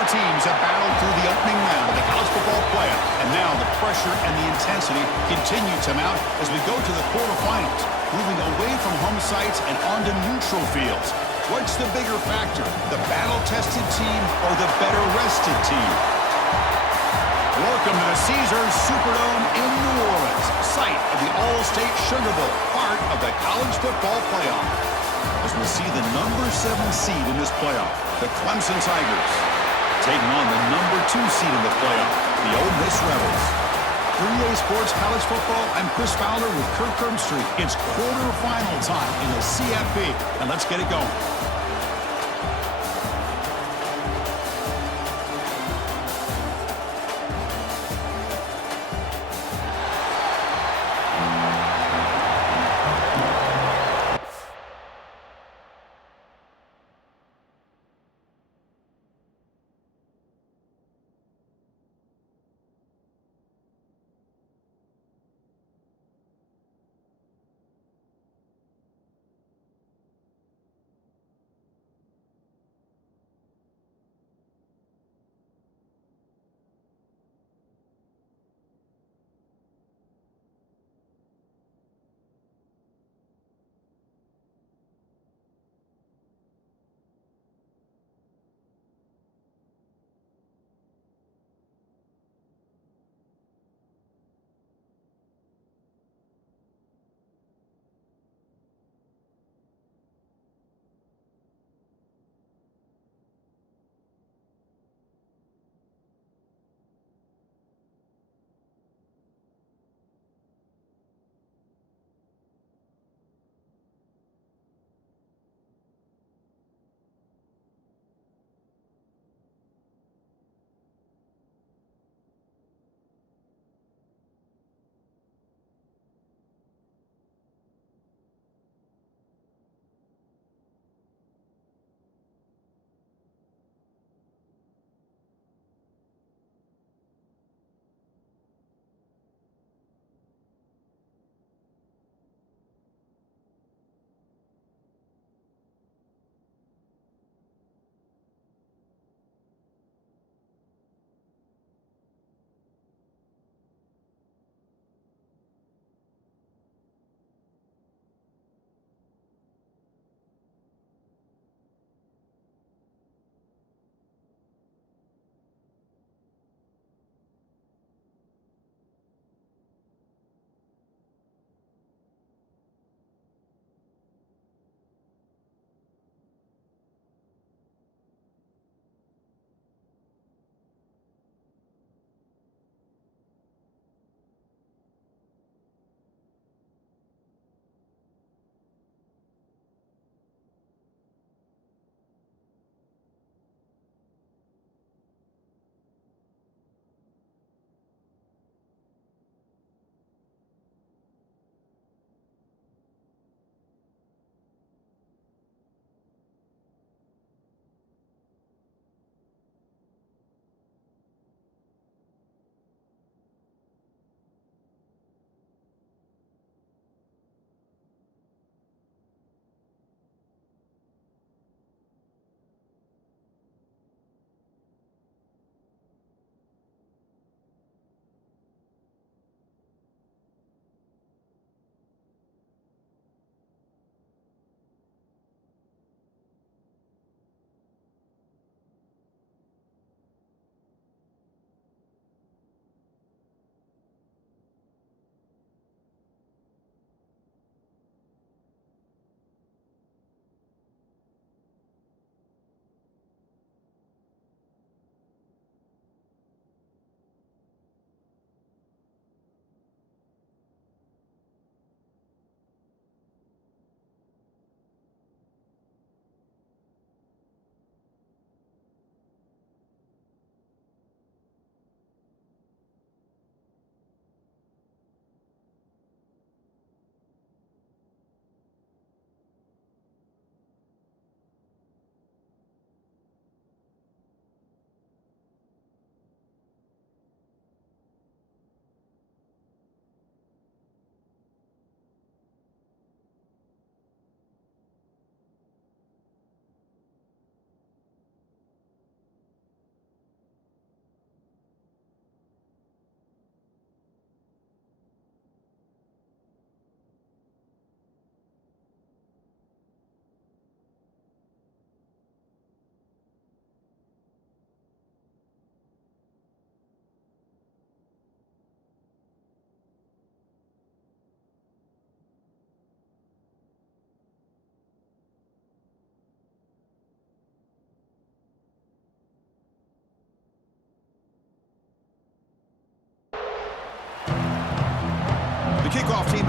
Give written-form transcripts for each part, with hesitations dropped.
Four teams have battled through the opening round of the college football playoff, and now the pressure and the intensity continue to mount as we go to the quarterfinals, moving away from home sites and onto neutral fields. What's the bigger factor, the battle-tested team or the better-rested team? Welcome to the Caesars Superdome in New Orleans, site of the All-State Sugar Bowl, part of the college football playoff. As we see the number 7 seed in this playoff, the Clemson Tigers, taking on the number 2 seed in the playoff, the Ole Miss Rebels. 3A Sports College Football, I'm Chris Fowler with Kirk Herbstreit. It's quarterfinal time in the CFP, and let's get it going.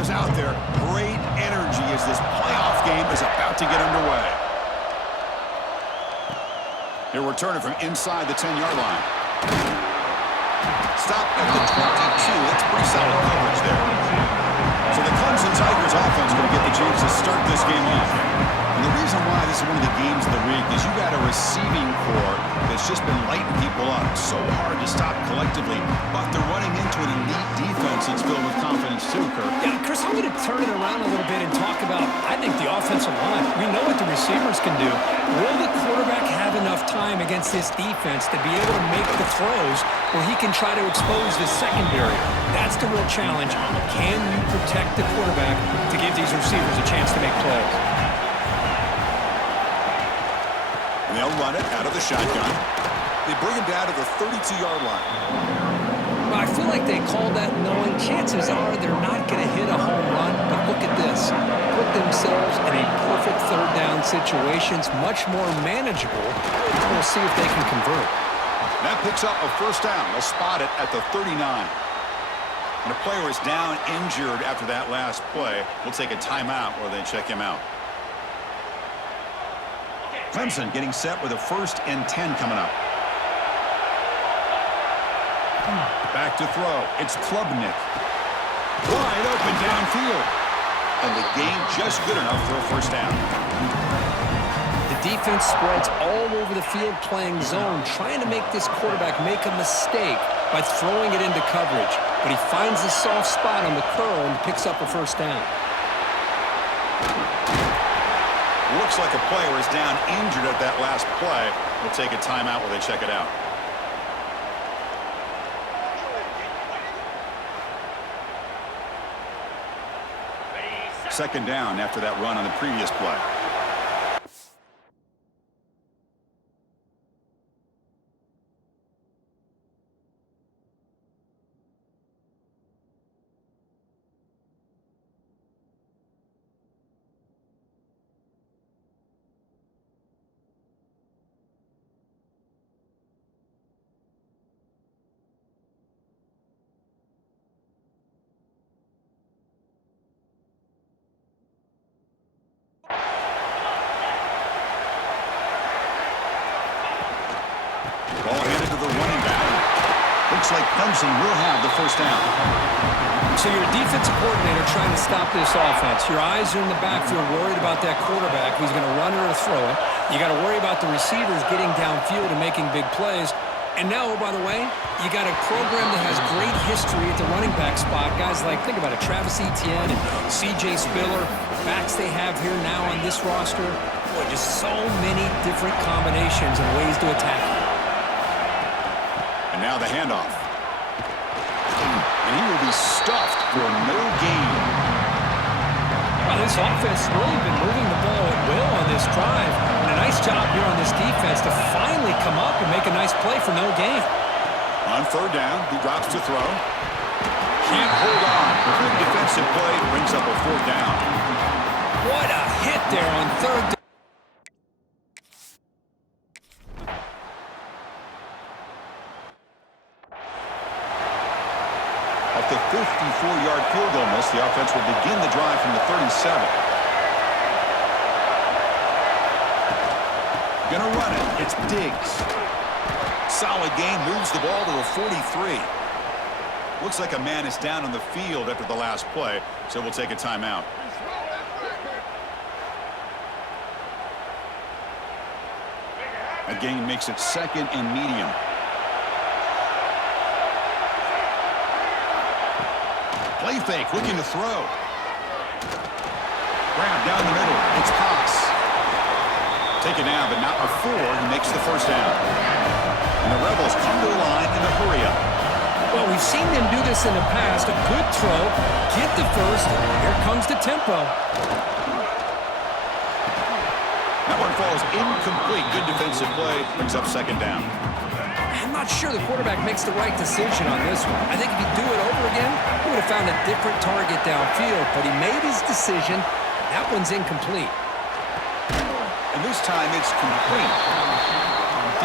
is out there. Great energy as this playoff game is about to get underway. He'll return it from inside the 10-yard line. Stop at the 22. That's pretty solid coverage there. So the Clemson Tigers offense going to get the chance to start this game off. And the reason why this is one of the games of the week is you got a receiving core that's just been lighting people up. So hard to stop collectively, but they're running into an elite defense that's filled with confidence too, Kirk. Yeah, Chris, I'm going to turn it around a little bit and talk about, I think, the offensive line. We know what the receivers can do. Will the quarterback have enough time against this defense to be able to make the throws where he can try to expose the secondary? That's the real challenge. Can you protect the quarterback to give these receivers a chance to make plays? And they'll run it out of the shotgun. They bring him down to the 32-yard line. Well, I feel like they called that knowing chances are they're not going to hit a home run. But look at this. Put themselves in a perfect third down situations, much more manageable. We'll see if they can convert. That picks up a first down. They'll spot it at the 39. And a player is down injured after that last play. We'll take a timeout or they check him out. Clemson getting set with a 1st and 10 coming up. Back to throw. It's Klubnik. Wide open downfield. And the game just good enough for a first down. The defense spreads all over the field playing zone, trying to make this quarterback make a mistake by throwing it into coverage. But he finds the soft spot on the curl and picks up a first down. Looks like a player is down injured at that last play. We'll take a timeout while they check it out. Second down after that run on the previous play. Ball handed to the running back. Looks like Clemson will have the first down. So you're a defensive coordinator trying to stop this offense. Your eyes are in the backfield worried about that quarterback who's going to run or throw it. You got to worry about the receivers getting downfield and making big plays. And now, oh, by the way, you got a program that has great history at the running back spot. Guys like, think about it, Travis Etienne and C.J. Spiller. Backs they have here now on this roster. Boy, just so many different combinations and ways to attack it. And now the handoff. And he will be stuffed for no gain. Well, this offense has really been moving the ball at will on this drive. And a nice job here on this defense to finally come up and make a nice play for no gain. On third down, he drops to throw. Can't hold on. Good defensive play brings up a fourth down. What a hit there on third down. At the 54-yard field goal miss, the offense will begin the drive from the 37. Gonna run it. It's Diggs. Solid gain, moves the ball to the 43. Looks like a man is down on the field after the last play, so we'll take a timeout. A gain makes it 2nd and medium. Play fake, looking to throw. Grab down the middle. It's Cox. Taken down, but not before he makes the first down. And the Rebels come to the line in the hurry-up. Well, we've seen them do this in the past. A good throw, get the first, here comes the tempo. That one falls incomplete. Good defensive play, brings up 2nd down. I'm not sure the quarterback makes the right decision on this one. I think if he'd do it over again, he would have found a different target downfield, but he made his decision. That one's incomplete. And this time it's complete.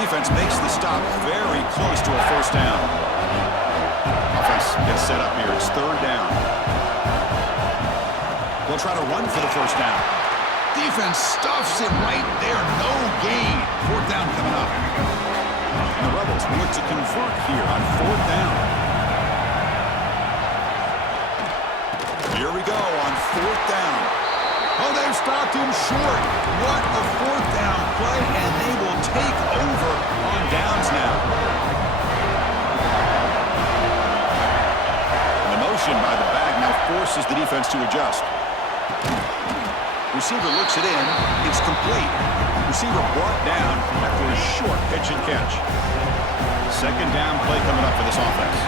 Defense makes the stop very close to a first down. Offense gets set up here. It's 3rd down. They'll try to run for the first down. Defense stuffs it right there. No gain. Fourth down coming up. And the Rebels look to convert here on fourth down. Here we go on fourth down. Oh, they've stopped him short. What a fourth down play, and they will take over on downs now. And the motion by the back now forces the defense to adjust. Receiver looks it in. It's complete. Receiver brought down after a short pitch and catch. Second down play coming up for this offense.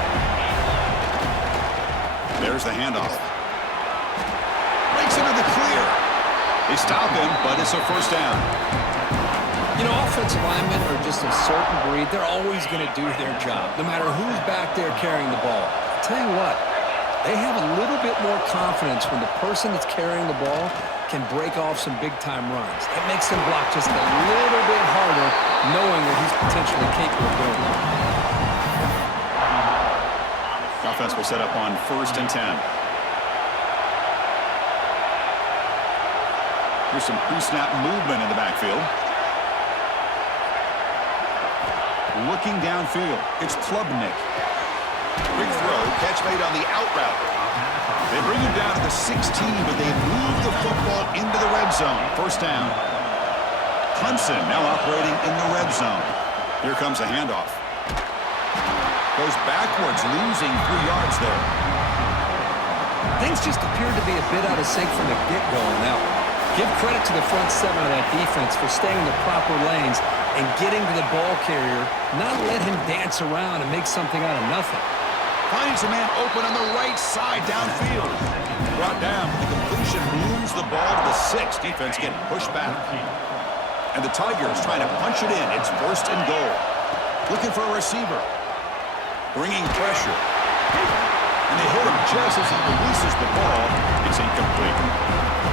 There's the handoff. Breaks into the clear. They stop him, but it's a first down. You know, offensive linemen are just a certain breed. They're always going to do their job, no matter who's back there carrying the ball. I'll tell you what, they have a little bit more confidence when the person that's carrying the ball can break off some big-time runs. It makes them block just a little bit harder, knowing that he's potentially capable of doing that. Offense will set up on 1st and 10. Here's some pre-snap movement in the backfield. Looking downfield, it's Klubnik. Big throw, catch made on the out route. They bring him down to the 16, but they move the football into the red zone. First down. Clemson now operating in the red zone. Here comes a handoff. Goes backwards, losing 3 yards there. Things just appeared to be a bit out of sync from the get-go on that one. Give credit to the front 7 of that defense for staying in the proper lanes and getting to the ball carrier, not let him dance around and make something out of nothing. Finds a man open on the right side downfield. Brought down, the completion moves the ball to the 6. Defense getting pushed back. And the Tigers trying to punch it in. It's 1st and goal. Looking for a receiver. Bringing pressure. And they hit him just as he releases the ball. It's incomplete.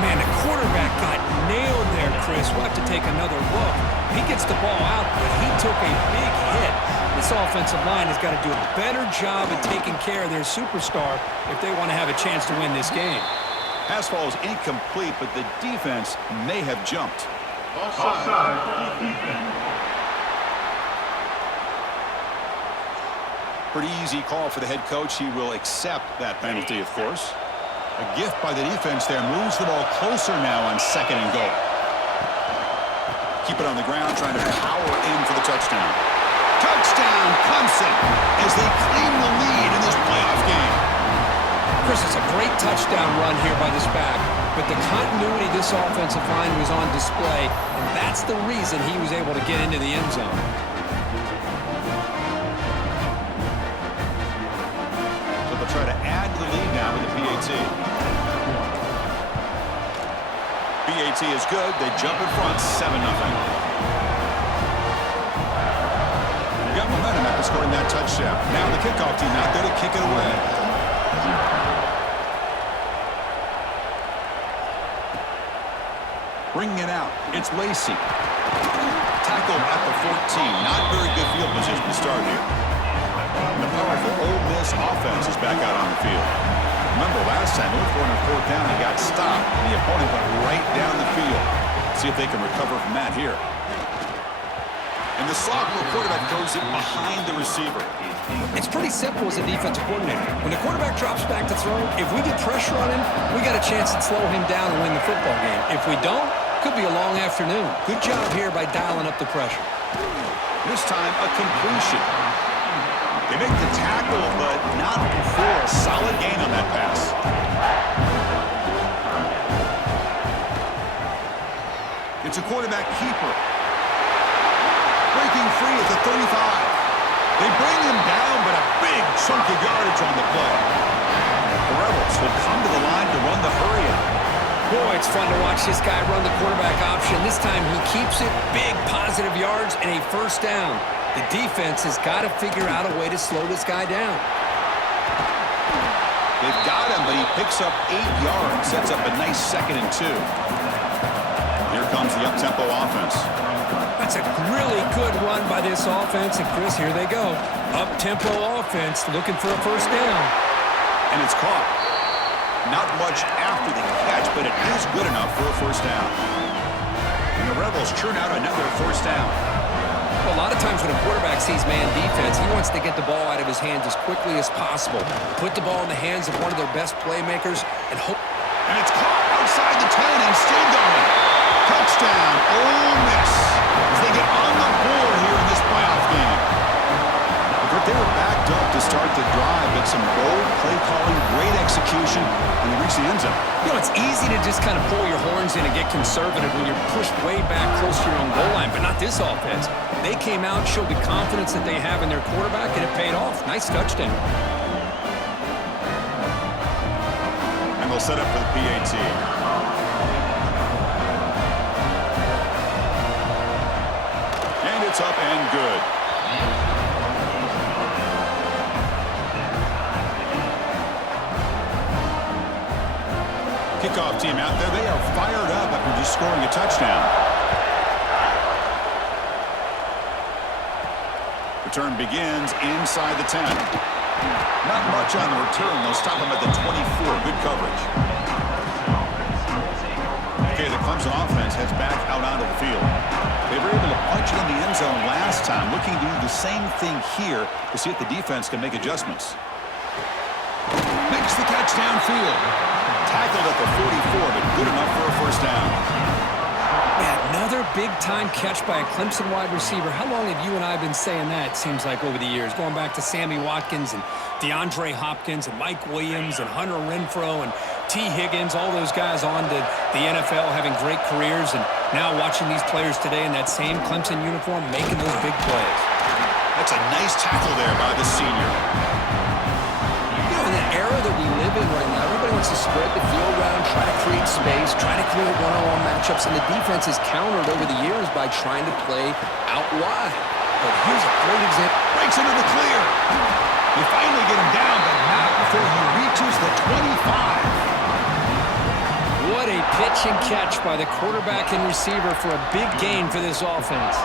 Man, the quarterback got nailed there, Chris. We'll have to take another look. He gets the ball out, but he took a big hit. This offensive line has got to do a better job of taking care of their superstar if they want to have a chance to win this game. Pass ball is incomplete, but the defense may have jumped. Offside. Defense. Pretty easy call for the head coach. He will accept that penalty, of course. A gift by the defense there moves the ball closer now on 2nd and goal. Keep it on the ground, trying to power in for the touchdown. Touchdown, Clemson, as they claim the lead in this playoff game. Chris, it's a great touchdown run here by this back, but the continuity of this offensive line was on display, and that's the reason he was able to get into the end zone. So they'll try to add to the lead now with the PAT. PAT is good. They jump in front, 7-0. Got momentum after scoring that touchdown. Now the kickoff team out there to kick it away. Bringing it out. It's Lacey. Tackled at the 14. Not very good field position to start here. And the powerful Ole Miss offense is back out on the field. Remember last time, over 4th down, he got stopped, and the opponent went right down the field. See if they can recover from that here. And the slot where quarterback throws it behind the receiver. It's pretty simple as a defensive coordinator. When the quarterback drops back to throw, if we get pressure on him, we got a chance to slow him down and win the football game. If we don't, could be a long afternoon. Good job here by dialing up the pressure. This time, a completion. They make the tackle, but not before a solid gain on that pass. It's a quarterback keeper. Breaking free at the 35. They bring him down, but a big chunk of yardage on the play. The Rebels will come to the line to run the hurry-up. Boy, it's fun to watch this guy run the quarterback option. This time he keeps it, big positive yards, and a first down. The defense has got to figure out a way to slow this guy down. They've got him, but he picks up 8 yards, sets up a nice 2nd and 2. Here comes the up-tempo offense. That's a really good run by this offense, and Chris, here they go. Up-tempo offense looking for a first down. And it's caught. Not much after the catch, but it is good enough for a first down. And the Rebels churn out another first down. Well, a lot of times when a quarterback sees man defense, he wants to get the ball out of his hands as quickly as possible. Put the ball in the hands of one of their best playmakers and hope. And it's caught outside the 10 and still going. Touchdown, Ole Miss, as they get on the board here in this playoff game. But they were backed up to start the drive, but some bold play calling, great execution, and they reach the end zone. You know, it's easy to just kind of pull your horns in and get conservative when you're pushed way back close to your own goal line, but not this offense. They came out, showed the confidence that they have in their quarterback, and it paid off. Nice touchdown. And they'll set up for the PAT. And it's up and good. Kickoff team out there. They are fired up after just scoring a touchdown. Return begins inside the 10. Not much on the return. They'll stop him at the 24. Good coverage. Okay, the Clemson offense heads back out onto the field. They were able to punch it in the end zone last time, looking to do the same thing here to see if the defense can make adjustments. Makes the catch downfield. Tackled at the 44, but good enough for a first down. Yeah, another big-time catch by a Clemson wide receiver. How long have you and I been saying that, it seems like, over the years? Going back to Sammy Watkins and DeAndre Hopkins and Mike Williams and Hunter Renfrow and T. Higgins, all those guys on to the NFL having great careers, and now watching these players today in that same Clemson uniform making those big plays. That's a nice tackle there by the senior. You know, in the era that we live in right now, everybody wants to spread the field around, try to create space, try to create one-on-one matchups, and the defense is countered over the years by trying to play out wide. But here's a great example. Breaks into the clear. They finally get him down, but not before he reaches the 25. What a pitch and catch by the quarterback and receiver for a big gain for this offense.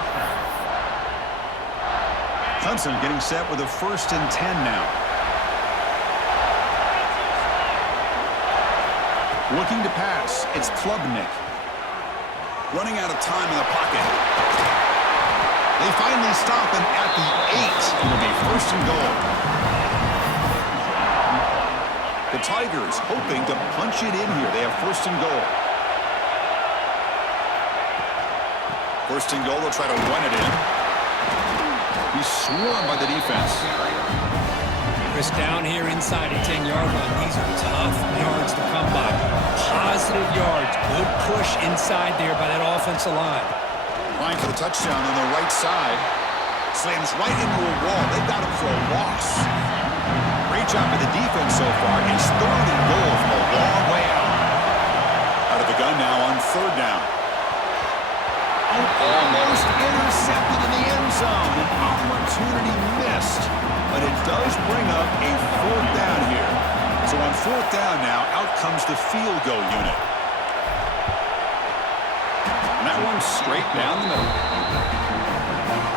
Clemson getting set with a 1st and 10 now. Looking to pass, it's Klubnik. Running out of time in the pocket. They finally stop him at the 8. It'll be 1st and goal. The Tigers hoping to punch it in here. They have 1st and goal. 1st and goal, they'll try to run it in. He's swarmed by the defense. Chris down here inside the 10-yard line. These are tough yards to come by. Positive yards. Good push inside there by that offensive line. Trying for the touchdown on the right side. Slams right into a wall. They've got him for a loss. Great job by the defense so far. It's 3rd and goal from a long way out. Out of the gun now on 3rd down. Almost intercepted in the end zone. An opportunity missed. But it does bring up a 4th down here. So on 4th down now, out comes the field goal unit. And that one's straight down the middle.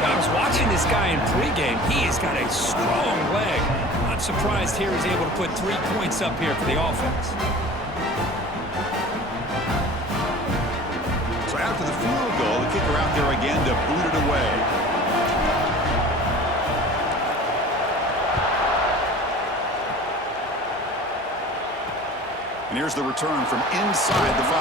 I was watching this guy in pregame. He has got a strong leg. Not surprised here he's able to put 3 points up here for the offense. So after the field goal, the kicker out there again to boot it away. And here's the return from inside the 5.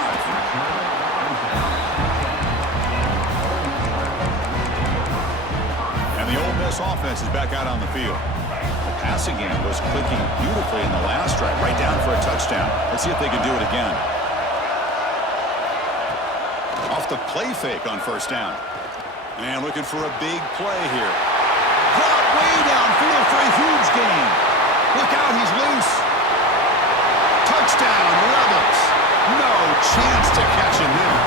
And the Ole Miss offense is back out on the field. The passing game was clicking beautifully in the last drive, right down for a touchdown. Let's see if they can do it again. Off the play fake on 1st down. And looking for a big play here. Brought way downfield for a huge gain. Look out, he's loose. Touchdown, Rebels. No chance to catch him there.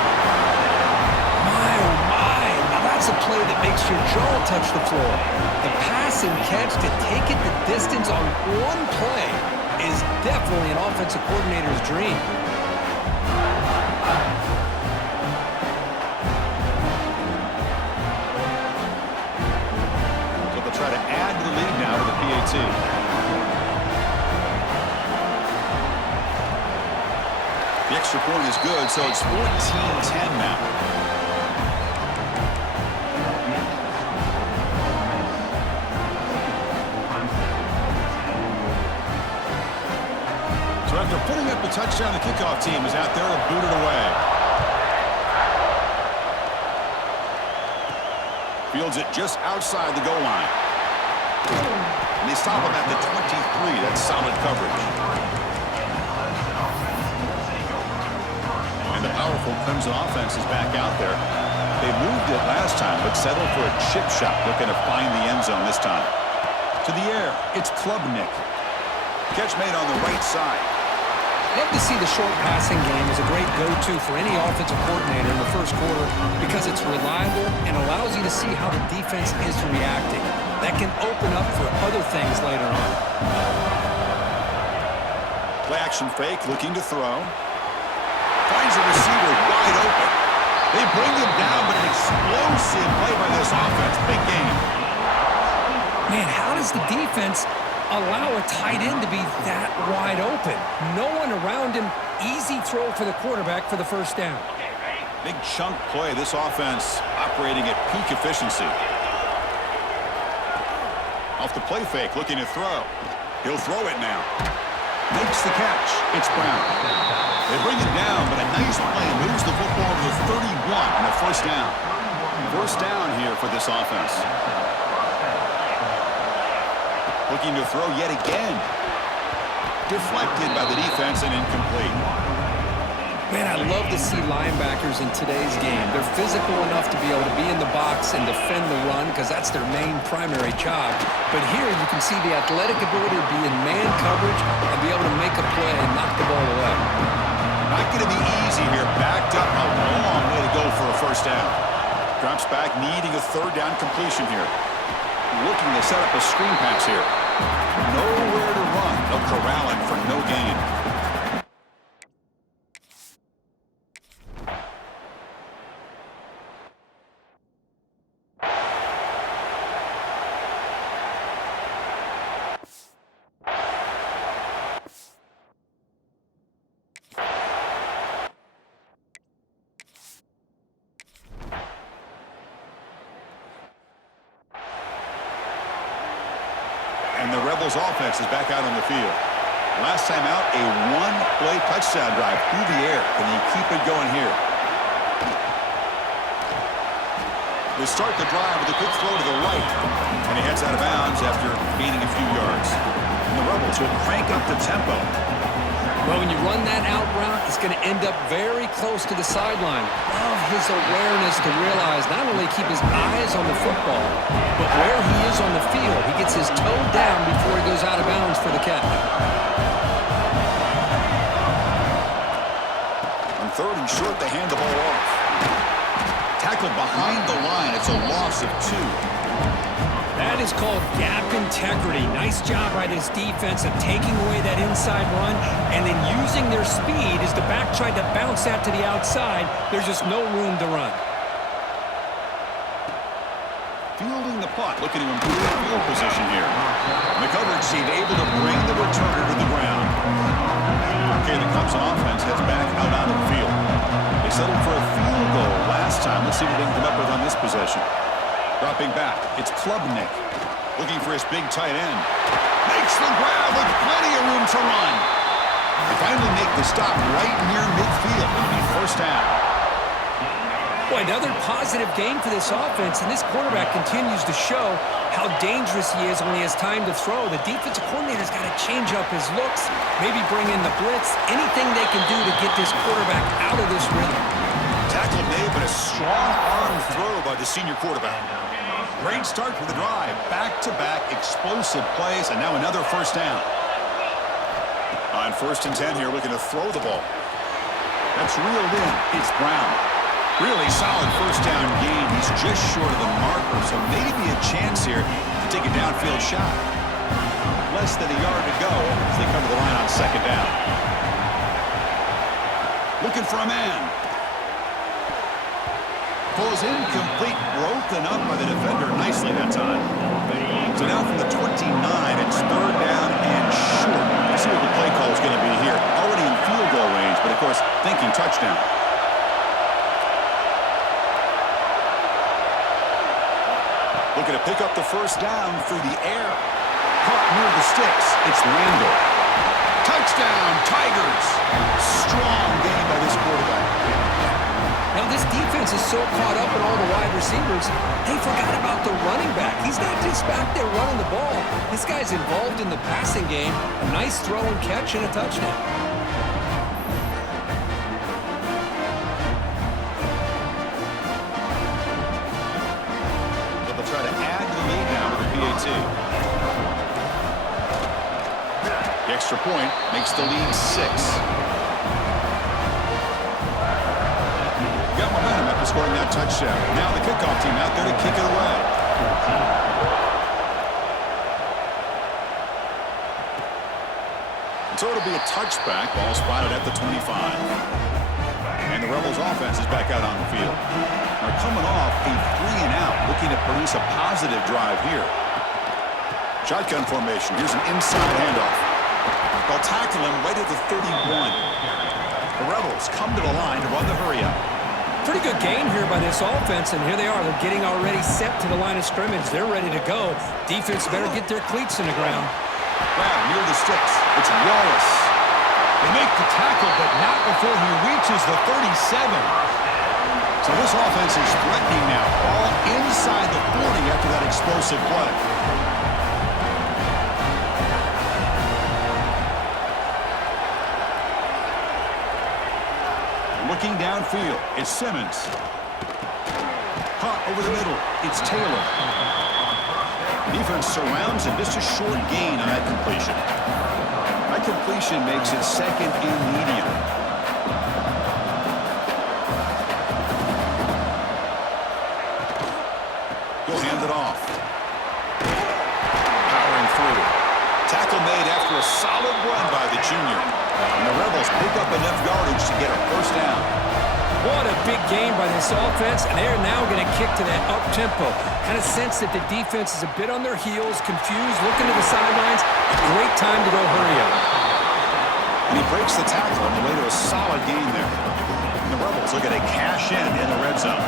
My, oh my. Now that's a play that makes your jaw touch the floor. The pass and catch to take it the distance on one play is definitely an offensive coordinator's dream. So they'll try to add to the lead now to the PAT. The The extra point is good, so it's 14-10 now. So after putting up a touchdown, the kickoff team is out there to boot it away. Fields it just outside the goal line. And they stop him at the 23. That's solid coverage. And the powerful Clemson offense is back out there. They moved it last time, but settled for a chip shot, looking to find the end zone this time. To the air, it's Klubnik. Catch made on the right side. Love to see the short passing game as a great go-to for any offensive coordinator in the first quarter because it's reliable and allows you to see how the defense is reacting. That can open up for other things later on. Play action fake, looking to throw. Finds a receiver wide open. They bring him down, but an explosive play by this offense. Big game. Man, how does the defense allow a tight end to be that wide open? No one around him. Easy throw for the quarterback for the first down. Big chunk play. This offense operating at peak efficiency. Off the play fake, looking to throw. He'll throw it now. Makes the catch. It's Brown. They bring it down, but a nice play moves the football to the 31 and a first down. First down here for this offense. Looking to throw yet again. Deflected by the defense and incomplete. Man, I love to see linebackers in today's game. They're physical enough to be able to be in the box and defend the run because that's their main primary job. But here you can see the athletic ability to be in man coverage and be able to make a play and knock the ball away. Not going to be easy here. Backed up a long way to go for a first down. Drops back, needing a third down completion here. Looking to set up a screen pass here. Nowhere to run. They'll corral him for no gain. And the Rebels offense is back out on the field. Last time out, a one-play touchdown drive through the air. Can he keep it going here? They start the drive with a quick throw to the right. And he heads out of bounds after gaining a few yards. And the Rebels will crank up the tempo. Well, when you run that out route, it's going to end up very close to the sideline. Love his awareness to realize not only keep his eyes on the football, but where he is on the field. He gets his toe down before he goes out of bounds for the catch. On third and short, they hand the ball off. Tackled behind the line. It's a loss of 2. That is called gap integrity. Nice job by this defense of taking away that inside run and then using their speed as the back tried to bounce that to the outside. There's just no room to run. Fielding the punt, looking to improve field position here. The coverage team able to bring the returner to the ground. Okay, the Clemson offense heads back out onto the field. They settled for a field goal last time. Let's see what they can come up with on this possession. Dropping back, it's Klubnik. Looking for his big tight end. Makes the grab with plenty of room to run. They finally make the stop right near midfield. It'll be first down. Boy, another positive game for this offense, and this quarterback continues to show how dangerous he is when he has time to throw. The defensive coordinator's got to change up his looks, maybe bring in the blitz, anything they can do to get this quarterback out of this rhythm. Tackle made, but a strong arm throw by the senior quarterback. Great start for the drive. Back-to-back explosive plays, and now another first down. On 1st and 10 here, looking to throw the ball. That's reeled in. It's Brown. Really solid first down game. He's just short of the marker, so maybe a chance here to take a downfield shot. Less than a yard to go as they come to the line on 2nd down. Looking for a man. Pulls incomplete, broken up by the defender nicely that time. So now from the 29, it's 3rd down and short. Let's see what the play call is going to be here. Already in field goal range, but of course, thinking touchdown. Looking to pick up the first down through the air. Caught near the sticks. It's Randall. Touchdown, Tigers. Strong game by this quarterback. Now, this defense is so caught up in all the wide receivers, they forgot about the running back. He's not just back there running the ball. This guy's involved in the passing game. A nice throw and catch and a touchdown. So they'll try to add to the lead now with the PAT. The extra point makes the lead 6. Got momentum after scoring that touchdown. Now the kickoff team out there to kick it away. So it'll be a touchback. Ball spotted at the 25. And the Rebels offense is back out on the field. They're coming off a 3-and-out, looking to produce a positive drive here. Shotgun formation. Here's an inside handoff. They'll tackle him right at the 31. The Rebels come to the line to run the hurry-up. Pretty good gain here by this offense, and here they are. They're getting already set to the line of scrimmage. They're ready to go. Defense better get their cleats in the ground. Grab near the sticks. It's Wallace. They make the tackle, but not before he reaches the 37. So this offense is threatening now. Ball inside the 40 after that explosive play. Looking downfield, it's Simmons. Caught over the middle, it's Taylor. Defense surrounds him, just a short gain on that completion. That completion makes it second and medium. He'll hand it off. Powering through. Tackle made after a solid run by the junior. And the Rebels pick up enough yardage to get a first down. What a big game by this offense, and they're now going to kick to that up-tempo. Kind of sense that the defense is a bit on their heels, confused, looking to the sidelines. A great time to go hurry up. And he breaks the tackle on the way to a solid gain there. And the Rebels look at a cash in the red zone.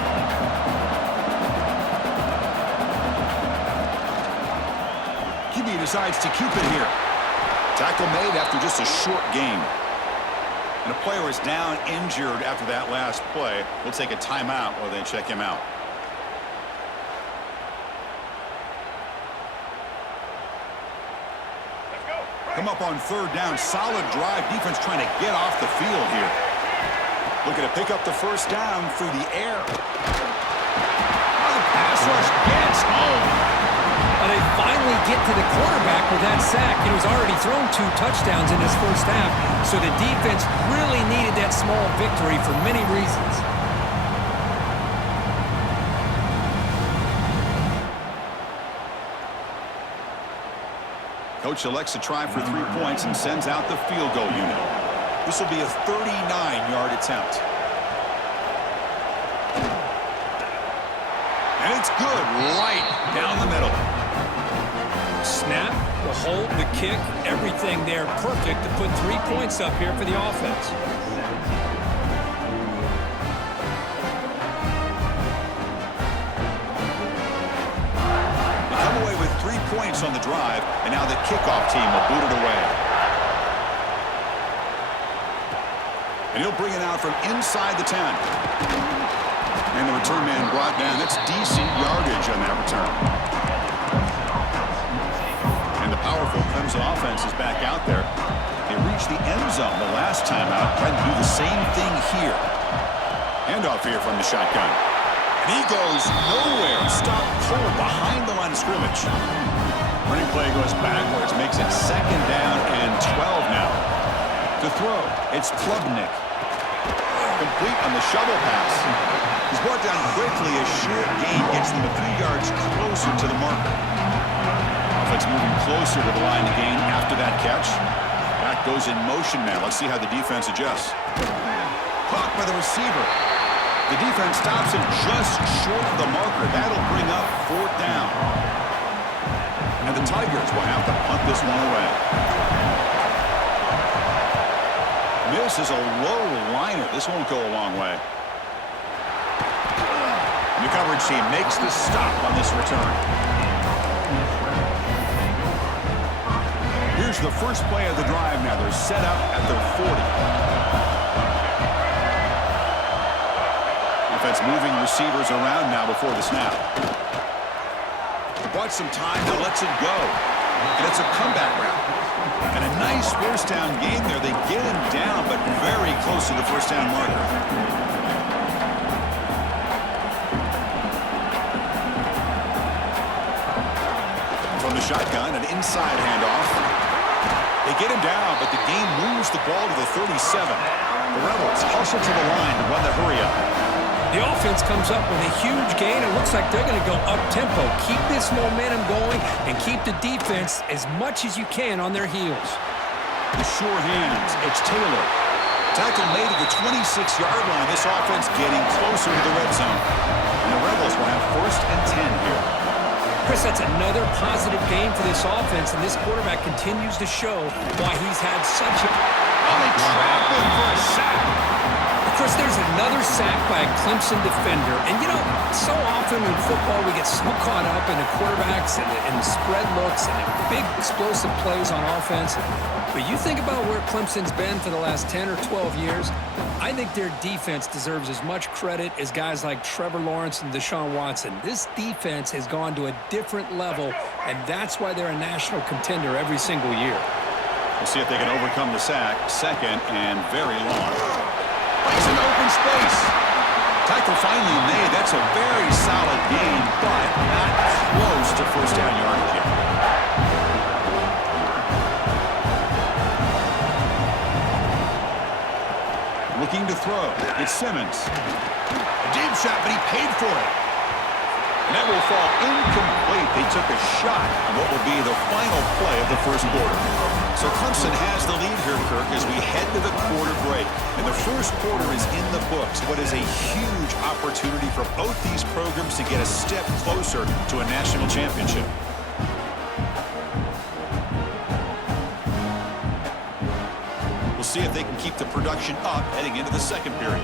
QB decides to keep it here. Tackle made after just a short game. And a player is down injured after that last play. We'll take a timeout while they check him out. Come up on third down. Solid drive. Defense trying to get off the field here. Looking to pick up the first down through the air. Now the pass rush gets home. They finally get to the quarterback with that sack. He was already thrown 2 touchdowns in his first half, so the defense really needed that small victory for many reasons. Coach elects to try for 3 points and sends out the field goal unit. This will be a 39-yard attempt. And it's good, right down the middle. Snap, the hold, the kick, everything there perfect to put 3 points up here for the offense. They come away with 3 points on the drive, and now the kickoff team will boot it away. And he'll bring it out from inside the 10. And the return man brought down. That's decent yardage on that return. Powerful Clemson offense is back out there. They reached the end zone the last time out, trying to do the same thing here. Handoff here from the shotgun. And he goes nowhere. Stopped cold behind the line of scrimmage. Running play goes backwards, makes it 2nd down and 12 now. To throw, it's Klubnik. Complete on the shovel pass. He's brought down quickly. A short gain gets them a few yards closer to the marker. Offense moving closer to the line to gain after that catch. Back goes in motion now. Let's see how the defense adjusts. Caught by the receiver. The defense stops him just short of the marker. That'll bring up 4th down. And the Tigers will have to punt this one away. Misses a low liner. This won't go a long way. The coverage team makes the stop on this return. Here's the first play of the drive now. They're set up at their 40. Offense moving receivers around now before the snap. Bought some time, now lets it go. And it's a comeback route. And a nice first down game there. They get him down, but very close to the first down marker. From the shotgun, an inside handoff. They get him down, but the game moves the ball to the 37. The Rebels hustle to the line to run the hurry up. The offense comes up with a huge gain. It looks like they're going to go up-tempo. Keep this momentum going and keep the defense as much as you can on their heels. The sure hands. It's Taylor. Tackle made at the 26-yard line. This offense getting closer to the red zone. And the Rebels will have first and 10 here. Chris, that's another positive game for this offense, and this quarterback continues to show why he's had such a... Oh, they trap him for a sack. Chris, there's another sack by a Clemson defender. And, you know, so often in football we get so caught up in the quarterbacks and the spread looks and the big explosive plays on offense. But you think about where Clemson's been for the last 10 or 12 years, I think their defense deserves as much credit as guys like Trevor Lawrence and Deshaun Watson. This defense has gone to a different level, and that's why they're a national contender every single year. We'll see if they can overcome the sack. Second and very long. It's an open space. Tackle finally made. That's a very solid gain, but not close to first down yardage yet. Looking to throw. It's Simmons. A deep shot, but he paid for it. And that will fall incomplete. They took a shot on what will be the final play of the first quarter. So Clemson has the lead here, Kirk, as we head to the quarter break. And the first quarter is in the books. What is a huge opportunity for both these programs to get a step closer to a national championship. We'll see if they can keep the production up heading into the second period.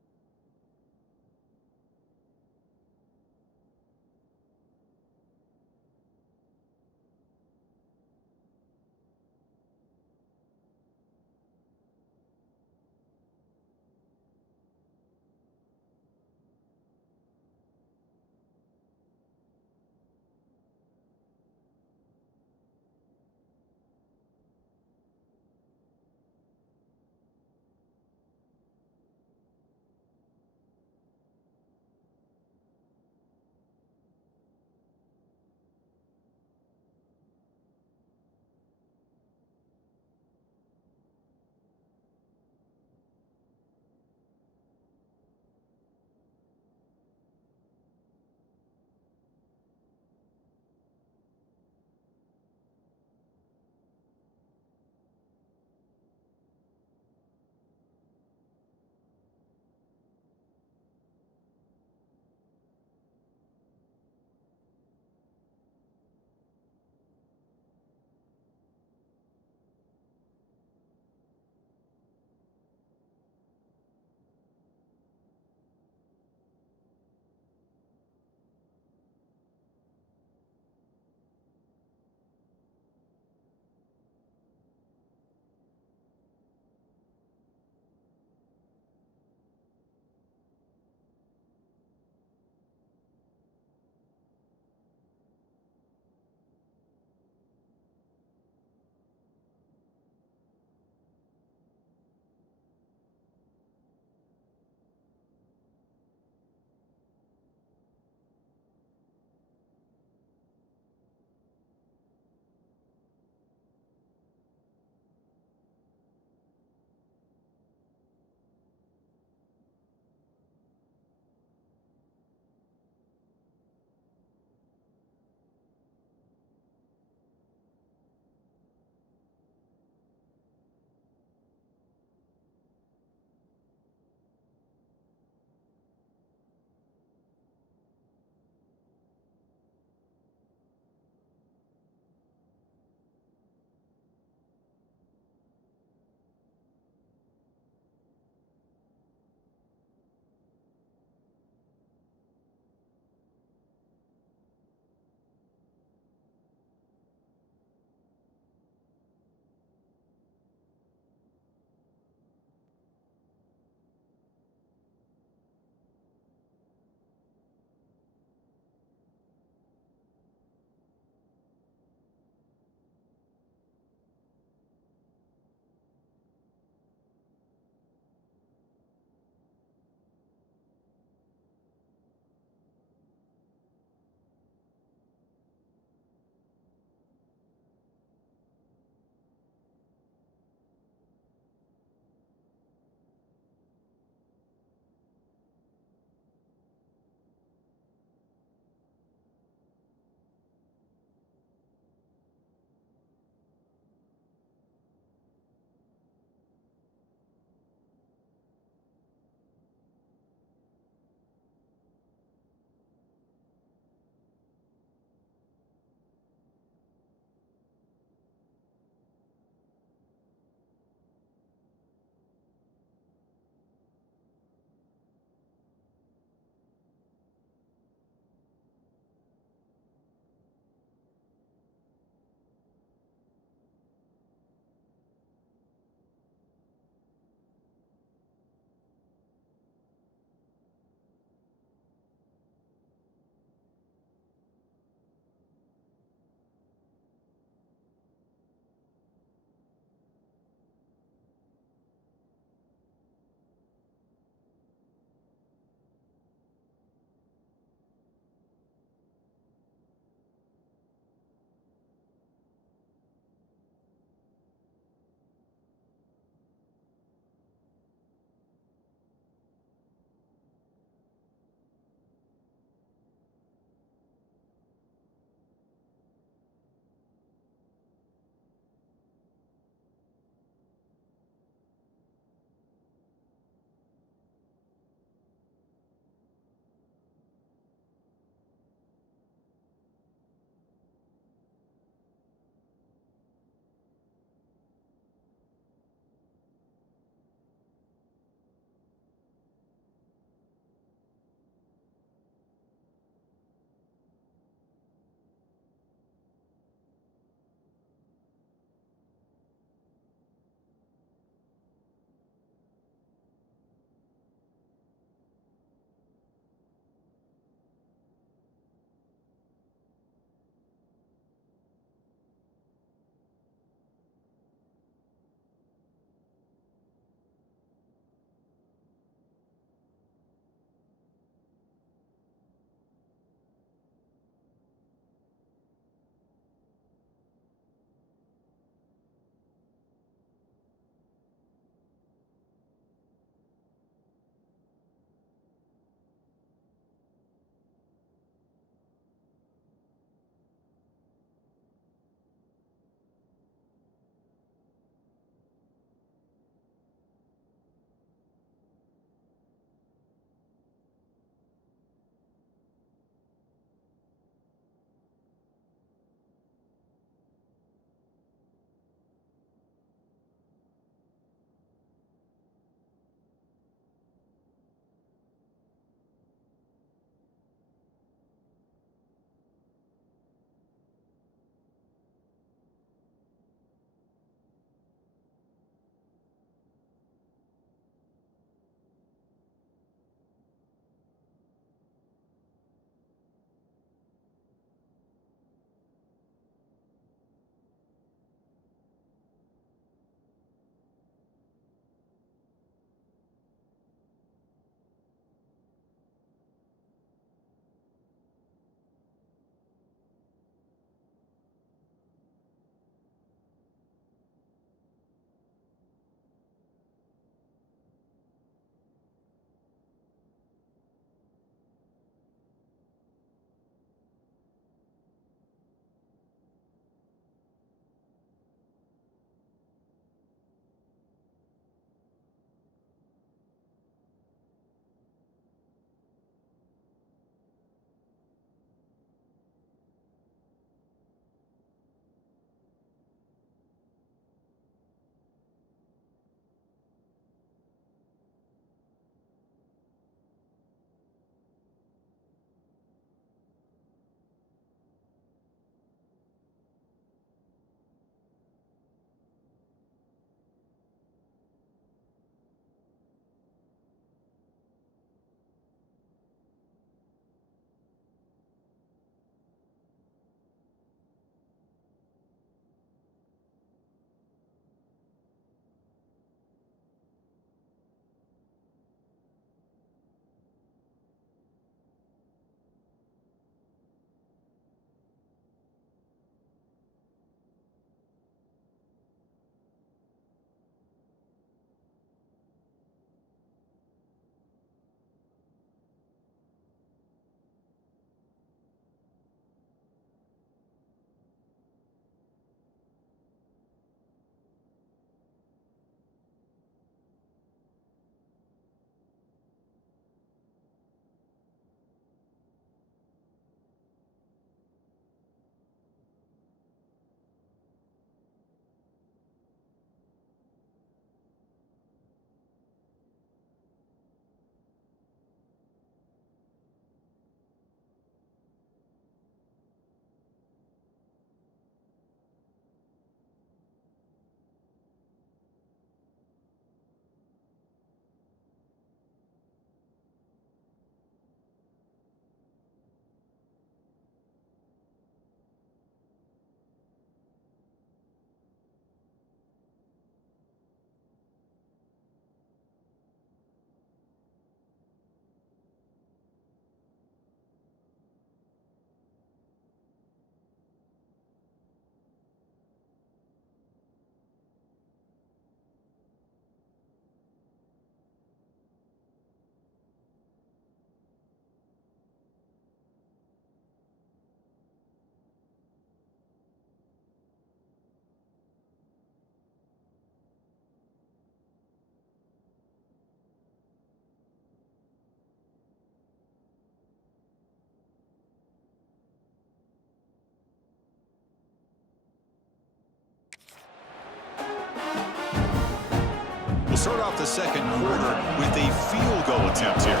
start off the second quarter with a field goal attempt here.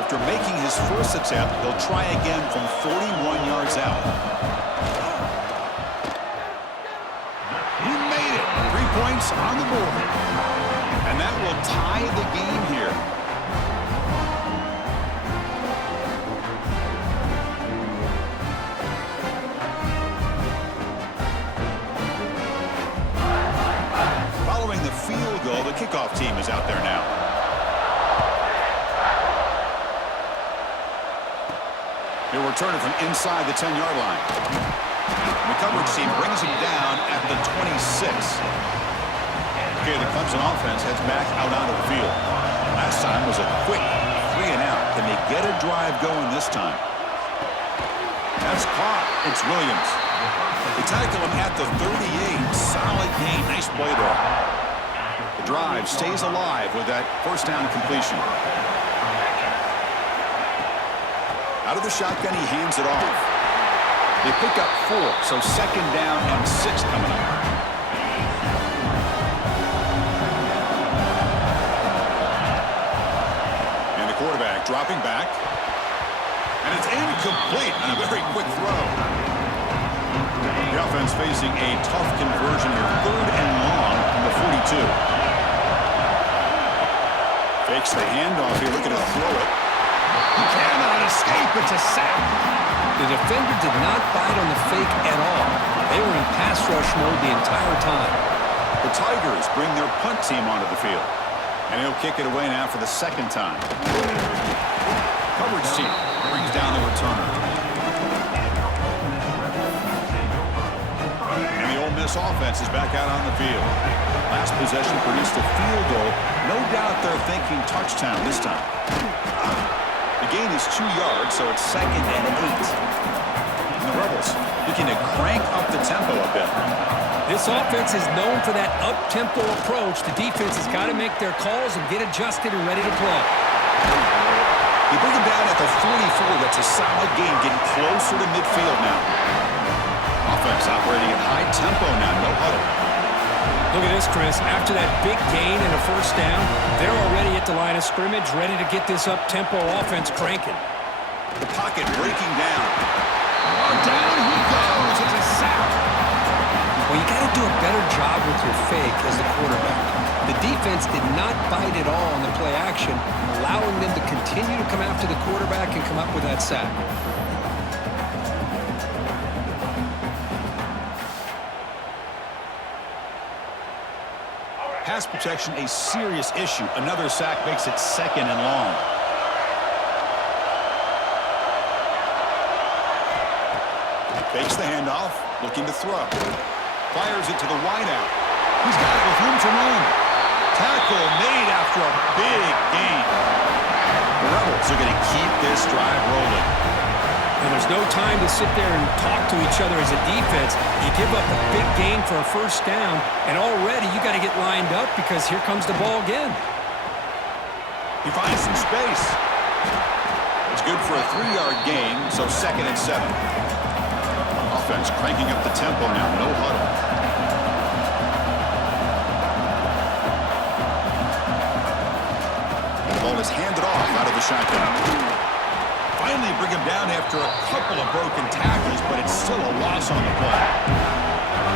After making his first attempt, he'll try again from 41 yards out. He made it. 3 points on the board. And that will tie the game here. Following the field goal, the kickoff team is out there now. He'll return it from inside the 10-yard line. The coverage team brings him down at the 26. Okay, the Clemson offense heads back out onto the field. Last time was a quick 3 and out. Can they get a drive going this time? That's caught. It's Williams. They tackle him at the 38. Solid gain. Nice play there. The drive stays alive with that first down completion. Out of the shotgun, he hands it off. They pick up 4, so second down and 6 coming up. And the quarterback dropping back. And it's incomplete on a very quick throw. The offense facing a tough conversion here. 3rd and long from the 42. Fakes the handoff here, looking to throw it. He cannot escape. It's a sack. The defender did not bite on the fake at all. They were in pass rush mode the entire time. The Tigers bring their punt team onto the field. And he'll kick it away now for the second time. Coverage team brings down the returner. And the Ole Miss offense is back out on the field. Last possession produced a field goal. No doubt they're thinking touchdown this time. The gain is 2 yards, so it's 2nd and 8. And the Rebels looking to crank up the tempo a bit. This offense is known for that up-tempo approach. The defense has got to make their calls and get adjusted and ready to play. You bring him down at the 44. That's a solid gain, getting closer to midfield now. Offense operating at high tempo now, no huddle. Look at this, Chris. After that big gain and a first down, they're already at the line of scrimmage, ready to get this up-tempo offense cranking. The pocket breaking down. Oh, down he goes. It's a sack. Well, you got to do a better job with your fake as the quarterback. The defense did not bite at all on the play action, allowing them to continue to come after the quarterback and come up with that sack. Pass protection, a serious issue. Another sack makes it 2nd and long. Fakes the handoff, looking to throw. Fires it to the wideout. He's got it with room to run. Tackle made after a big gain. The Rebels are going to keep this drive rolling. And there's no time to sit there and talk to each other as a defense. You give up a big gain for a first down, and already you got to get lined up because here comes the ball again. He finds some space. It's good for a 3-yard gain, so 2nd and 7. Offense cranking up the tempo now, no huddle. The ball is handed off out of the shotgun. Finally bring him down after a couple of broken tackles, but it's still a loss on the play.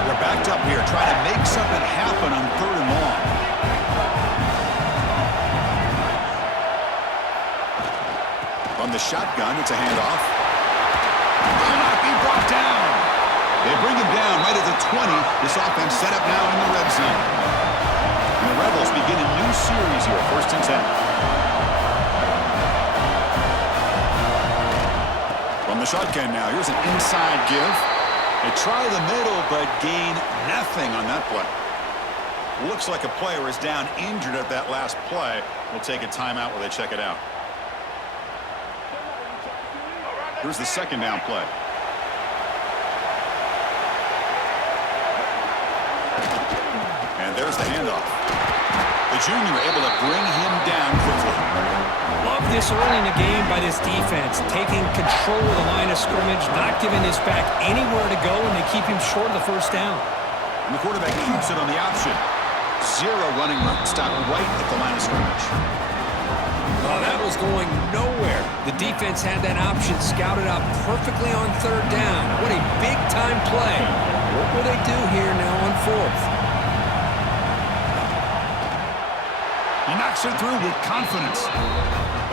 They're backed up here trying to make something happen on 3rd and long. From the shotgun, it's a handoff. Will not be brought down. They bring him down right at the 20. This offense set up now in the red zone. And the Rebels begin a new series here, 1st and 10. From the shotgun now, here's an inside give. They try the middle, but gain nothing on that play. Looks like a player is down injured at that last play. We'll take a timeout while they check it out. Here's the 2nd down play. And there's the handoff. The junior able to bring him down quickly. Love this early in the game by this defense, taking control of the line of scrimmage, not giving this back anywhere to go, and they keep him short of the first down. And the quarterback keeps it on the option. Zero running room. Stopped right at the line of scrimmage. Oh, that was going nowhere. The defense had that option scouted out perfectly on third down. What a big-time play. What will they do here now on fourth? He knocks it through with confidence.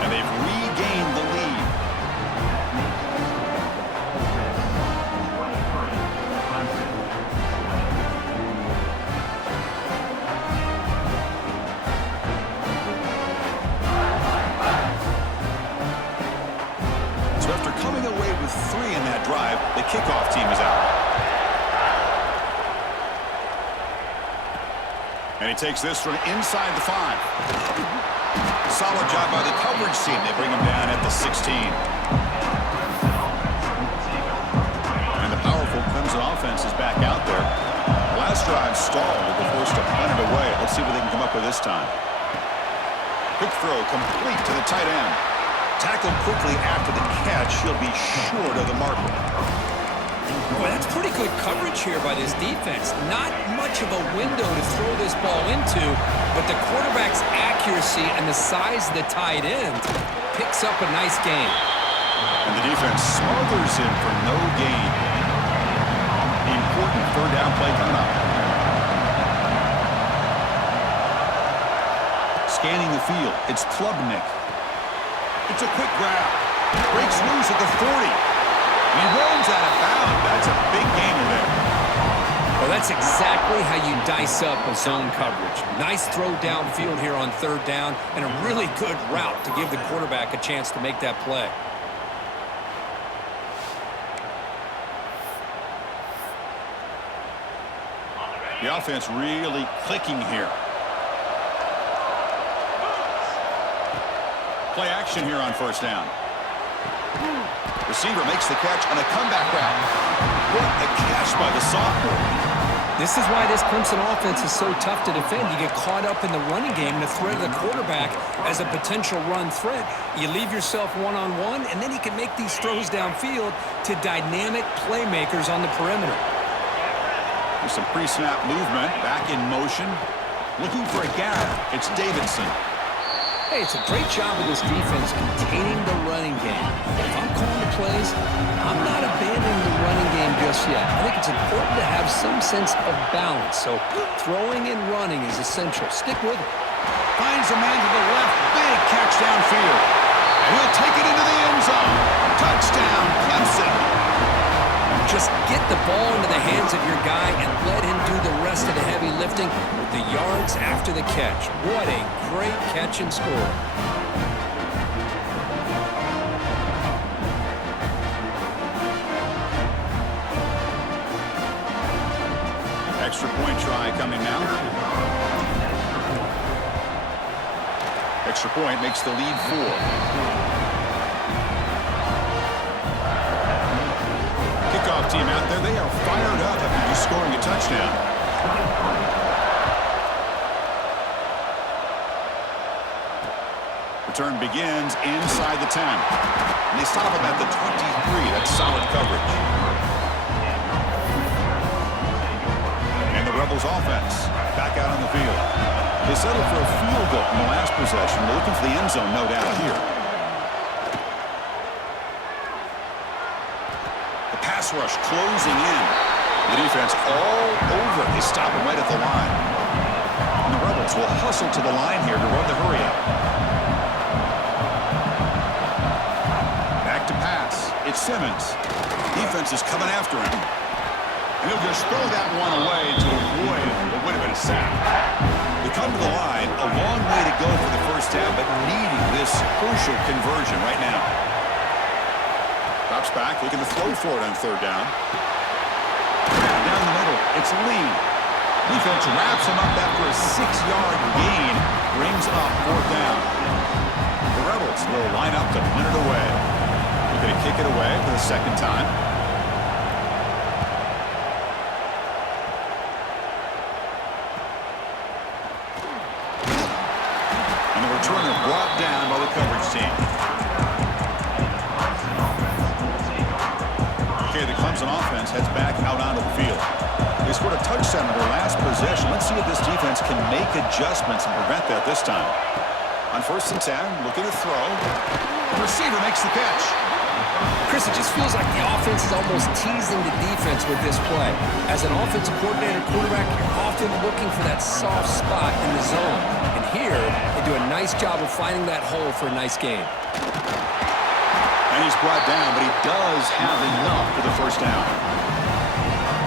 And they've regained the lead. So after coming away with 3 in that drive, the kickoff team is out. And he takes this from inside the 5. Solid job by the coverage team. They bring him down at the 16. And the powerful Clemson offense is back out there. Last drive stalled. They're forced to punt it away. Let's see what they can come up with this time. Quick throw complete to the tight end. Tackled quickly after the catch. He'll be short of the marker. Boy, that's pretty good coverage here by this defense. Not much of a window to throw this ball into, but the quarterback's accuracy and the size of the tight end picks up a nice gain. And the defense smothers him for no gain. Important third down play coming up. Scanning the field, it's Klubnik. It's a quick grab. Breaks loose at the 40. And he rolls out of bounds. That's a big gainer there. Well, that's exactly how you dice up a zone coverage. Nice throw downfield here on third down, and a really good route to give the quarterback a chance to make that play. The offense really clicking here. Play action here on first down. Receiver makes the catch on a comeback route. What a catch by the sophomore. This is why this Clemson offense is so tough to defend. You get caught up in the running game and the threat of the quarterback as a potential run threat. You leave yourself one-on-one, and then you can make these throws downfield to dynamic playmakers on the perimeter. There's some pre-snap movement, back in motion. Looking for a gap. It's Davidson. Hey, it's a great job of this defense containing the running game. If I'm calling the plays, I'm not abandoning the running game just yet. I think it's important to have some sense of balance. So throwing and running is essential. Stick with it. Finds a man to the left. Big catch downfield. And he'll take it into the end zone. Touchdown, Clemson. Just get the ball into the hands of your guy and let him do the rest of the heavy lifting with the yards after the catch. What a great catch and score. Extra point try coming now. Extra point makes the lead 4. Kickoff team out there, they are fired up after just scoring a touchdown. Return begins inside the 10. And they stop him at the 23. That's solid coverage. And the Rebels offense back out on the field. They settled for a field goal in the last possession. They're looking for the end zone, no doubt, here. Pass rush closing in. The defense all over. They stop him right at the line. And the Rebels will hustle to the line here to run the hurry up. Back to pass. It's Simmons. Defense is coming after him. And he'll just throw that one away to avoid what would have been a sack. They come to the line. A long way to go for the first down, but needing this crucial conversion right now. Drops back, looking to throw for it on third down. Down the middle, it's Lee. Defense wraps him up after a 6-yard gain. Brings up fourth down. The Rebels will line up to punt it away. They're going to kick it away for the second time. And the returner brought down by the coverage team. The Clemson offense heads back out onto the field. This scored a touchdown in their last possession. Let's see if this defense can make adjustments and prevent that this time. On 1st and 10, looking to throw. The receiver makes the catch. Chris, it just feels like the offense is almost teasing the defense with this play. As an offensive coordinator quarterback, you're often looking for that soft spot in the zone. And here, they do a nice job of finding that hole for a nice game. And he's brought down, but he does have enough for the first down.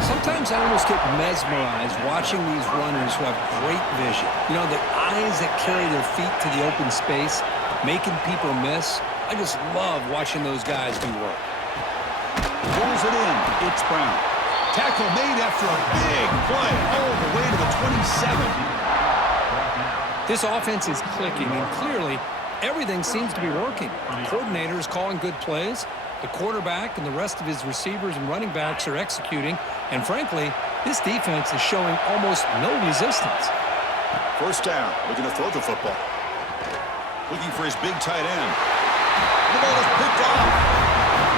Sometimes I almost get mesmerized watching these runners who have great vision. You know, the eyes that carry their feet to the open space, making people miss. I just love watching those guys do work. Pulls it in. It's Brown. Tackle made after a big play all the way to the 27. This offense is clicking, and clearly everything seems to be working. The coordinator is calling good plays. The quarterback and the rest of his receivers and running backs are executing. And frankly, this defense is showing almost no resistance. First down. Looking to throw the football. Looking for his big tight end. The ball is picked off.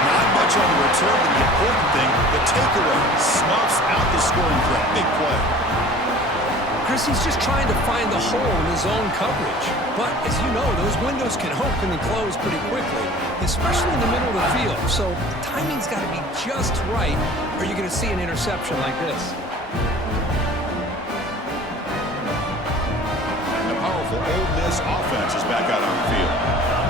Not much on the return, but the important thing, the takeaway snuffs out the scoring threat. Big play. Chris, he's just trying to find the hole in his own coverage. But as you know, those windows can open and close pretty quickly, especially in the middle of the field. So the timing's got to be just right, or you're going to see an interception like this. The powerful Ole Miss offense is back out on the field.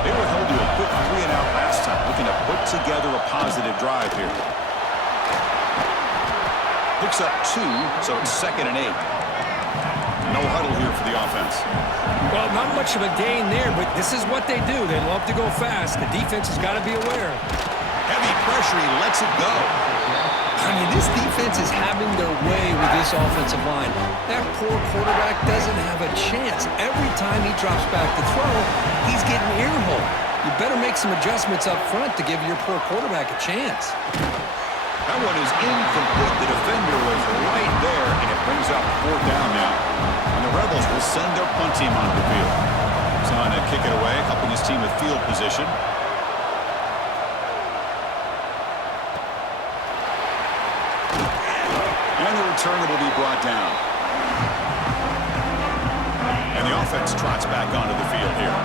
They were held to a quick 3-and-out last time, looking to put together a positive drive here. Picks up 2, so it's 2nd and 8. No huddle here for the offense. Well, not much of a gain there, but this is what they do. They love to go fast. The defense has got to be aware. Heavy pressure, he lets it go. I mean, this defense is having their way with this offensive line. That poor quarterback doesn't have a chance. Every time he drops back to throw, he's getting earholed. You better make some adjustments up front to give your poor quarterback a chance. That one is incomplete. The defender was right there, and it brings up 4th down now. And the Rebels will send their punt team onto the field. So on to kick it away, helping his team with field position. And the returner will be brought down. And the offense trots back onto the field here.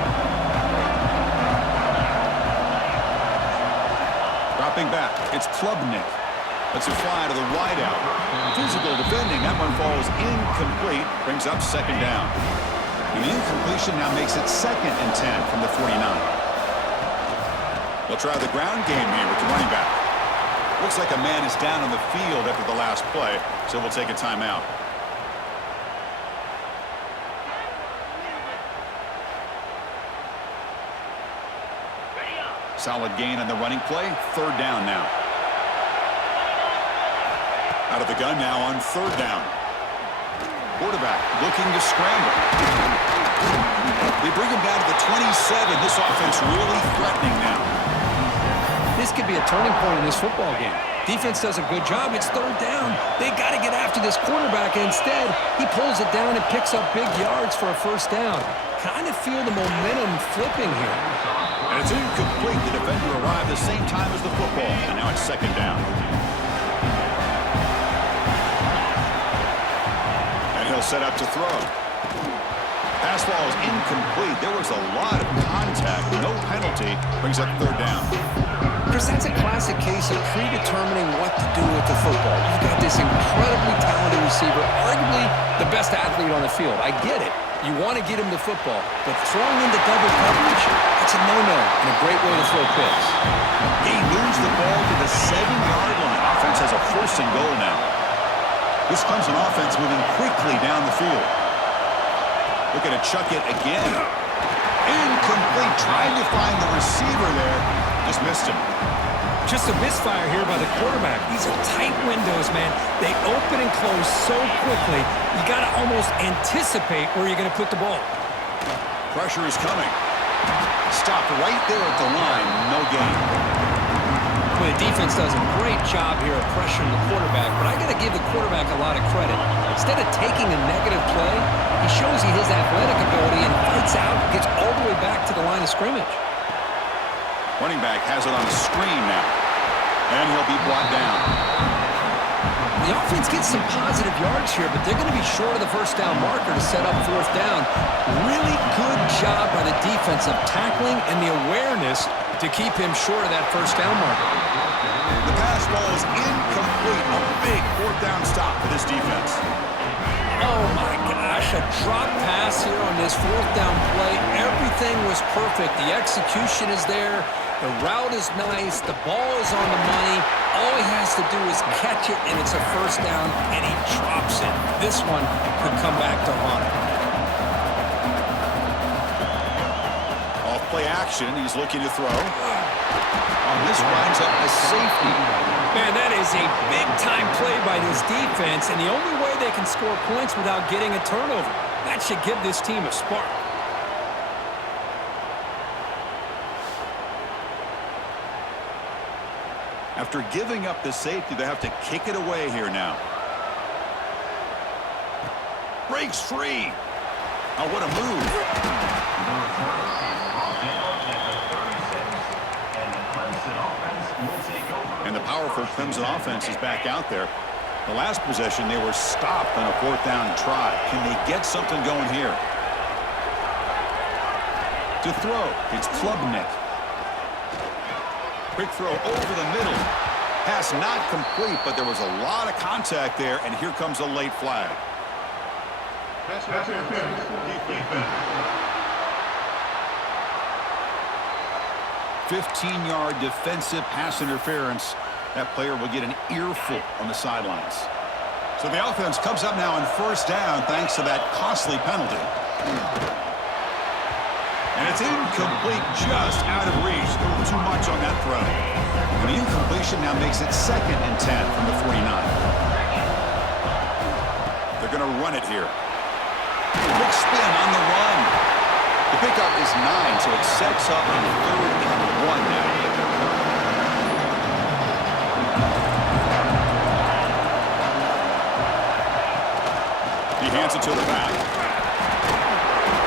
Dropping back, it's Klubnik. Lets it fly to the wideout. Physical defending. That one falls incomplete. Brings up 2nd down. And the incompletion now makes it 2nd and 10 from the 49. They'll try the ground game here with the running back. Looks like a man is down on the field after the last play, so we'll take a timeout. Solid gain on the running play. 3rd down now. Out of the gun now on 3rd down. Quarterback looking to scramble. They bring him down to the 27. This offense really threatening now. This could be a turning point in this football game. Defense does a good job. It's 3rd down. They got to get after this quarterback. And instead, he pulls it down and picks up big yards for a 1st down. Kind of feel the momentum flipping here. And it's incomplete. The defender arrived the same time as the football. And now it's 2nd down. He'll set up to throw. Pass ball is incomplete. There was a lot of contact. No penalty. Brings up 3rd down. Chris, that's a classic case of predetermining what to do with the football. You've got this incredibly talented receiver, arguably the best athlete on the field. I get it. You want to get him the football, but throwing into double coverage, that's a no-no and a great way to throw picks. He moves the ball to the 7-yard line. Offense has a 1st and goal now. This Clemson offense moving quickly down the field. Looking to chuck it again. Incomplete. Trying to find the receiver there. Just missed him. Just a misfire here by the quarterback. These are tight windows, man. They open and close so quickly, you got to almost anticipate where you're going to put the ball. Pressure is coming. Stopped right there at the line. No gain. Well, the defense does a great job here of pressuring the quarterback, but I got to give the quarterback a lot of credit. Instead of taking a negative play, he shows his athletic ability and fights out, gets all the way back to the line of scrimmage. Running back has it on the screen now, and he'll be brought down. The offense gets some positive yards here, but they're going to be short of the first down marker to set up fourth down. Really good job by the defense of tackling and the awareness to keep him short of that first down marker. The pass ball is incomplete. A big fourth down stop for this defense. Oh, my gosh, a drop pass here on this fourth down play. Everything was perfect. The execution is there. The route is nice. The ball is on the money. All he has to do is catch it, and it's a first down, and he drops it. This one could come back to haunt him. Off play action. He's looking to throw. On this winds up a safety. Man, that is a big-time play by this defense, and the only way they can score points without getting a turnover. That should give this team a spark. After giving up the safety, they have to kick it away here now. Breaks free. Oh, what a move. And the powerful Clemson offense is back out there. The last possession, they were stopped on a fourth down try. Can they get something going here? To throw, it's Klubnik. Quick throw over the middle. Pass not complete, but there was a lot of contact there, and here comes a late flag. 15-yard defensive pass interference. That player will get an earful on the sidelines. So the offense comes up now on first down thanks to that costly penalty. And it's incomplete, just out of reach. Too much on that throw. And the incompletion now makes it 2nd and 10 from the 49. They're going to run it here. Quick spin on the run. The pickup is 9, so it sets up on 3rd and 1 now. He hands it to the back.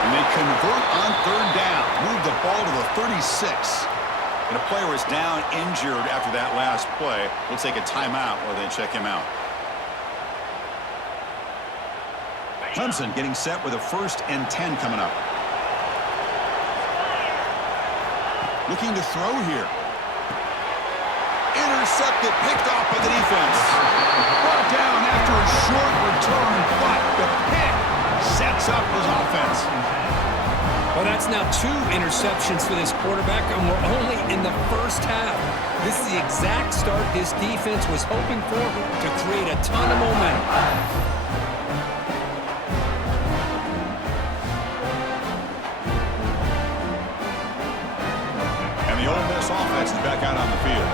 And they convert on 3rd down. Move the ball to the 36. And a player is down injured after that last play. We'll take a timeout while they check him out. Clemson getting set with a 1st and 10 coming up. Looking to throw here. Intercepted, picked off by the defense. Brought down after a short return, but the pick sets up his offense. Well, that's now 2 interceptions for this quarterback, and we're only in the first half. This is the exact start this defense was hoping for to create a ton of momentum. And the Ole Miss offense is back out on the field.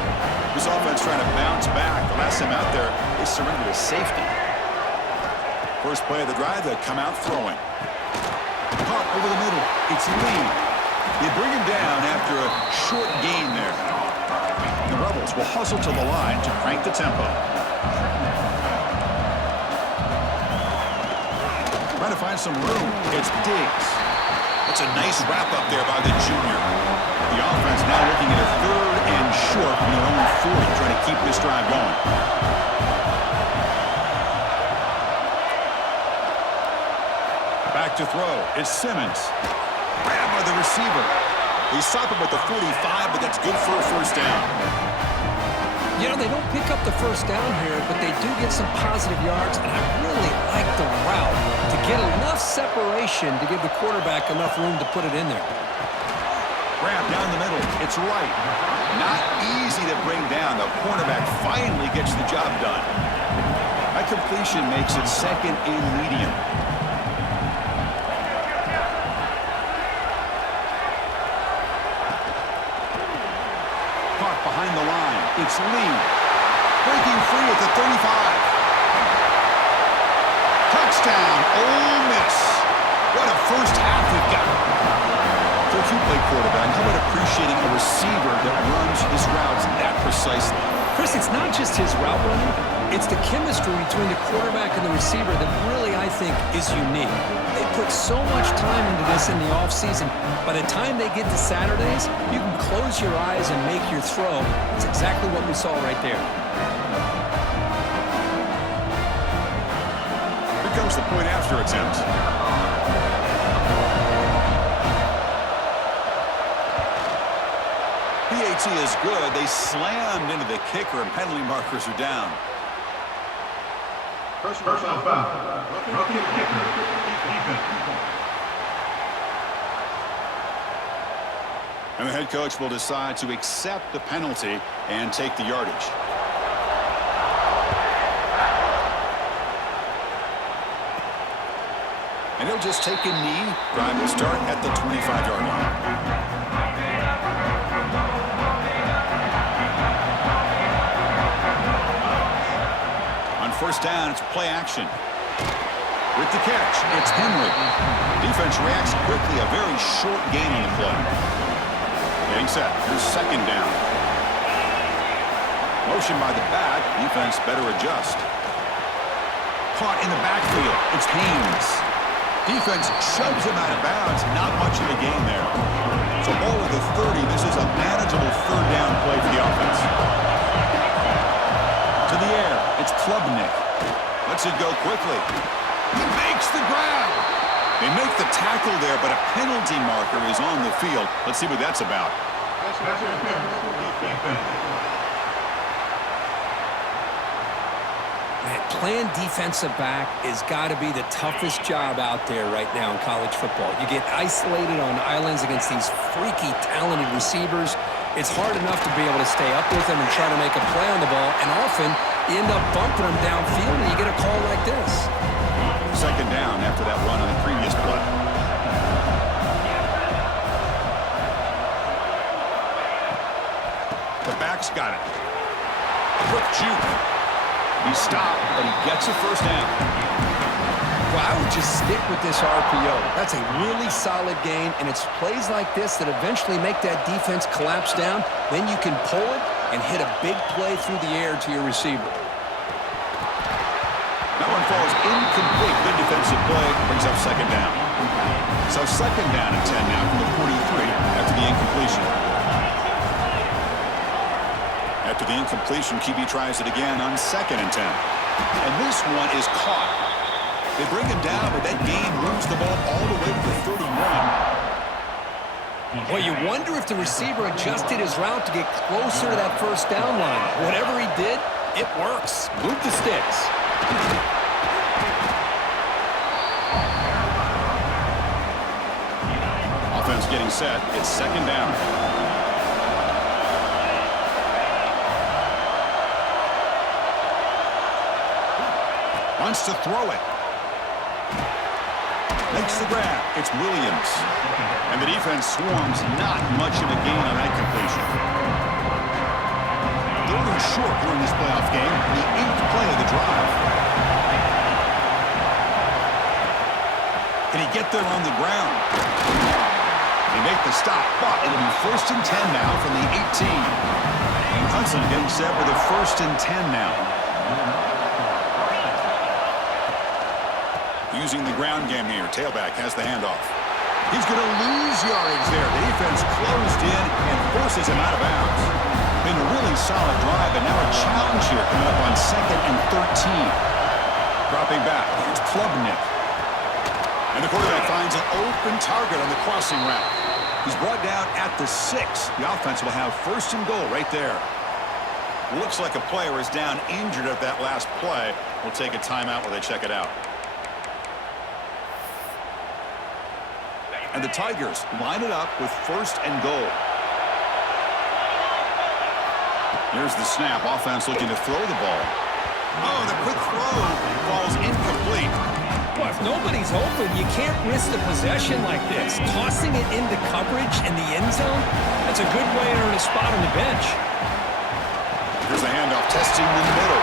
This offense trying to bounce back. The last time out there, they surrendered a safety. First play of the drive, they come out throwing. Caught over the middle. It's Lee. They bring him down after a short gain there. The Rebels will hustle to the line to crank the tempo. Trying to find some room. It's Diggs. That's a nice wrap up there by the junior. The offense now looking at a 3rd and short from their own 40, trying to keep this drive going. Back to throw. It's Simmons. Grabbed by the receiver. He stopped him with the 45, but that's good for a first down. You know, they don't pick up the first down here, but they do get some positive yards, and I really like the route to get enough separation to give the quarterback enough room to put it in there. Grab down the middle. It's right. Not easy to bring down. The cornerback finally gets the job done. That completion makes it 2nd and medium. Caught behind the line. It's Lee. Breaking free at the 35. Touchdown, Ole Miss. What a first half we've got. Coach, you play quarterback. How about appreciating a receiver that runs his routes that precisely? Chris, it's not just his route running. It's the chemistry between the quarterback and the receiver that really, I think, is unique. They put so much time into this in the offseason. By the time they get to Saturdays, you can close your eyes and make your throw. It's exactly what we saw right there. was the point after attempt. PAT is good. They slammed into the kicker, and penalty markers are down. Personal foul. Rookie kicker. Defense. And the head coach will decide to accept the penalty and take the yardage. And he'll just take a knee. Drive will start at the 25-yard line. On first down, it's play action. With the catch, it's Henry. Defense reacts quickly. A very short gain on the play. Getting set. Here's second down. Motion by the back. Defense better adjust. Caught in the backfield. It's Haynes. Defense shoves him out of bounds. Not much of a gain there. So ball at the 30. This is a manageable third down play for the offense. To the air. It's Klubnik. Lets it go quickly. He makes the grab. They make the tackle there, but a penalty marker is on the field. Let's see what that's about. Man, playing defensive back has got to be the toughest job out there right now in college football. You get isolated on islands against these freaky, talented receivers. It's hard enough to be able to stay up with them and try to make a play on the ball, and often you end up bumping them downfield and you get a call like this. Second down after that run on the previous play. The back's got it. Quick juke. He stopped, but he gets a first down. Well, I would just stick with this RPO. That's a really solid game, and it's plays like this that eventually make that defense collapse down. Then you can pull it and hit a big play through the air to your receiver. That one falls incomplete. Good defensive play. Brings up second down. So second down and 10 now from the 43 after the incompletion. After the incompletion, QB tries it again on second and 10. And this one is caught. They bring him down, but that gain moves the ball all the way to the 31. Well, you wonder if the receiver adjusted his route to get closer to that first down line. Whatever he did, it works. Move the sticks. Offense getting set. It's second down. Wants to throw it. Makes the grab. It's Williams. And the defense swarms. Not much of a gain on that completion. Third and short during this playoff game. The 8th play of the drive. Can he get there on the ground? They make the stop, but it'll be first and 10 now from the 18. Clemson getting set with a first and 10 now. Using the ground game here. Tailback has the handoff. He's going to lose yardage there. The defense closed in and forces him out of bounds. Been a really solid drive, and now a challenge here coming up on second and 13. Dropping back. Here's Klubnik. And the quarterback finds an open target on the crossing route. He's brought down at the 6. The offense will have first and goal right there. Looks like a player is down injured at that last play. We'll take a timeout while they check it out. And the Tigers line it up with first and goal. Here's the snap. Offense looking to throw the ball. Oh, the quick throw falls incomplete. Well, if nobody's open, you can't risk the possession like this. Tossing it into coverage in the end zone, that's a good way to earn a spot on the bench. Here's the handoff, testing the middle.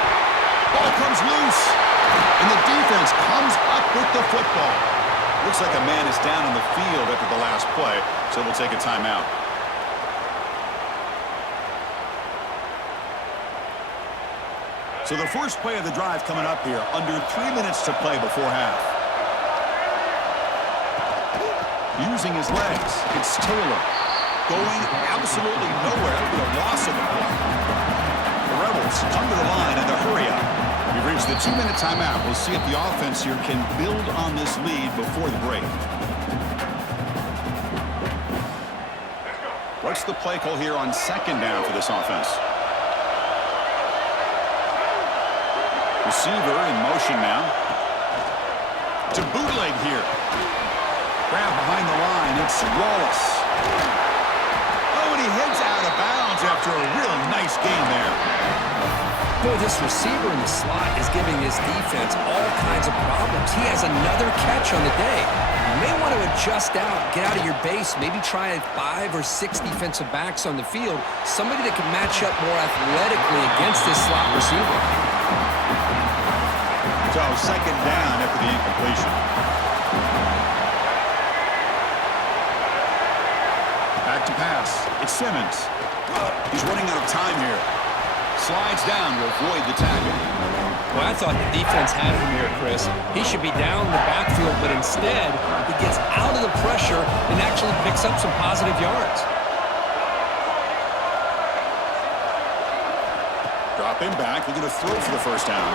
Ball comes loose, and the defense comes up with the football. Looks like a man is down on the field after the last play, so we'll take a timeout. So the first play of the drive coming up here, under 3 minutes to play before half. Using his legs, it's Taylor. Going absolutely nowhere with a loss of the ball. The Rebels come to the line and the hurry up. We've reached the 2-minute timeout. We'll see if the offense here can build on this lead before the break. What's the play call here on second down for this offense? Receiver in motion now. To bootleg here. Grab behind the line. It's Wallace. Oh, and he heads out of bounds after a real nice gain there. Boy, this receiver in the slot is giving this defense all kinds of problems. He has another catch on the day. You may want to adjust out, get out of your base, maybe try 5 or 6 defensive backs on the field, somebody that can match up more athletically against this slot receiver. So second down after the incompletion. Back to pass. It's Simmons. He's running out of time here. Slides down to avoid the tackle. Well, I thought the defense had him here, Chris. He should be down in the backfield, but instead, he gets out of the pressure and actually picks up some positive yards. Drop him back. Looking to throw for the first down.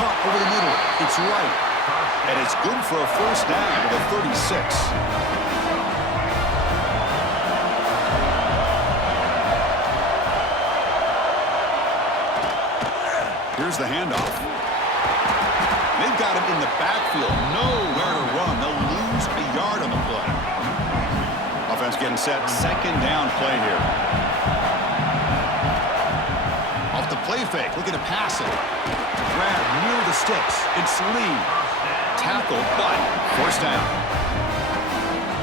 Pop over the middle. It's right. And it's good for a first down with a 36. Here's the handoff. They've got him in the backfield. Nowhere to run. They'll lose a yard on the play. Offense getting set. Second down play here. Off the play fake. Looking to pass it. Grab near the sticks. It's Lee. Tackle, but first down.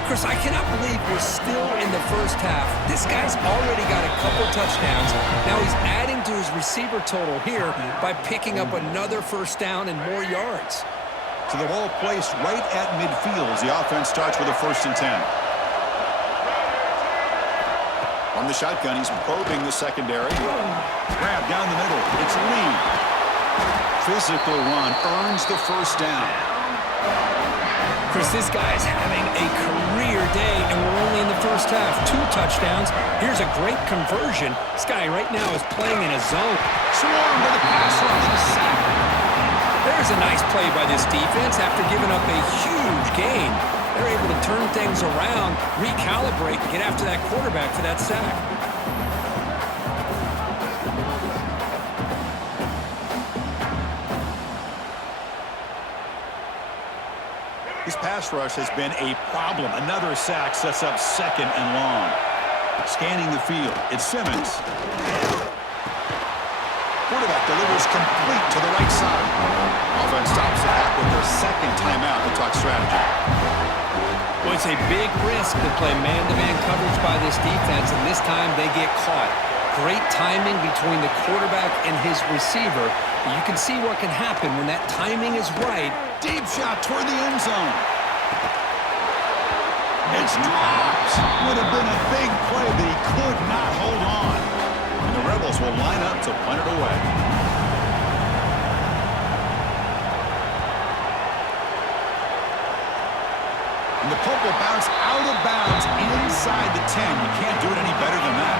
Chris, I cannot believe we're still in the first half. This guy's already got a couple touchdowns. Now he's adding to his receiver total here by picking up another first down and more yards. So the ball placed right at midfield as the offense starts with a 1st and 10. On the shotgun, he's probing the secondary. Grab down the middle. It's Lee. Physical run earns the first down. Chris, this guy's having a career day, and we're only in the first half. 2 touchdowns. Here's a great conversion. This guy right now is playing in a zone. Swarm to the pass rush and sack. There's a nice play by this defense after giving up a huge gain. They're able to turn things around, recalibrate, and get after that quarterback for that sack. This pass rush has been a problem. Another sack sets up second and long. Scanning the field. It's Simmons. Quarterback delivers complete to the right side. Offense stops the back with their second timeout to talk strategy. Well, it's a big risk to play man-to-man coverage by this defense, and this time they get caught. Great timing between the quarterback and his receiver. You can see what can happen when that timing is right. Deep shot toward the end zone. It's dropped. Would have been a big play, but he could not hold on. And the Rebels will line up to punt it away. And the punt will bounce out of bounds inside the 10. You can't do it any better than that.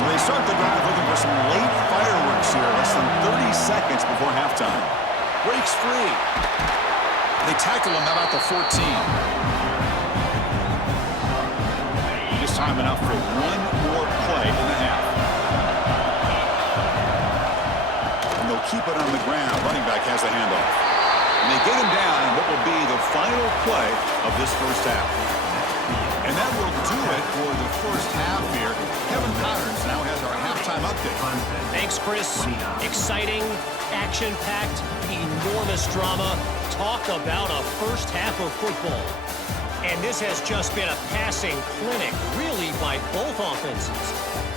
So they start the drive looking for some late fireworks here, less than 30 seconds before halftime. Breaks free. They tackle him about the 14. Just time enough for one more play in the half. And they'll keep it on the ground. Running back has the handoff. And they get him down in what will be the final play of this first half. And that will do it for the first half here. Kevin Connors now has our halftime update. Thanks, Chris. Exciting, action-packed, enormous drama. Talk about a first half of football. And this has just been a passing clinic, really, by both offenses.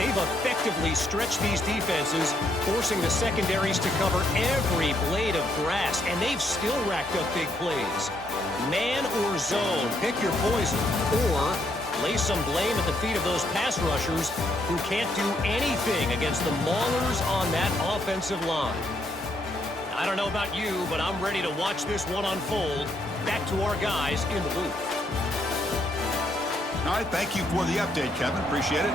They've effectively stretched these defenses, forcing the secondaries to cover every blade of grass, and they've still racked up big plays. Man or zone, pick your poison, or lay some blame at the feet of those pass rushers who can't do anything against the maulers on that offensive line. I don't know about you, but I'm ready to watch this one unfold. Back to our guys in the booth. All right, thank you for the update, Kevin. Appreciate it.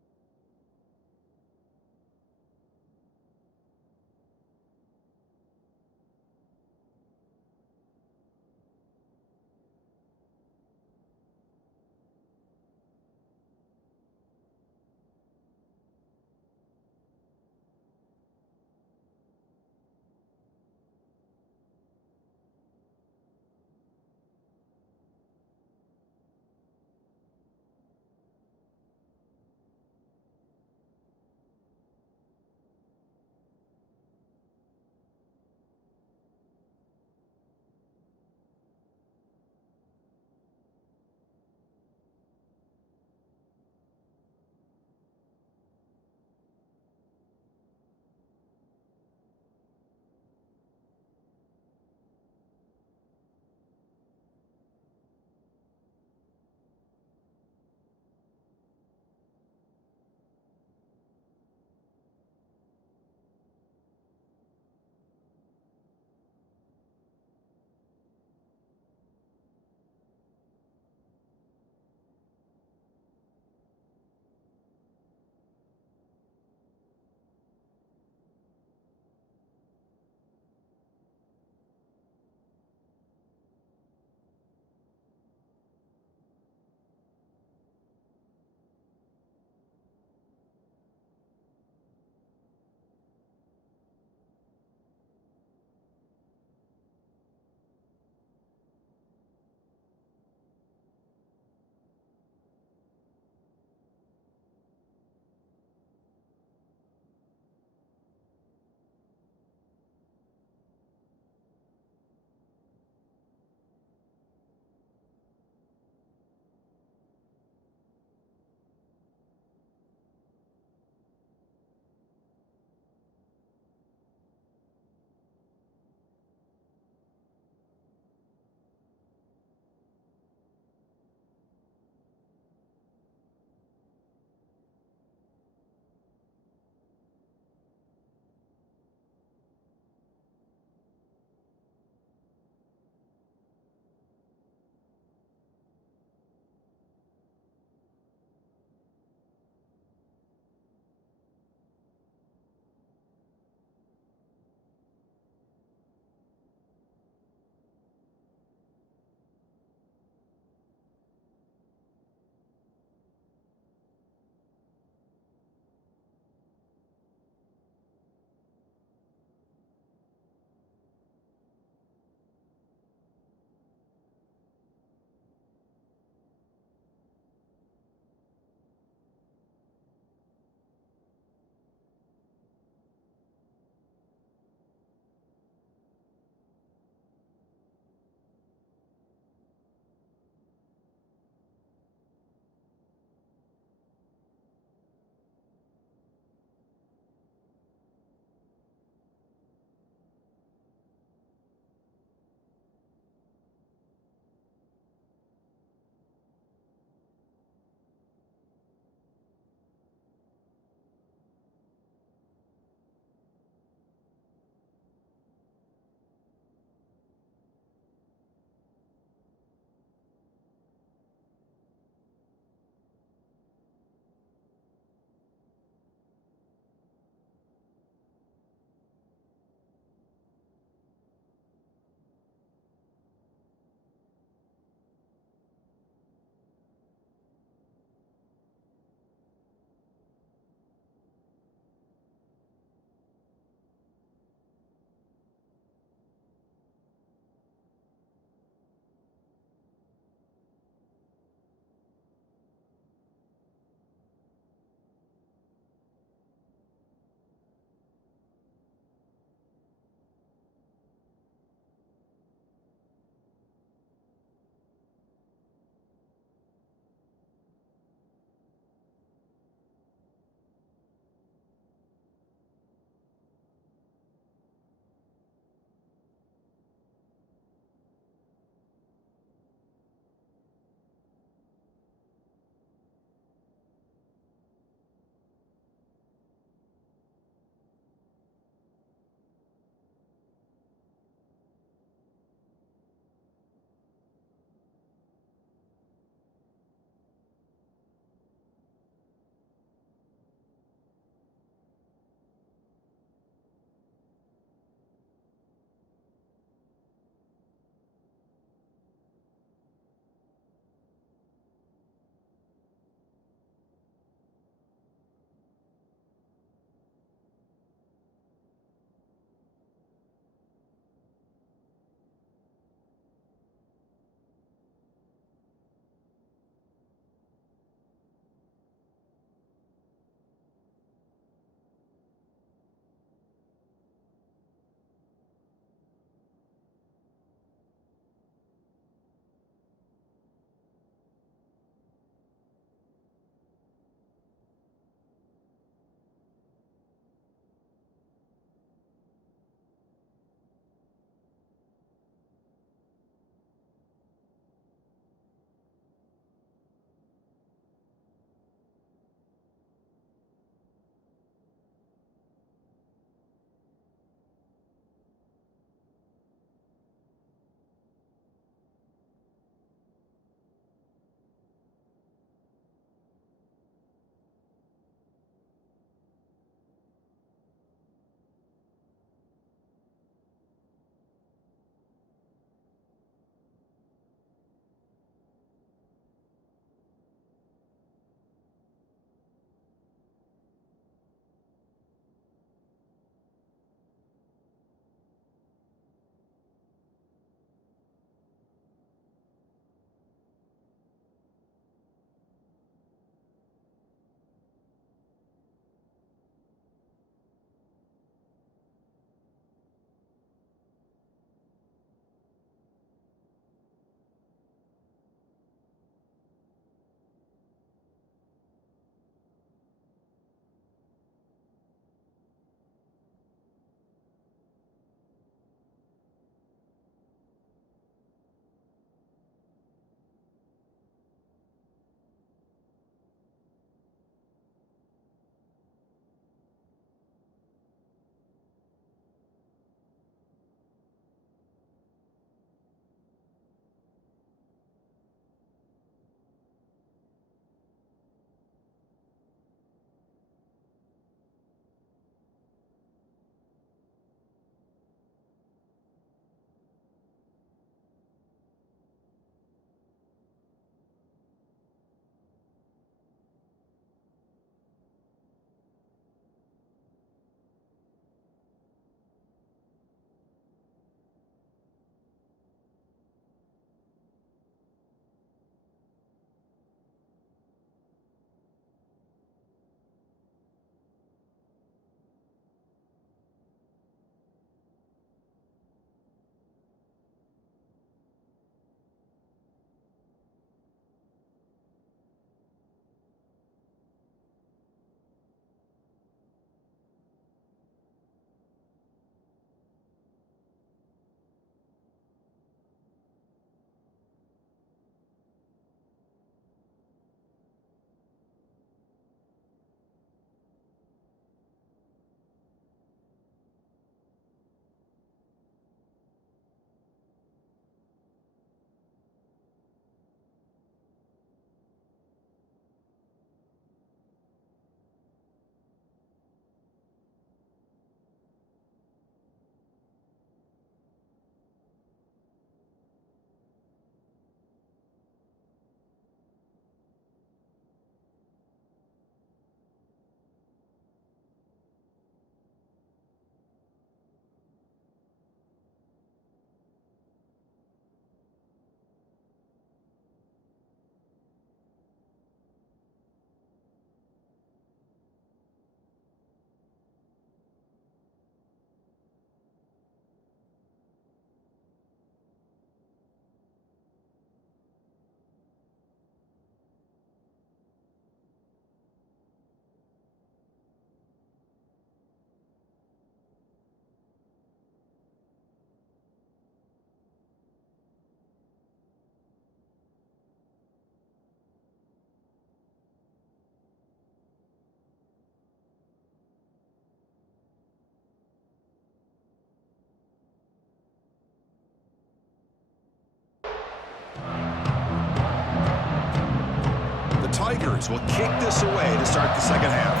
Tigers will kick this away to start the second half.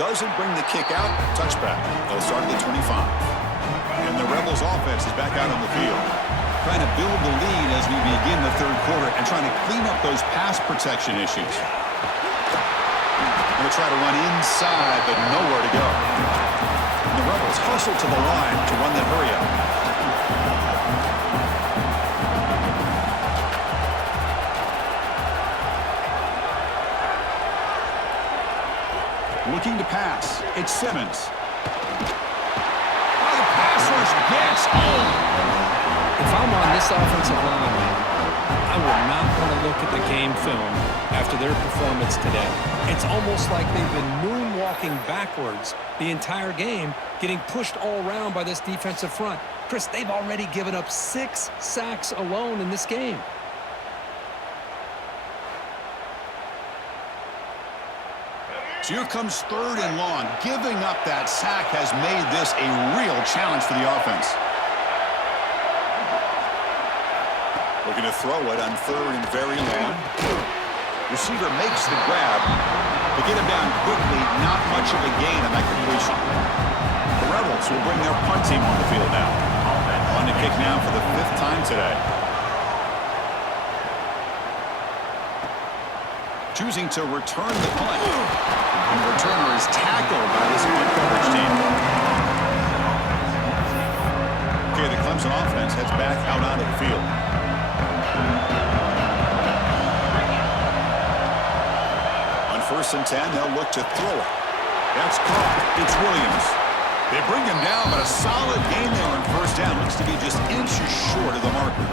Doesn't bring the kick out. Touchback. They'll start at the 25. And the Rebels offense is back out on the field. Trying to build the lead as we begin the third quarter and trying to clean up those pass protection issues. Going to try to run inside, but nowhere to go. And the Rebels hustle to the line to run that hurry up. Looking to pass. It's Simmons. Oh, the pass rush gets home. If I'm on this offensive line, I would not want to look at the game film after their performance today. It's almost like they've been moonwalking backwards the entire game, getting pushed all around by this defensive front. Chris, they've already given up 6 sacks alone in this game. So here comes 3rd and long. Giving up that sack has made this a real challenge for the offense. Looking to throw it on 3rd and very long. Receiver makes the grab. They get him down quickly. Not much of a gain on that completion. The Rebels will bring their punt team on the field now. On the kick now for the 5th time today. Choosing to return the punt. And the returner is tackled by this punt coverage team. Okay, the Clemson offense heads back out onto the field. On 1st and 10, they'll look to throw it. That's caught. It's Williams. They bring him down, but a solid gain there on 1st down. Looks to be just inches short of the marker.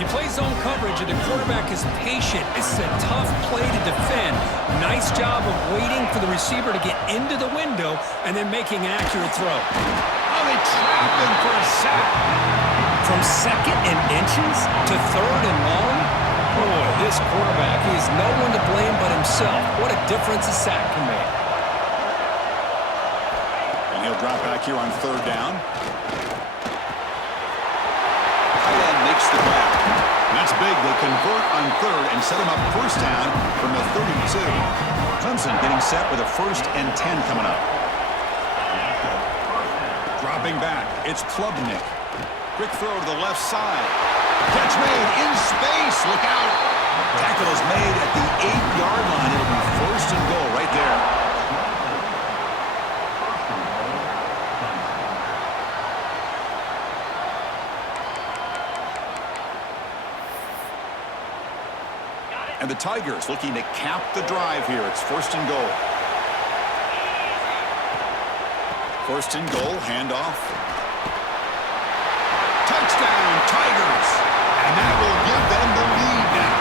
You play zone coverage and the quarterback is patient. It's a tough play to defend. Nice job of waiting for the receiver to get into the window and then making an accurate throw. Oh, they trap him for a sack. From 2nd and inches to 3rd and long? Boy, this quarterback, he has no one to blame but himself. What a difference a sack can make. And he'll drop back here on 3rd down. Makes the grab. That's big. They convert on 3rd and set him up 1st down from the 32. Clemson getting set with a 1st and 10 coming up. Dropping back. It's Klubnik. Quick throw to the left side. Catch made in space. Look out. Tackle is made at the 8-yard line. It'll be 1st and goal right there. And the Tigers looking to cap the drive here. It's 1st and goal. 1st and goal, handoff. Touchdown, Tigers! And that will give them the lead now.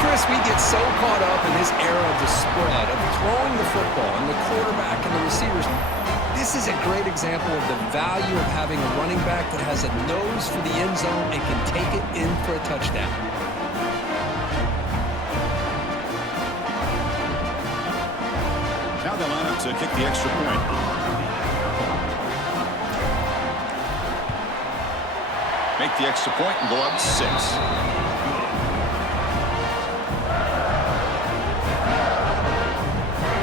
Chris, we get so caught up in this era of the spread, of throwing the football and the quarterback and the receivers. This is a great example of the value of having a running back that has a nose for the end zone and can take it in for a touchdown. Now they'll line up to kick the extra point. Make the extra point and go up 6.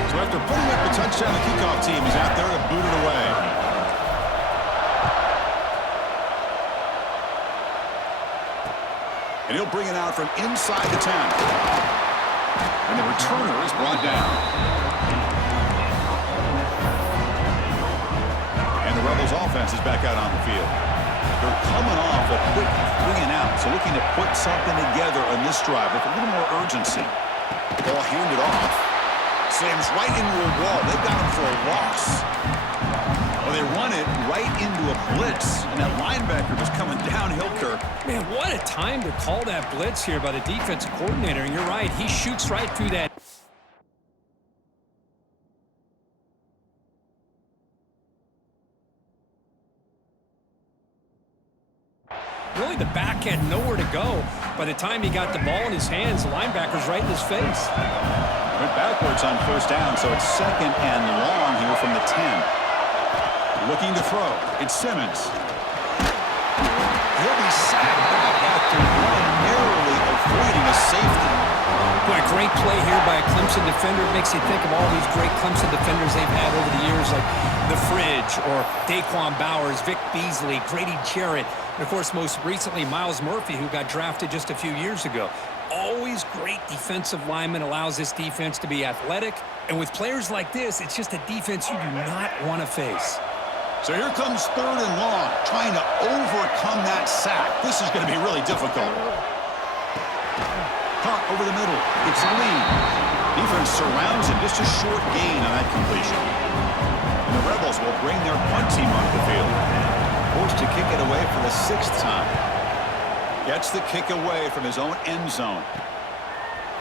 So after putting up a touchdown, the kickoff team is out there to boot it away. And he'll bring it out from inside the 10. And the returner is brought down. And the Rebels offense is back out on the field. They're coming off a quick 3 and out, so looking to put something together on this drive with a little more urgency. Ball handed off. Slams right into a wall. They've got him for a loss. Well, they run it right into a blitz, and that linebacker was coming downhill, Kirk. Man, what a time to call that blitz here by the defensive coordinator. And you're right, he shoots right through that. Really, the back had nowhere to go. By the time he got the ball in his hands, the linebacker's right in his face. Went backwards on 1st down, so it's 2nd and long here from the 10. Looking to throw. It's Simmons. He'll be sacked back after narrowly avoiding a safety. Boy, great play here by a Clemson defender. It makes you think of all these great Clemson defenders they've had over the years, like The Fridge or Daquan Bowers, Vic Beasley, Grady Jarrett, and, of course, most recently, Miles Murphy, who got drafted just a few years ago. Always great defensive lineman, allows this defense to be athletic. And with players like this, it's just a defense you do not want to face. So here comes 3rd and long, trying to overcome that sack. This is going to be really difficult. Caught over the middle. It's Lee. Defense surrounds him. Just a short gain on that completion. And the Rebels will bring their punt team onto the field. Forced to kick it away for the 6th time. Gets the kick away from his own end zone.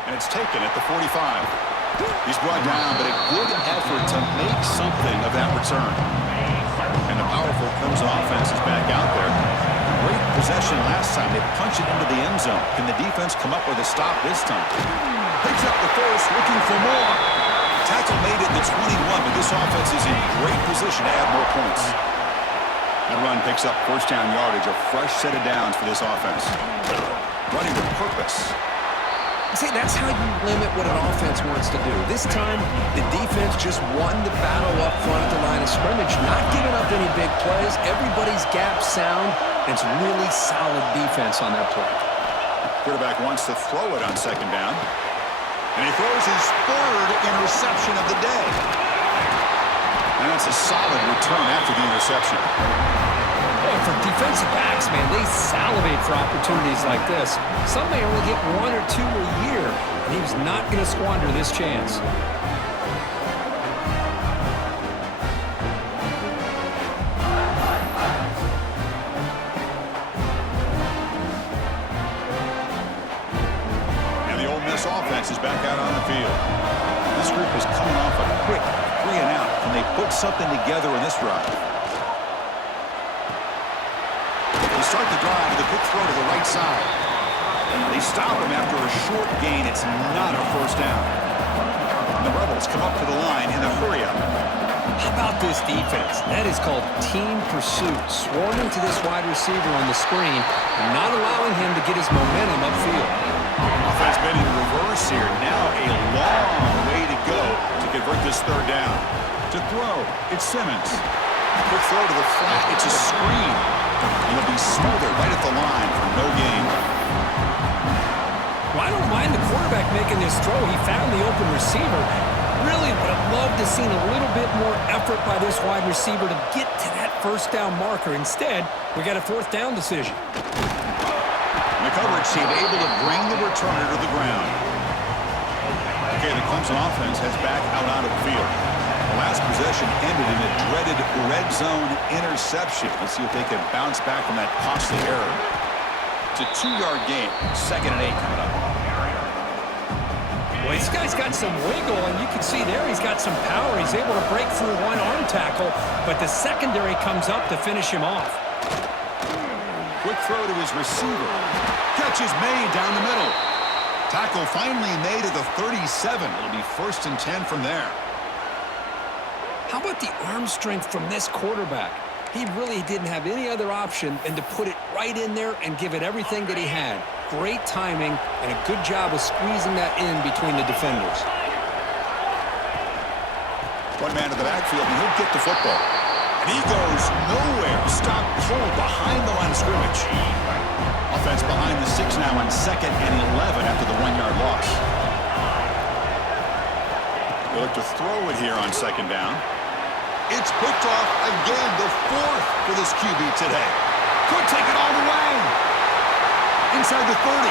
And it's taken at the 45. He's brought down, but a good effort to make something of that return. And the powerful Clemson offense is back out there. Great possession last time. They punch it into the end zone. Can the defense come up with a stop this time? Picks up the first, looking for more. Tackle made it in the 21, but this offense is in great position to add more points. That run picks up 1st down yardage, a fresh set of downs for this offense. Running with purpose. See, that's how you limit what an offense wants to do. This time, the defense just won the battle up front at the line of scrimmage, not giving up any big plays. Everybody's gap sound. It's really solid defense on that play. Quarterback wants to throw it on 2nd down. And he throws his 3rd interception of the day. And that's a solid return after the interception. Boy, for defensive backs, man, they salivate for opportunities like this. Some may only get 1 or 2 a year, and he was not going to squander this chance. And the Ole Miss offense is back out on the field. This group is coming off a quick 3-and-out. Can they put something together in this drive? They start the drive with a quick throw to the right side. They stop him after a short gain. It's not a 1st down. And the Rebels come up to the line in a hurry-up. How about this defense? That is called team pursuit. Swarming to this wide receiver on the screen and not allowing him to get his momentum upfield. Offense been in reverse here. Now a long way to go to convert this 3rd down. To throw, it's Simmons. Quick throw to the flat. It's a screen. And he'll be smothered right at the line for no gain. Well, I don't mind the quarterback making this throw. He found the open receiver. Really would have loved to see a little bit more effort by this wide receiver to get to that 1st down marker. Instead, we got a 4th down decision. And the coverage team able to bring the returner to the ground. Okay, the Clemson offense heads back out onto the field. The last possession ended in a dreaded red zone interception. Let's see if they can bounce back from that costly error. It's a 2-yard gain. 2nd and 8 coming up. Well, this guy's got some wiggle, and you can see there he's got some power. He's able to break through one arm tackle, but the secondary comes up to finish him off. Quick throw to his receiver. Catch is made down the middle. Tackle finally made at the 37. It'll be 1st and 10 from there. How about the arm strength from this quarterback? He really didn't have any other option than to put it right in there and give it everything that he had. Great timing and a good job of squeezing that in between the defenders. One man to the backfield, and he'll get the football. And he goes nowhere. Stop cold behind the line of scrimmage. Offense behind the 6 now on 2nd and 11 after the 1-yard loss. They look to throw it here on 2nd down. It's picked off again, the 4th for this QB today. Could take it all the way. Inside the 30.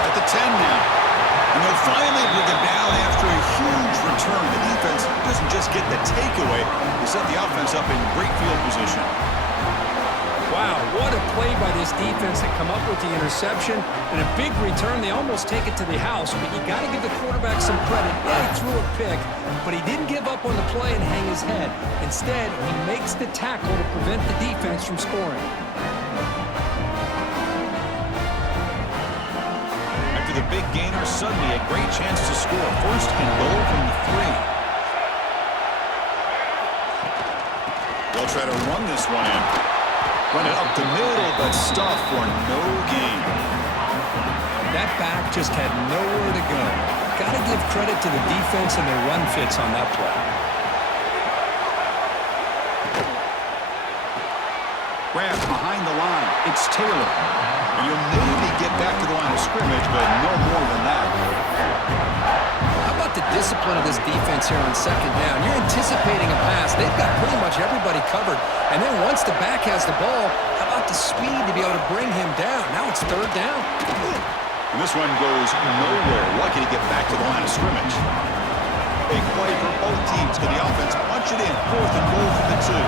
At the 10 now. And they'll finally bring it down after a huge return. The defense doesn't just get the takeaway. They set the offense up in great field position. Wow, what a play by this defense that come up with the interception and a big return. They almost take it to the house, but you got to give the quarterback some credit. Yeah, he threw a pick, but he didn't give up on the play and hang his head. Instead, he makes the tackle to prevent the defense from scoring. After the big gainer, suddenly a great chance to score. 1st and goal from the 3. They'll try to run this one in. Run it up the middle, but stuffed for no gain. That back just had nowhere to go. Got to give credit to the defense and their run fits on that play. Grab behind the line. It's Taylor. And you'll maybe get back to the line of scrimmage, but no more than that. How about the discipline of this defense here on second down? You're anticipating a pass. They've got pretty much everybody covered. And then once the back has the ball, how about the speed to be able to bring him down? Now it's third down. And this one goes nowhere. Lucky to get back to the line of scrimmage. Big play for both teams. Can the offense punch it in? 4th and goal from the 2.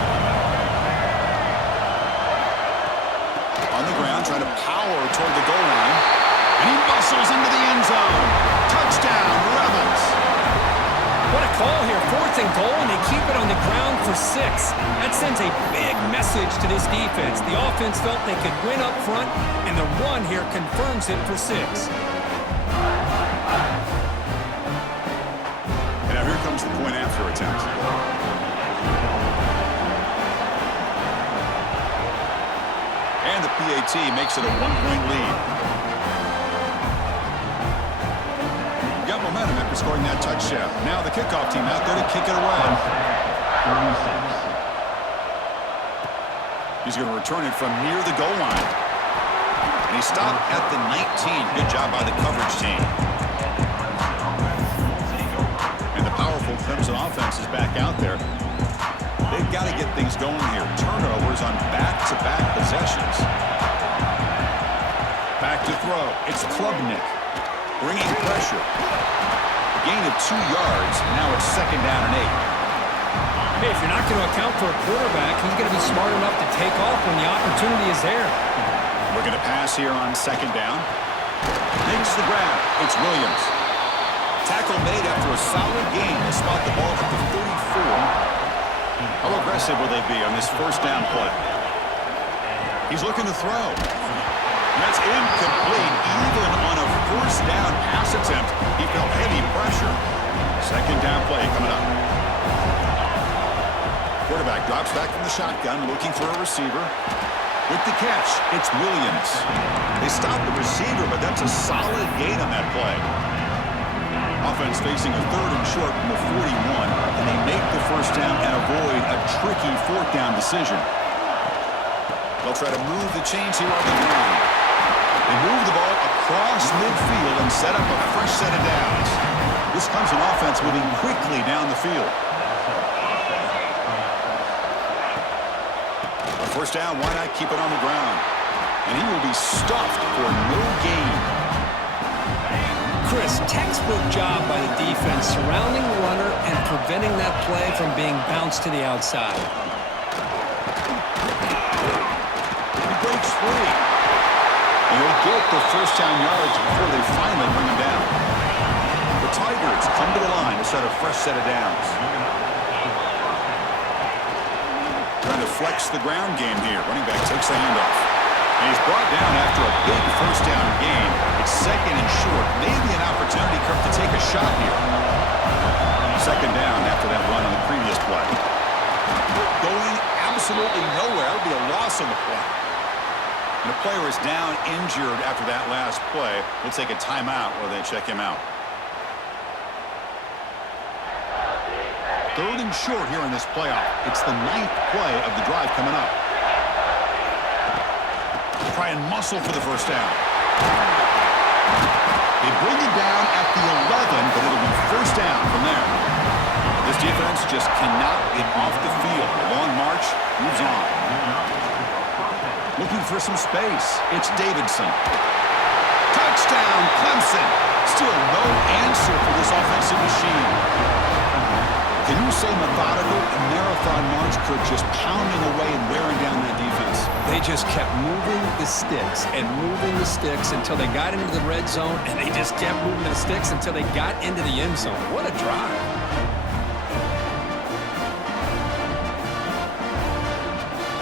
On the ground, trying to power toward the goal line. And he bustles into the end zone. Touchdown, Rebels. What a call here. 4th and goal, and they keep it on the ground for 6. That sends a big message to this defense. The offense felt they could win up front, and the run here confirms it for 6. And now here comes the point after attempt. And the PAT makes it a 1-point lead. Got momentum after scoring that touchdown. Now the kickoff team out there to kick it away. 36. He's going to return it from near the goal line. And he stopped at the 19. Good job by the coverage team. And the powerful Clemson offense is back out there. They've got to get things going here. Turnovers on back-to-back possessions. Back to throw. It's Klubnik. Bringing pressure. A gain of 2 yards. Now it's 2nd down and 8. Hey, if you're not going to account for a quarterback, he's going to be smart enough to take off when the opportunity is there. We're going to pass here on 2nd down. Makes the grab. It's Williams. Tackle made after a solid gain to spot the ball at the 34. How aggressive will they be on this 1st down play? He's looking to throw. That's incomplete. Even on a 1st down pass attempt, he felt heavy pressure. 2nd down play coming up. Quarterback drops back from the shotgun, looking for a receiver. With the catch, it's Williams. They stop the receiver, but that's a solid gain on that play. Offense facing a 3rd and short from the 41, and they make the 1st down and avoid a tricky 4th down decision. They'll try to move the chains here on the ground. They move the ball across midfield and set up a fresh set of downs. This Clemson offense moving quickly down the field. A 1st down, why not keep it on the ground? And he will be stuffed for no gain. Chris, textbook job by the defense surrounding the runner and preventing that play from being bounced to the outside. He breaks free. And he'll get the 1st down yards before they finally bring him down. The Tigers come to the line to set a fresh set of downs. Trying to flex the ground game here. Running back takes the handoff. And he's brought down after a big 1st down gain. It's 2nd and short. Maybe an opportunity to take a shot here. 2nd down after that run on the previous play. Going absolutely nowhere. That would be a loss on the play. And the player is down injured after that last play. We'll take a timeout while they check him out. 3rd and short here in this playoff. It's the 9th play of the drive coming up. Try and muscle for the 1st down. They bring it down at the 11, but it'll be 1st down from there. This defense just cannot get off the field. The long march moves on. Looking for some space. It's Davidson. Touchdown, Clemson. Still no answer for this offensive machine. Can you say methodical? A marathon march, Kirk, just pounding away and wearing down that defense. They just kept moving the sticks and moving the sticks until they got into the red zone, and they just kept moving the sticks until they got into the end zone. What a drive.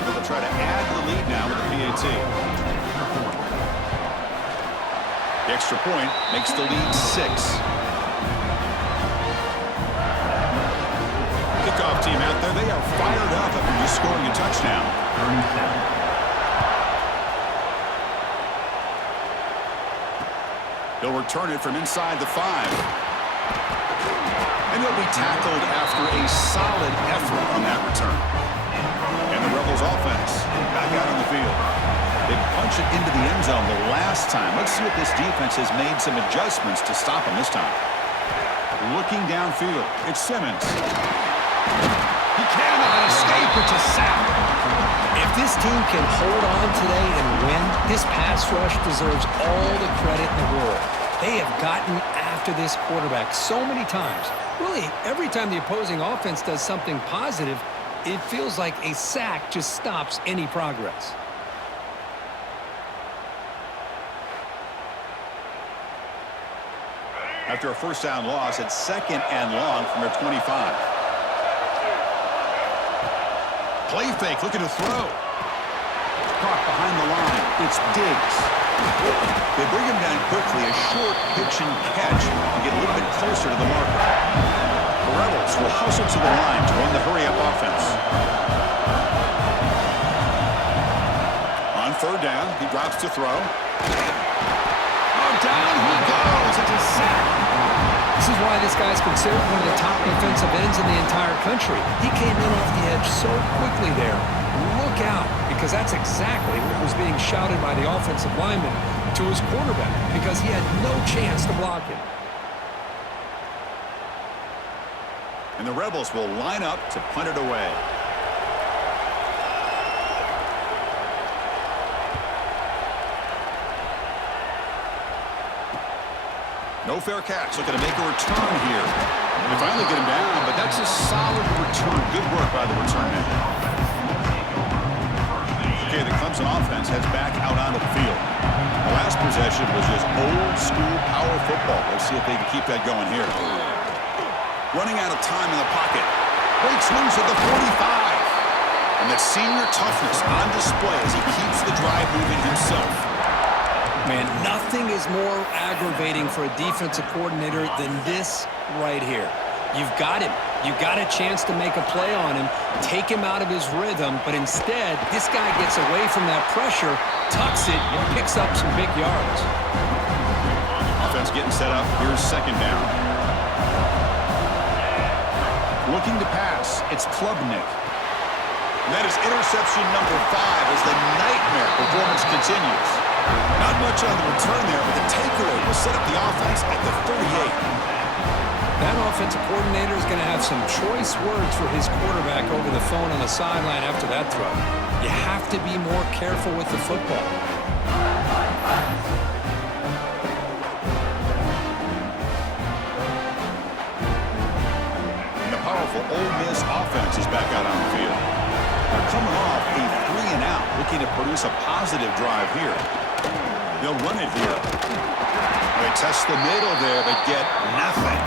They'll try to add to the lead now with the PAT. The extra point makes the lead 6. Kickoff team out there there. They are fired up after just scoring a touchdown. 37. He'll return it from inside the 5. And he'll be tackled after a solid effort on that return. And the Rebels offense back out on the field. They punch it into the end zone the last time. Let's see if this defense has made some adjustments to stop them this time. Looking downfield, it's Simmons. He cannot escape. It's a sack. If this team can hold on today and win, this pass rush deserves all the credit in the world. They have gotten after this quarterback so many times. Really, every time the opposing offense does something positive, it feels like a sack just stops any progress. After a first down loss, it's 2nd and long from their 25. Play fake, looking to throw. Caught behind the line. It's Diggs. They bring him down quickly, a short pitch and catch to get a little bit closer to the marker. The Rebels will hustle to the line to run the hurry-up offense. On 3rd down, he drops to throw. Oh, down he goes. It's a sack. This is why this guy's considered one of the top defensive ends in the entire country. He came in off the edge so quickly there. Look out, because that's exactly what was being shouted by the offensive lineman to his quarterback, because he had no chance to block him. And the Rebels will line up to punt it away. No fair catch. Looking to make a return here. They finally get him down, but that's a solid return. Good work by the return man. Okay, the Clemson offense heads back out onto the field. The last possession was just old-school power football. Let's see if they can keep that going here. Running out of time in the pocket. Breaks loose at the 45. And that senior toughness on display as he keeps the drive moving himself. Man, nothing is more aggravating for a defensive coordinator than this right here. You've got him. You got a chance to make a play on him, take him out of his rhythm, but instead, this guy gets away from that pressure, tucks it, and picks up some big yards. Offense getting set up. Here's 2nd down. Looking to pass. It's Klubnik. And that is interception number 5 as the nightmare performance continues. Not much on the return there, but the takeaway will set up the offense at the 38. That offensive coordinator is going to have some choice words for his quarterback over the phone on the sideline after that throw. You have to be more careful with the football. And the powerful Ole Miss offense is back out on the field. They're coming off a 3-and-out, looking to produce a positive drive here. They'll run it here. They test the middle there, but get nothing.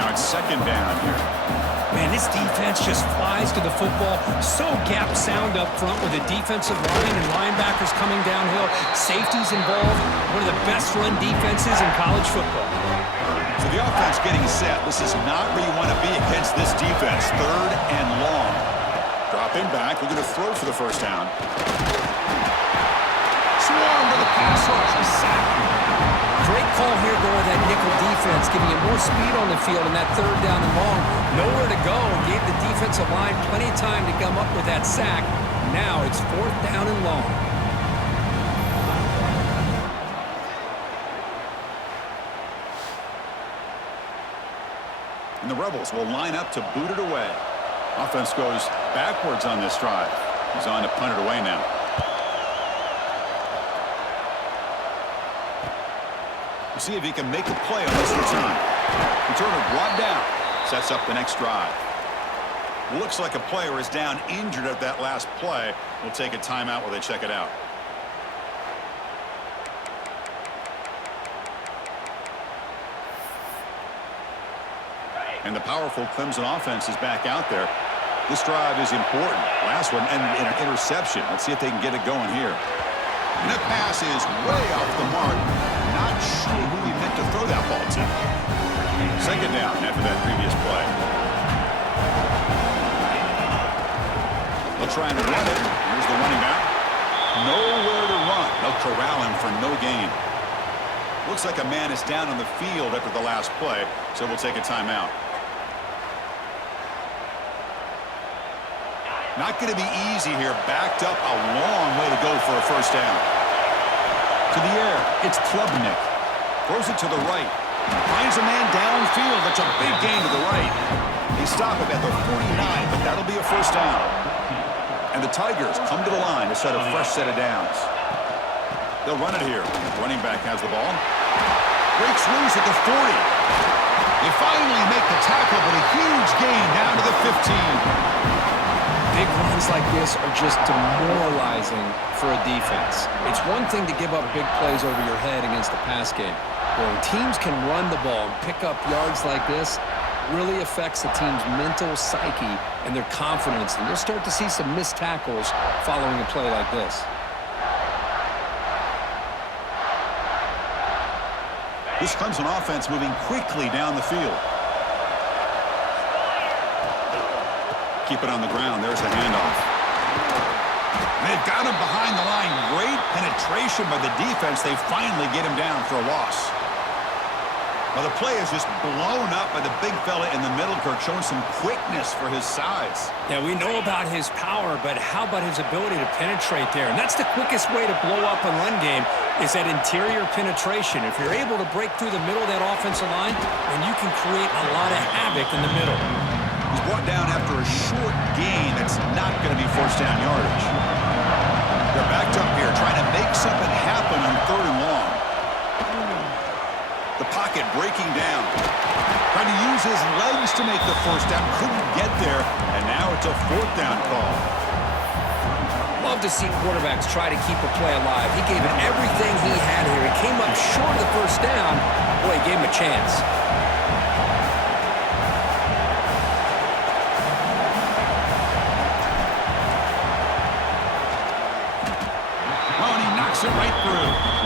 Now it's 2nd down here. Man, this defense just flies to the football. So gap sound up front with the defensive line and linebackers coming downhill. Safeties involved. One of the best run defenses in college football. So the offense getting set. This is not where you want to be against this defense. 3rd and long. Drop in back. We're going to throw for the first down. Swarm to the pass rush. A sack. Great call here going with that nickel defense, giving you more speed on the field in that 3rd down and long. Nowhere to go. Gave the defensive line plenty of time to come up with that sack. Now it's 4th down and long. And the Rebels will line up to boot it away. Offense goes backwards on this drive. He's on to punt it away now. We'll see if he can make a play on this return. Returner brought down. Sets up the next drive. Looks like a player is down injured at that last play. We'll take a timeout while they check it out. And the powerful Clemson offense is back out there. This drive is important. Last one, and an interception. Let's see if they can get it going here. And that pass is way off the mark. Not sure who he meant to throw that ball to. 2nd down after that previous play. They'll try and run it. Here's the running back. Nowhere to run. They'll corral him for no gain. Looks like a man is down on the field after the last play, so we'll take a timeout. Not going to be easy here. Backed up a long way to go for a first down. To the air, it's Klubnik. Throws it to the right. Finds a man downfield. That's a big gain to the right. They stop him at the 49, but that'll be a first down. And the Tigers come to the line to set a fresh set of downs. They'll run it here. Running back has the ball. Breaks loose at the 40. They finally make the tackle, but a huge gain down to the 15. Big runs like this are just demoralizing for a defense. It's one thing to give up big plays over your head against the pass game. But when teams can run the ball and pick up yards like this, really affects the team's mental psyche and their confidence. And you'll start to see some missed tackles following a play like this. This Clemson offense moving quickly down the field. Keep it on the ground. There's the handoff. They've got him behind the line. Great penetration by the defense. They finally get him down for a loss. Well, the play is just blown up by the big fella in the middle, Kirk, showing some quickness for his size. Yeah, we know about his power, but how about his ability to penetrate there? And that's the quickest way to blow up a run game is that interior penetration. If you're able to break through the middle of that offensive line, then you can create a lot of havoc in the middle. He's brought down after a short gain that's not going to be first down yardage. They're backed up here trying to make something happen on 3rd and long. The pocket breaking down. Trying to use his legs to make the first down. Couldn't get there, and now it's a 4th down call. Love to see quarterbacks try to keep a play alive. He gave it everything he had here. He came up short of the first down. Boy, he gave him a chance. Oh, and he knocks it right through.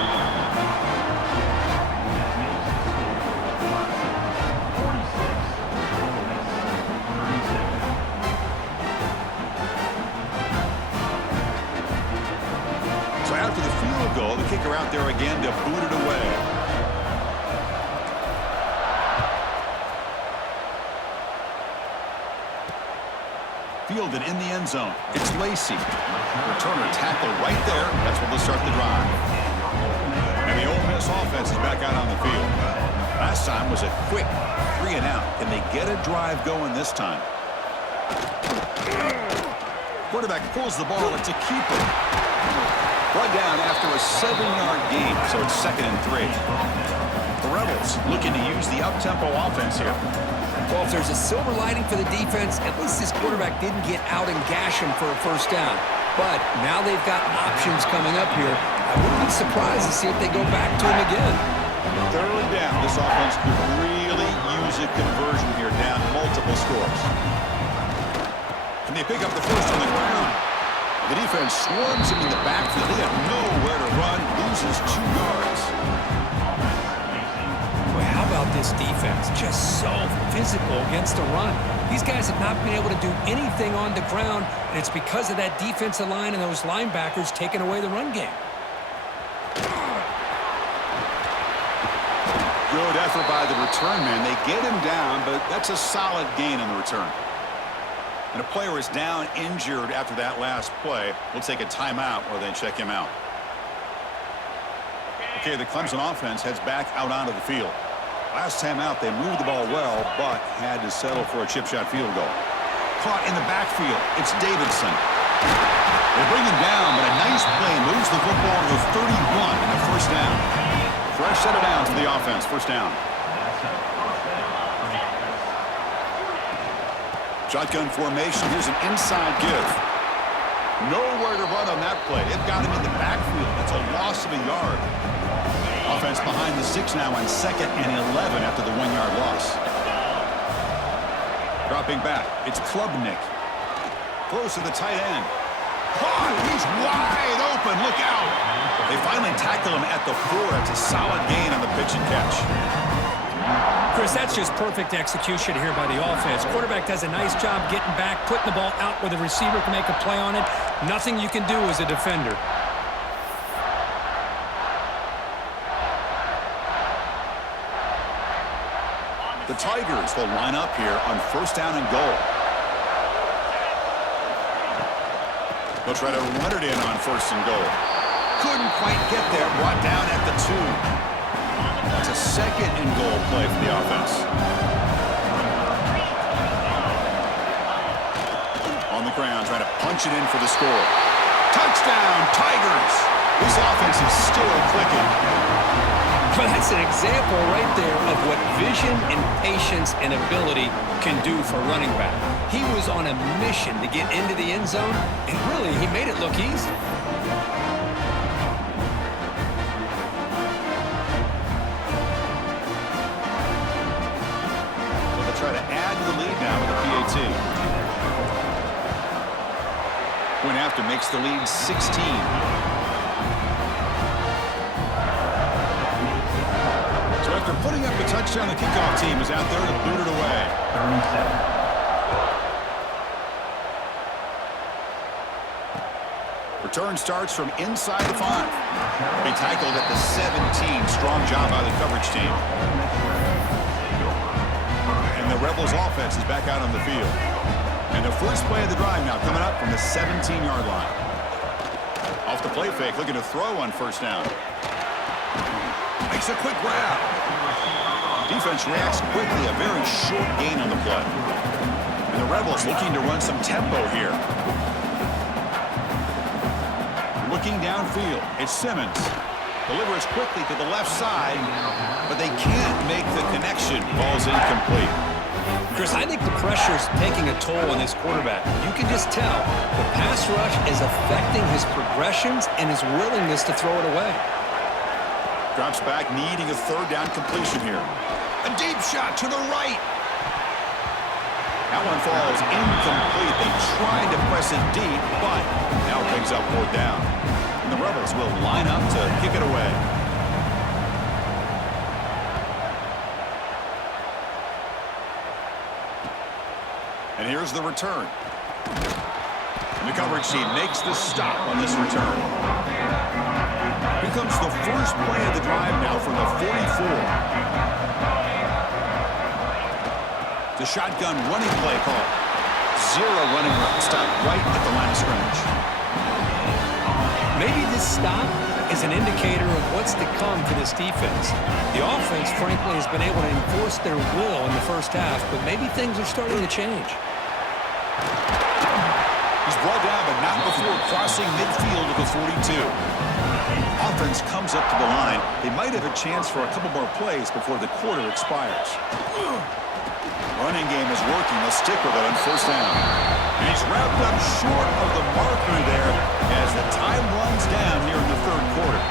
After the field goal, the kicker out there again to boot it away. Fielded in the end zone. It's Lacey. Returner tackle right there. That's where they'll start the drive. And the Ole Miss offense is back out on the field. Last time was a quick 3 and out. Can they get a drive going this time? Quarterback pulls the ball. It's a keeper. Brought down after a 7-yard gain, so it's 2nd and 3. The Rebels looking to use the up-tempo offense here. Well, if there's a silver lining for the defense, at least this quarterback didn't get out and gash him for a first down. But now they've got options coming up here. I wouldn't be surprised to see if they go back to him again. 3rd down. This offense could really use a conversion here, down multiple scores. Can they pick up the first on the ground? The defense swarms him in the backfield. They have nowhere to run. Loses 2 yards. Boy, how about this defense? Just so physical against the run. These guys have not been able to do anything on the ground, and it's because of that defensive line and those linebackers taking away the run game. Good effort by the return man. They get him down, but that's a solid gain on the return. And a player is down injured after that last play. We'll take a timeout or they check him out. Okay, the Clemson offense heads back out onto the field. Last time out, they moved the ball well, but had to settle for a chip shot field goal. Caught in the backfield. It's Davidson. They bring him down, but a nice play moves the football to the 31 in the first down. Fresh set of downs to the offense. First down. Shotgun formation. Here's an inside give. Nowhere to run on that play. They've got him in the backfield. That's a loss of a yard. Offense behind the 6 now on 2nd and 11 after the 1-yard loss. Dropping back. It's Klubnik. Throws to the tight end. Caught. He's wide open. Look out. They finally tackle him at the 4. It's a solid gain on the pitch and catch. Chris, that's just perfect execution here by the offense. Quarterback does a nice job getting back, putting the ball out where the receiver can make a play on it. Nothing you can do as a defender. The Tigers will line up here on 1st down and goal. They'll try to run it in on 1st and goal. Couldn't quite get there. Brought down at the 2. That's a 2nd and goal play for the offense. On the ground, trying to punch it in for the score. Touchdown, Tigers! This offense is still clicking. Well, that's an example right there of what vision and patience and ability can do for running back. He was on a mission to get into the end zone, and really, he made it look easy. So they'll try to add to the lead now with the PAT. Point after makes the lead 16. After putting up a touchdown, the kickoff team is out there to boot it away. 37. Return starts from inside the 5. Be tackled at the 17. Strong job by the coverage team. And the Rebels offense is back out on the field. And the first play of the drive now coming up from the 17-yard line. Off the play fake, looking to throw on 1st down. Makes a quick grab. Defense reacts quickly, a very short gain on the play. And the Rebels looking to run some tempo here. Looking downfield, it's Simmons. Delivers quickly to the left side, but they can't make the connection. Ball's incomplete. Chris, I think the pressure's taking a toll on this quarterback. You can just tell the pass rush is affecting his progressions and his willingness to throw it away. Drops back, needing a 3rd down completion here. A deep shot to the right. That one falls incomplete. They tried to press it deep, but now picks up 4th down. And the Rebels will line up to kick it away. And here's the return. And the coverage team makes the stop on this return. Here comes the first play of the drive now from the 44. The shotgun running play call. 0 running room. Stop right at the line of scrimmage. Maybe this stop is an indicator of what's to come for this defense. The offense, frankly, has been able to enforce their will in the first half, but maybe things are starting to change. He's brought down, but not before crossing midfield of the 42. Offense comes up to the line. They might have a chance for a couple more plays before the quarter expires. Running game is working. They'll stick with it on 1st down. And he's wrapped up short of the marker there as the time runs down here in the 3rd quarter.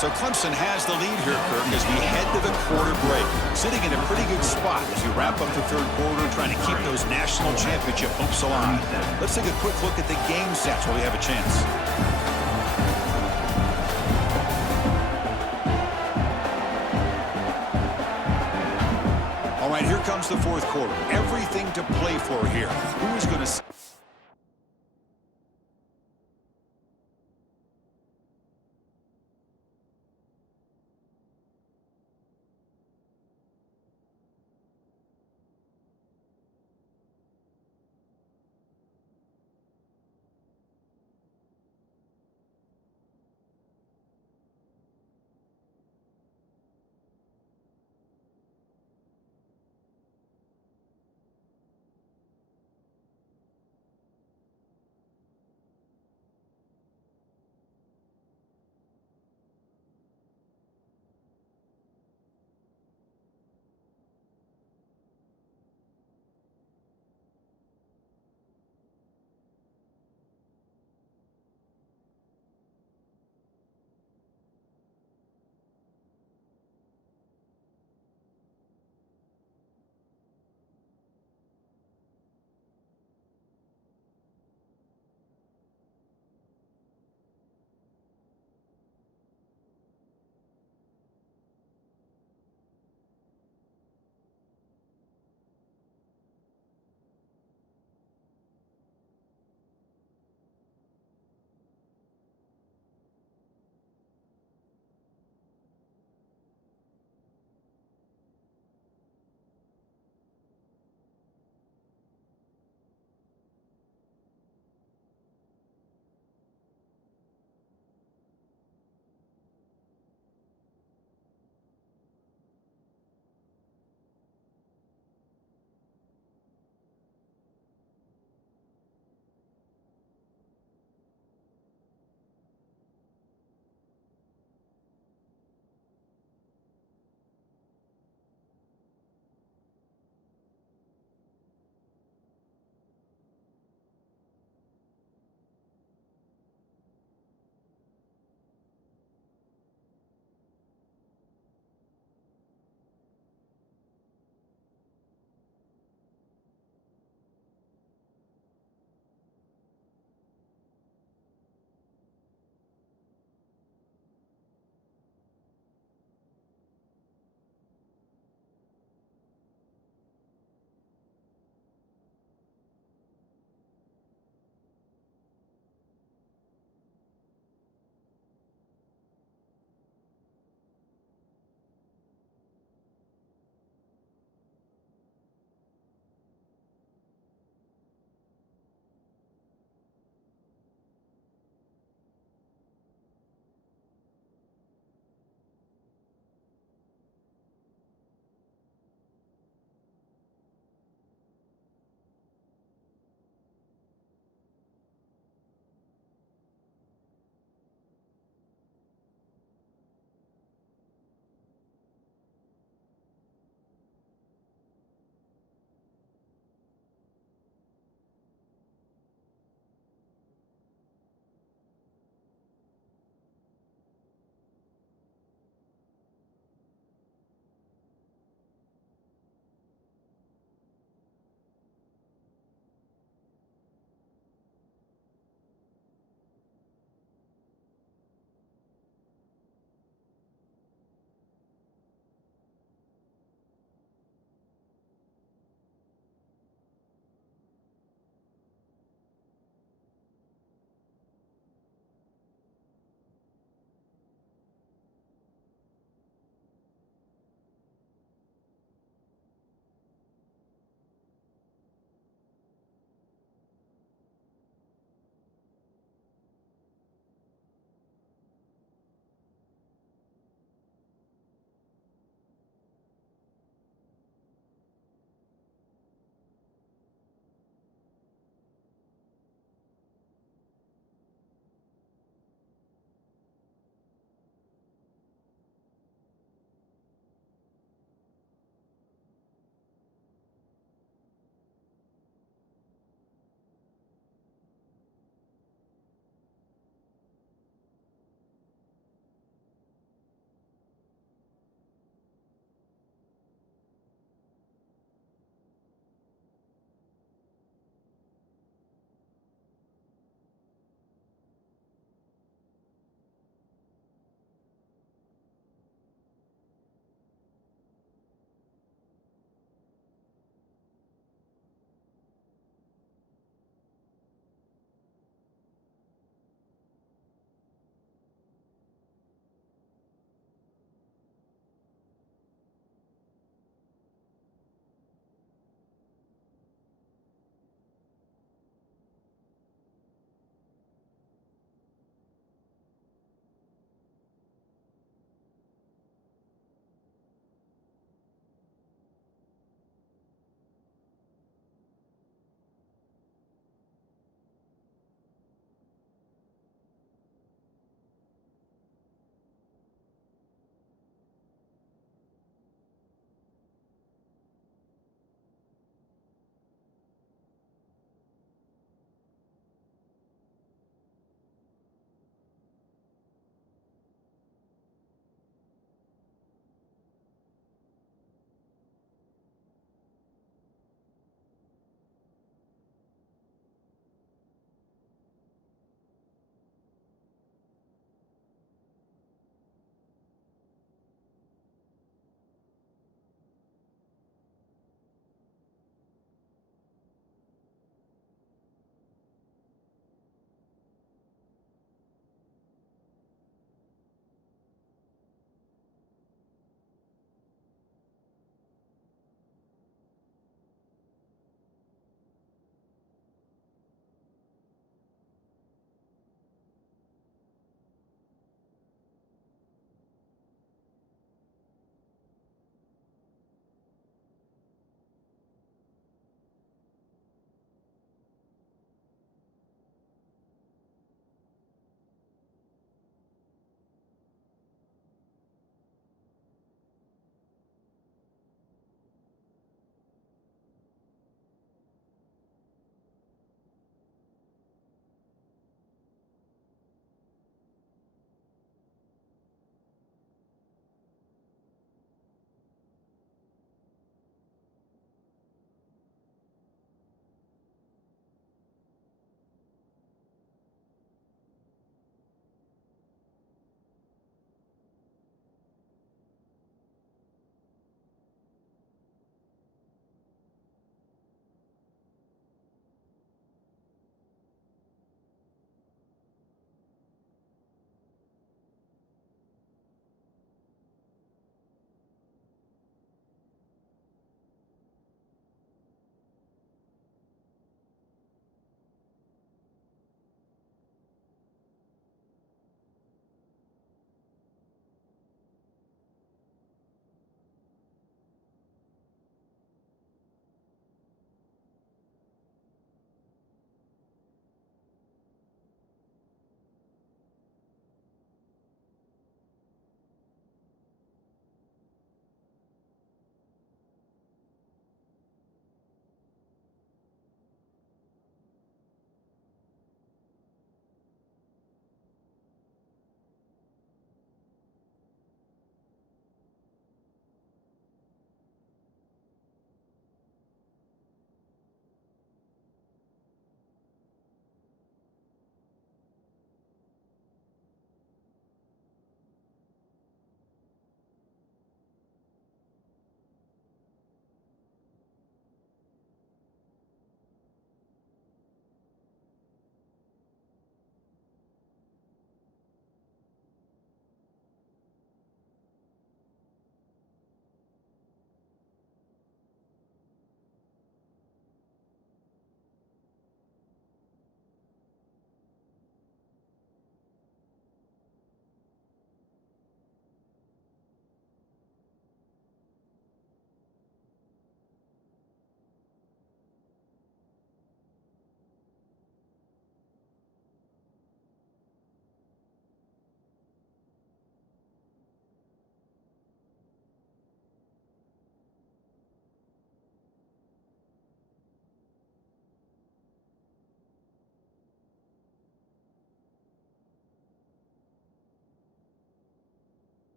So Clemson has the lead here, Kirk, as we head to the quarter break. Sitting in a pretty good spot as we wrap up the 3rd quarter, trying to keep those national championship hopes alive. Let's take a quick look at the game stats while we have a chance. All right, here comes the 4th quarter. Everything to play for here. Who is going to...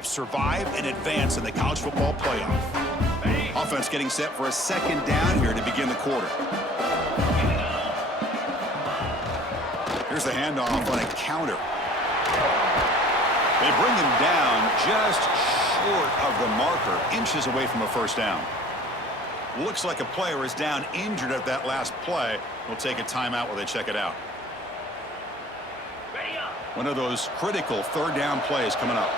drive, survive, and advance in the college football playoff. Offense getting set for a second down here to begin the quarter. Here's the handoff on a counter. They bring him down just short of the marker, inches away from a first down. Looks like a player is down injured at that last play. We'll take a timeout while they check it out. One of those critical third down plays coming up.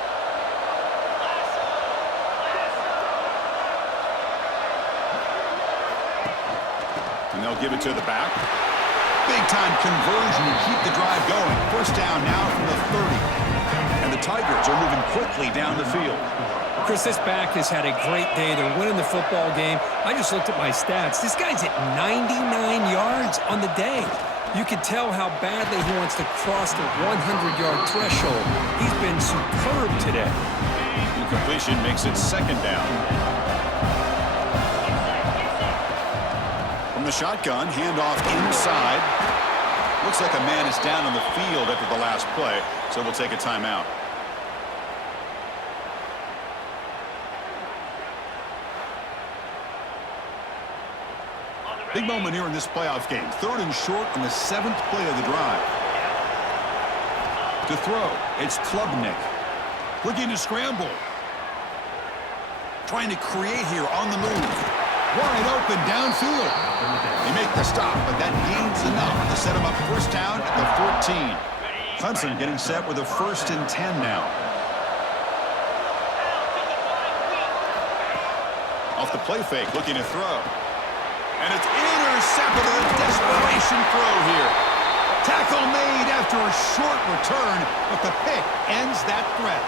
And they'll give it to the back. Big time conversion to keep the drive going. First down now from the 30. And the Tigers are moving quickly down the field. Chris, this back has had a great day. They're winning the football game. I just looked at my stats. This guy's at 99 yards on the day. You can tell how badly he wants to cross the 100-yard threshold. He's been superb today. Incompletion makes it second down. From the shotgun, handoff inside. Looks like a man is down on the field after the last play, so we'll take a timeout. Big moment here in this playoff game. Third and short on the 7th play of the drive. To throw, it's Klubnik. Looking to scramble. Trying to create here on the move. Wide open downfield. They make the stop, but that gains enough to set him up first down at the 14. Clemson getting set with a 1st and 10 now. Off the play fake, looking to throw. And it's intercepted with a desperation throw here. Tackle made after a short return, but the pick ends that threat.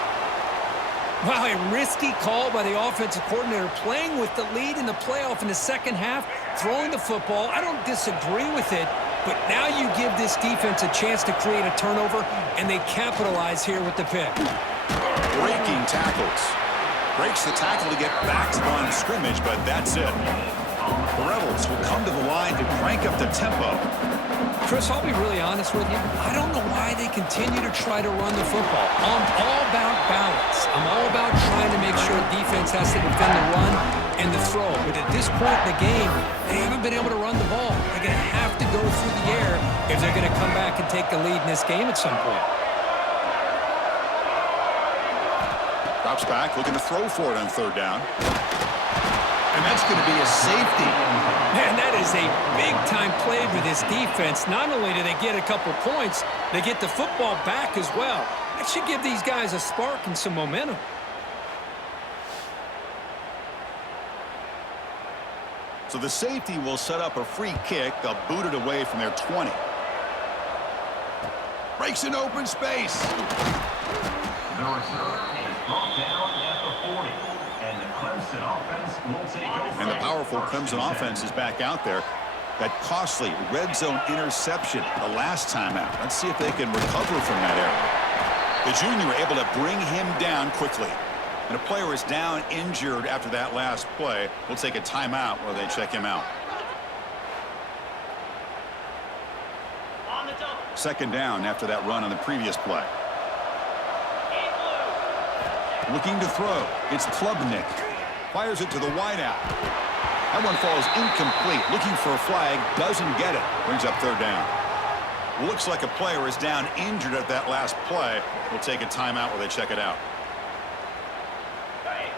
Wow, a risky call by the offensive coordinator, playing with the lead in the playoff in the second half, throwing the football. I don't disagree with it, but now you give this defense a chance to create a turnover, and they capitalize here with the pick. Breaking tackles. Breaks the tackle to get back to the line of scrimmage, but that's it. The Rebels will come to the line to crank up the tempo. Chris, I'll be really honest with you. I don't know why they continue to try to run the football. I'm all about balance. I'm all about trying to make sure defense has to defend the run and the throw. But at this point in the game, they haven't been able to run the ball. They're going to have to go through the air if they're going to come back and take the lead in this game at some point. Drops back, looking to throw for it on third down. And that's going to be a safety. Man, that is a big-time play for this defense. Not only do they get a couple points, they get the football back as well. That should give these guys a spark and some momentum. So the safety will set up a free kick. They'll boot it away from their 20. Breaks an open space. The return is brought down at the 40. And the Clemson offense will take over. And the powerful Clemson offense is back out there. That costly red zone interception the last time out. Let's see if they can recover from that error. The junior able to bring him down quickly. And a player is down injured after that last play. We'll take a timeout while they check him out. Second down after that run on the previous play. Looking to throw. It's Klubnik. Fires it to the wideout. That one falls incomplete. Looking for a flag. Doesn't get it. Brings up third down. Looks like a player is down injured at that last play. We'll take a timeout while they check it out.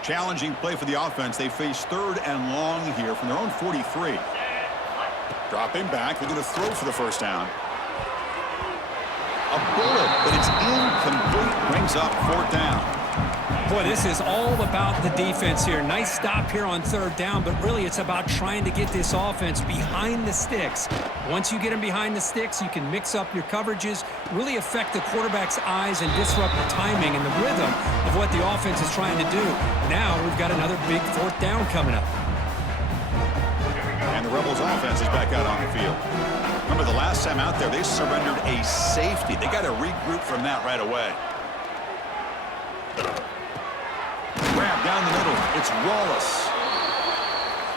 Challenging play for the offense. They face third and long here from their own 43. Dropping back. They're going to throw for the first down. A bullet, but it's incomplete. Brings up fourth down. Boy, this is all about the defense here. Nice stop here on third down, but really it's about trying to get this offense behind the sticks. Once you get them behind the sticks, you can mix up your coverages, really affect the quarterback's eyes and disrupt the timing and the rhythm of what the offense is trying to do. Now we've got another big fourth down coming up. And the Rebels offense is back out on the field. Remember the last time out there, they surrendered a safety. They got to regroup from that right away. Grab down the middle. It's Wallace.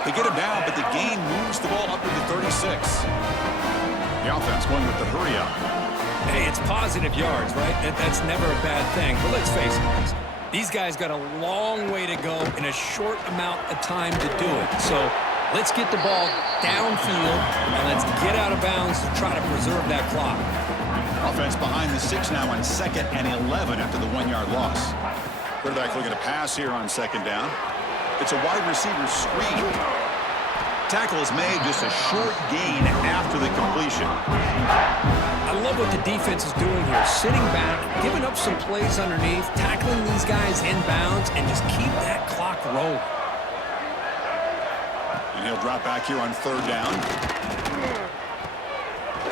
They get him down, but the gain moves the ball up to the 36. The offense going with the hurry up. Hey, it's positive yards, right? That's never a bad thing. But let's face it, These guys got a long way to go in a short amount of time to do it. So let's get the ball downfield, and let's get out of bounds to try to preserve that clock. Offense behind the 6 now on 2nd and 11 after the 1-yard loss. Quarterback looking to pass here on 2nd down. It's a wide receiver screen. Tackle is made, just a short gain after the completion. I love what the defense is doing here. Sitting back, giving up some plays underneath, tackling these guys inbounds, and just keep that clock rolling. And he'll drop back here on 3rd down.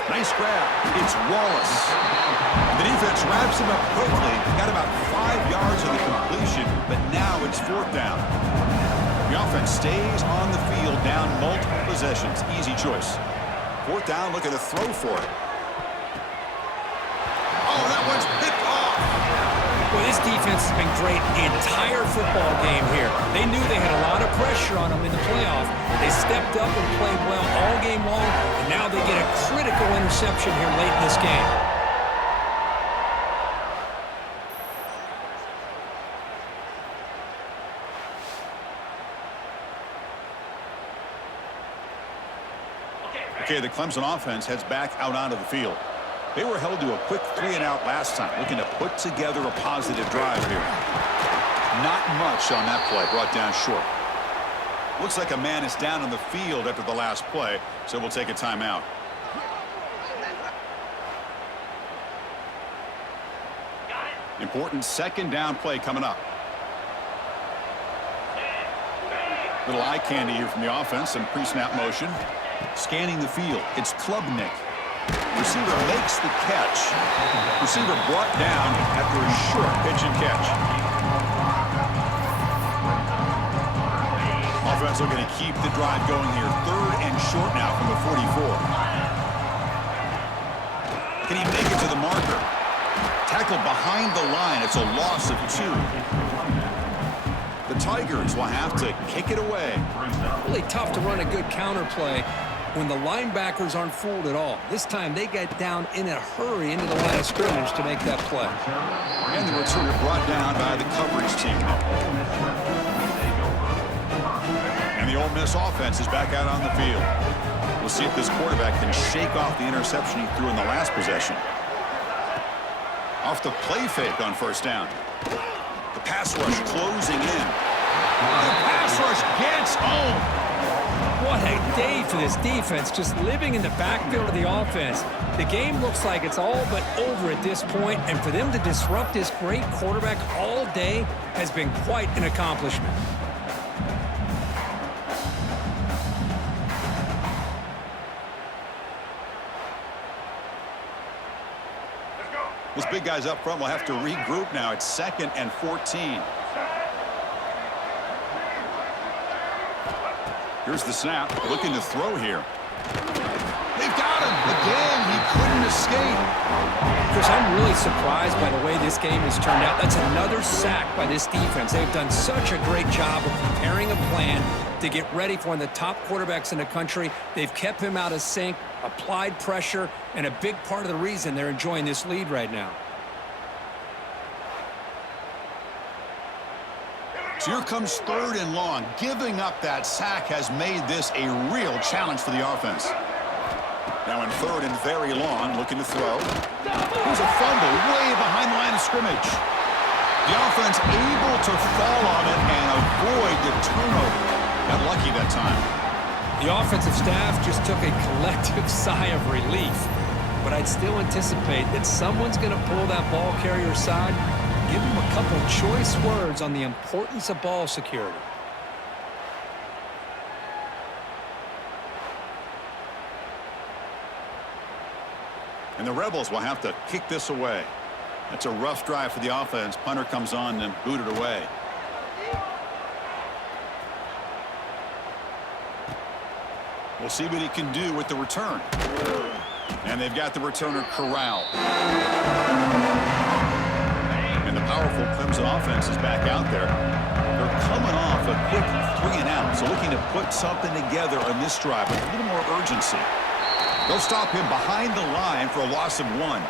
Nice grab. It's Wallace. The defense wraps him up quickly. Got about 5 yards on the completion, but now it's 4th down. The offense stays on the field, down multiple possessions. Easy choice. 4th down, looking to throw for it. Oh, that one's picked off. Well, this defense has been great the entire football game here. They knew they had a lot of pressure on them in the playoff. They stepped up and played well all game long, and now they get a critical interception here late in this game. Okay, the Clemson offense heads back out onto the field. They were held to a quick 3-and-out last time, looking to put together a positive drive here. Not much on that play, brought down short. Looks like a man is down on the field after the last play, so we'll take a timeout. Important 2nd down play coming up. Little eye candy here from the offense, some pre-snap motion. Scanning the field, it's Klubnik. Receiver makes the catch. Receiver brought down after a short pitch and catch. Offense looking to keep the drive going here. 3rd and short now from the 44. Can he make it to the marker? Tackled behind the line. It's a loss of 2. The Tigers will have to kick it away. Really tough to run a good counter play when the linebackers aren't fooled at all. This time they get down in a hurry into the line of scrimmage to make that play. And the returner brought down by the coverage team. And the Ole Miss offense is back out on the field. We'll see if this quarterback can shake off the interception he threw in the last possession. Off the play fake on 1st down. The pass rush closing in. The pass rush gets home. What a day for this defense, just living in the backfield of the offense. The game looks like it's all but over at this point, and for them to disrupt this great quarterback all day has been quite an accomplishment. Those big guys up front will have to regroup now. It's 2nd and 14. Here's the snap, looking to throw here. They've got him. Again, he couldn't escape. Chris, I'm really surprised by the way this game has turned out. That's another sack by this defense. They've done such a great job of preparing a plan to get ready for one of the top quarterbacks in the country. They've kept him out of sync, applied pressure, and a big part of the reason they're enjoying this lead right now. So here comes 3rd and long. Giving up that sack has made this a real challenge for the offense. Now in 3rd and very long, looking to throw. Here's a fumble way behind the line of scrimmage. The offense able to fall on it and avoid the turnover. Got lucky that time. The offensive staff just took a collective sigh of relief. But I'd still anticipate that someone's going to pull that ball carrier aside, give him a couple choice words on the importance of ball security. And the Rebels will have to kick this away. That's a rough drive for the offense. Punter comes on and booted away. We'll see what he can do with the return. And they've got the returner corralled. And the powerful Clemson offense is back out there. They're coming off a quick 3-and-out, so looking to put something together on this drive with a little more urgency. They'll stop him behind the line for a loss of 1.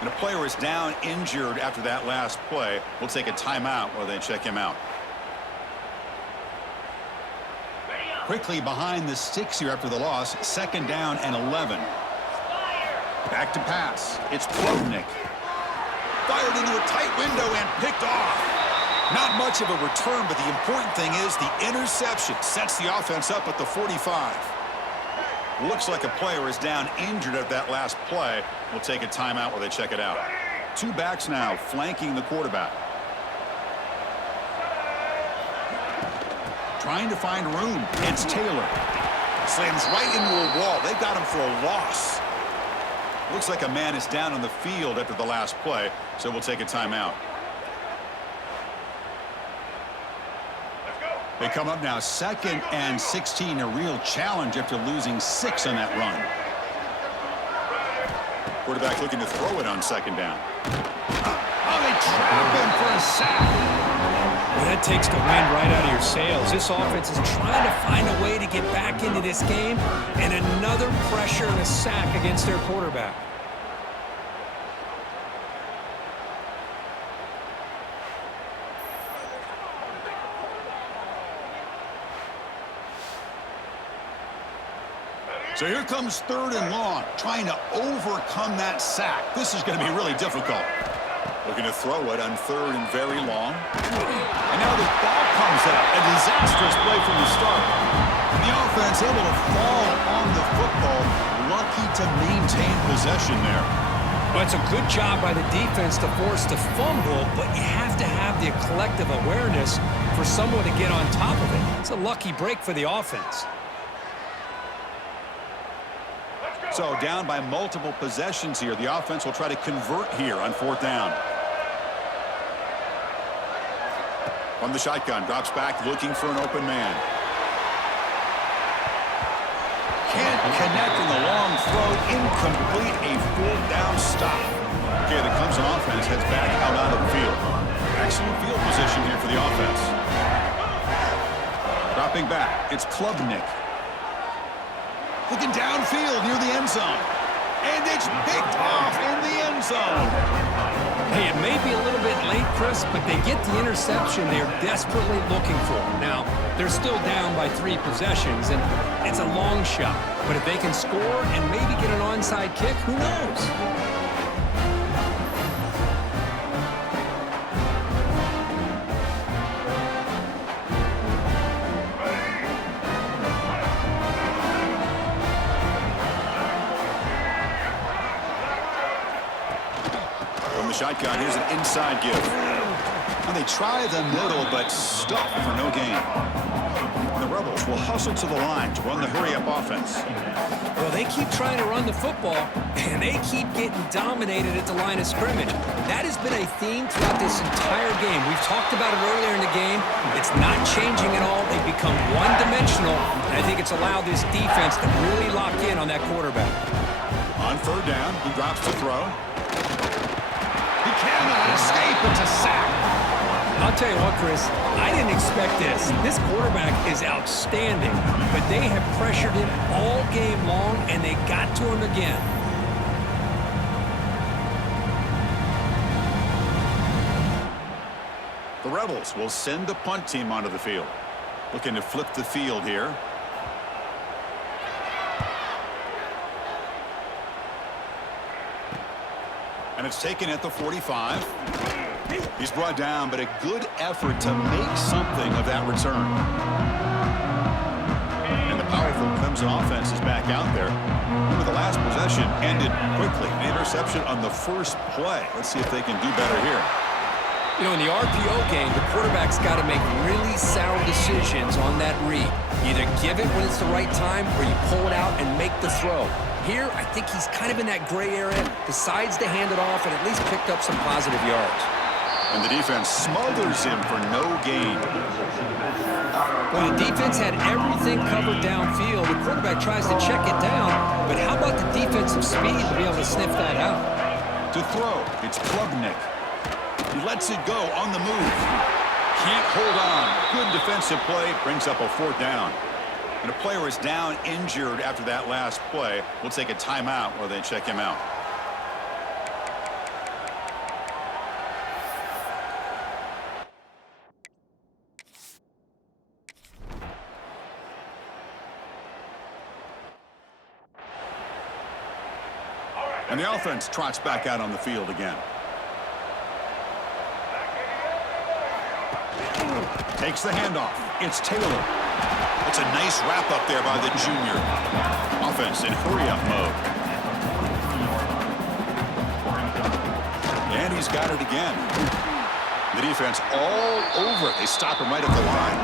And a player is down injured after that last play. We'll take a timeout while they check him out. Quickly behind the sticks here after the loss. 2nd down and 11. Back to pass. It's Klubnik. Fired into a tight window and picked off. Not much of a return, but the important thing is the interception sets the offense up at the 45. Looks like a player is down injured at that last play. We'll take a timeout while they check it out. 2 backs now flanking the quarterback. Trying to find room. It's Taylor. Slams right into a wall. They got him for a loss. Looks like a man is down on the field after the last play, so we'll take a timeout. They come up now 2nd and 16, a real challenge after losing 6 on that run. Quarterback looking to throw it on 2nd down. Oh, they trap him for a sack. Well, that takes the wind right out of your sails. This offense is trying to find a way to get back into this game, and another pressure and a sack against their quarterback. So here comes 3rd and long, trying to overcome that sack. This is going to be really difficult. Looking to throw it on 3rd and very long. And now the ball comes out. A disastrous play from the start. The offense able to fall on the football. Lucky to maintain possession there. Well, it's a good job by the defense to force the fumble, but you have to have the collective awareness for someone to get on top of it. It's a lucky break for the offense. So down by multiple possessions here. The offense will try to convert here on 4th down. From the shotgun, drops back looking for an open man. Can't connect in the long throw. Incomplete, a 4th down stop. Okay, the Clemson offense heads back out onto the field. Excellent field position here for the offense. Dropping back, it's Klubnik. Looking downfield near the end zone. And it's picked off in the end zone. Hey, it may be a little bit late, Chris, but they get the interception they're desperately looking for. Now, they're still down by 3 possessions, and it's a long shot. But if they can score and maybe get an onside kick, who knows? Shotgun, here's an inside give. And they try the middle, but stuff for no gain. And the Rebels will hustle to the line to run the hurry-up offense. Well, they keep trying to run the football, and they keep getting dominated at the line of scrimmage. That has been a theme throughout this entire game. We've talked about it earlier in the game. It's not changing at all. They've become one-dimensional, and I think it's allowed this defense to really lock in on that quarterback. On 3rd down, he drops to throw. He cannot escape. It's a sack. I'll tell you what, Chris, I didn't expect this. This quarterback is outstanding, but they have pressured him all game long, and they got to him again. The Rebels will send the punt team onto the field. Looking to flip the field here. And it's taken at the 45. He's brought down, but a good effort to make something of that return. And the powerful Clemson offense is back out there. Remember, the last possession ended quickly. An interception on the first play. Let's see if they can do better here. You know, in the RPO game, the quarterback's got to make really sound decisions on that read. Either give it when it's the right time, or you pull it out and make the throw. Here, I think he's kind of in that gray area, decides to hand it off and at least picked up some positive yards. And the defense smothers him for no gain. Well, the defense had everything covered downfield. The quarterback tries to check it down, but how about the defensive speed to be able to sniff that out? To throw, it's Klubnik. He lets it go on the move. Can't hold on. Good defensive play, brings up a 4th down. And a player is down injured after that last play. We'll take a timeout while they check him out. And the offense trots back out on the field again. Takes the handoff. It's Taylor. It's a nice wrap up there by the junior. Offense in hurry-up mode. And he's got it again. The defense all over it. They stop him right at the line.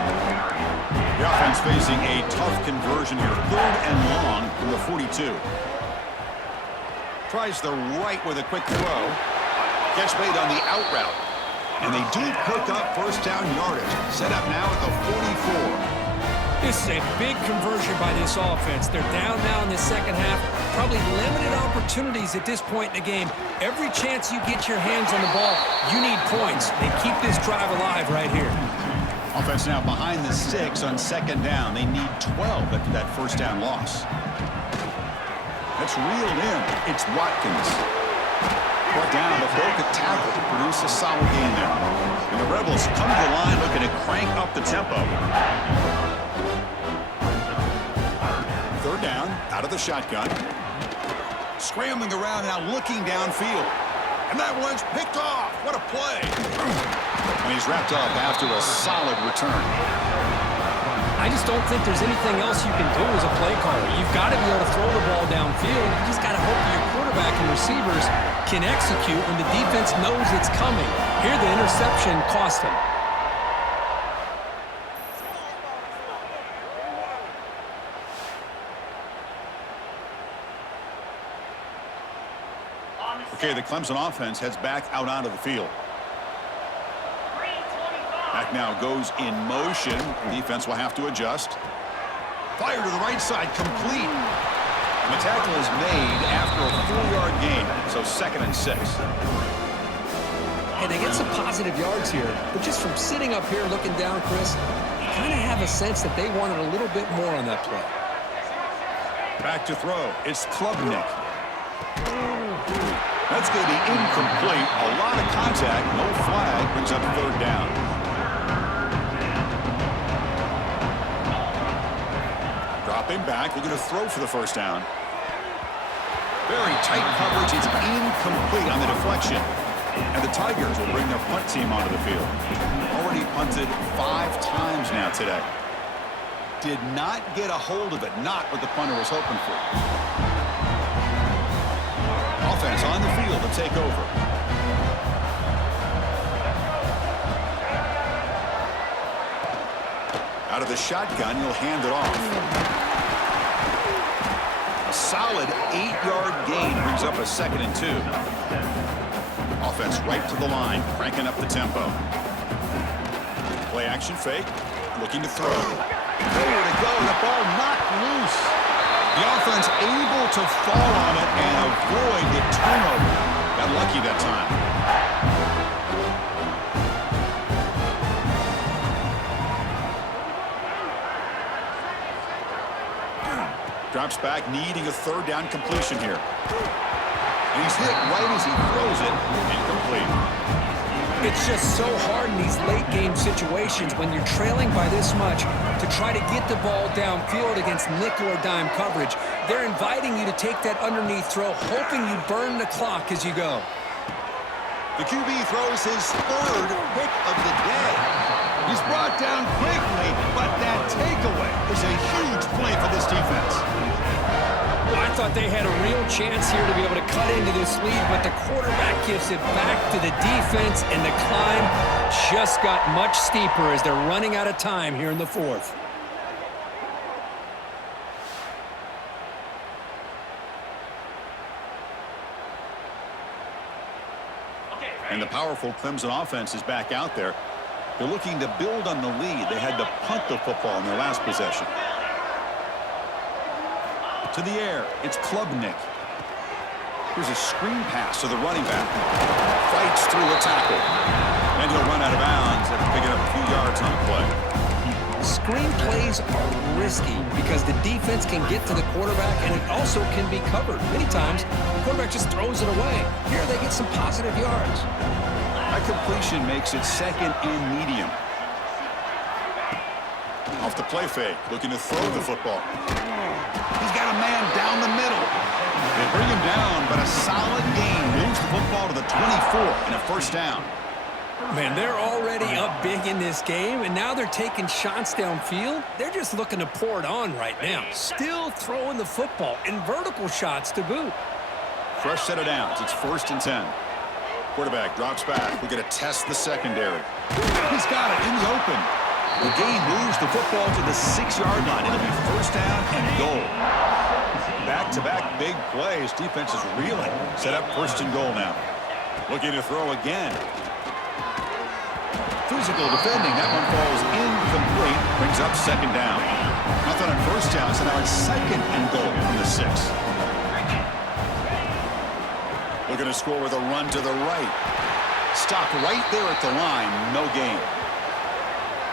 The offense facing a tough conversion here. 3rd and long from the 42. Tries the right with a quick throw. Gets made on the out route. And they do pick up first down yardage. Set up now at the 44. This is a big conversion by this offense. They're down now in the second half. Probably limited opportunities at this point in the game. Every chance you get your hands on the ball, you need points. They keep this drive alive right here. Offense now behind the 6 on 2nd down. They need 12 after that first down loss. That's reeled in. It's Watkins. Brought down, but broke a tackle to produce a solid gain there. And the Rebels come to the line looking to crank up the tempo. 3rd down, out of the shotgun. Scrambling around now, looking downfield. And that one's picked off. What a play. And he's wrapped up after a solid return. I just don't think there's anything else you can do as a play caller. You've got to be able to throw the ball downfield. You just got to hope that your quarterback and receivers can execute when the defense knows it's coming. Here, the interception cost him. Okay, the Clemson offense heads back out onto the field. Back now goes in motion. Defense will have to adjust. Fire to the right side, complete. And the tackle is made after a 4-yard gain, so 2nd and 6. Hey, they get some positive yards here, but just from sitting up here looking down, Chris, you kind of have a sense that they wanted a little bit more on that play. Back to throw. It's Klubnik. That's going to be incomplete. A lot of contact. No flag. Brings up 3rd down. Dropping back. Looking to throw for the first down. Very tight coverage. It's incomplete on the deflection. And the Tigers will bring their punt team onto the field. Already punted 5 times now today. Did not get a hold of it. Not what the punter was hoping for. Offense on the field to take over. Out of the shotgun, he'll hand it off. A solid 8-yard gain brings up a 2nd and 2. Offense right to the line, cranking up the tempo. Play action fake, looking to throw. Nowhere to go, the ball knocked loose. The offense able to fall on it and avoid the turnover. Got lucky that time. Drops back, needing a 3rd down completion here. And he's hit right as he throws it. Incomplete. It's just so hard in these late-game situations when you're trailing by this much to try to get the ball downfield against nickel or dime coverage. They're inviting you to take that underneath throw, hoping you burn the clock as you go. The QB throws his 3rd pick of the day. He's brought down quickly, but that takeaway is a huge play for this defense. I thought they had a real chance here to be able to cut into this lead, but the quarterback gives it back to the defense, and the climb just got much steeper as they're running out of time here in the 4th. And the powerful Clemson offense is back out there. They're looking to build on the lead. They had to punt the football in their last possession. To the air, it's Klubnik. Here's a screen pass to the running back. Fights through the tackle. And he'll run out of bounds after picking up a few yards on the play. Screen plays are risky because the defense can get to the quarterback, and it also can be covered. Many times, the quarterback just throws it away. Here, they get some positive yards. That completion makes it 2nd and medium. Off the play fake, looking to throw the football. He's got a man down the middle. They bring him down, but a solid gain moves the football to the 24 and a first down. Man, they're already up big in this game, and now they're taking shots downfield. They're just looking to pour it on right now. Still throwing the football, and vertical shots to boot. Fresh set of downs. It's 1st and 10. Quarterback drops back. We're going to test the secondary. He's got it in the open. The gain moves the football to the 6-yard line. It'll be first down and goal. Back-to-back big plays. Defense is reeling. Set up 1st and goal now. Looking to throw again. Physical defending. That one falls incomplete. Brings up 2nd down. Nothing on 1st down, so now it's 2nd and goal from the 6. Looking to score with a run to the right. Stop right there at the line. No gain.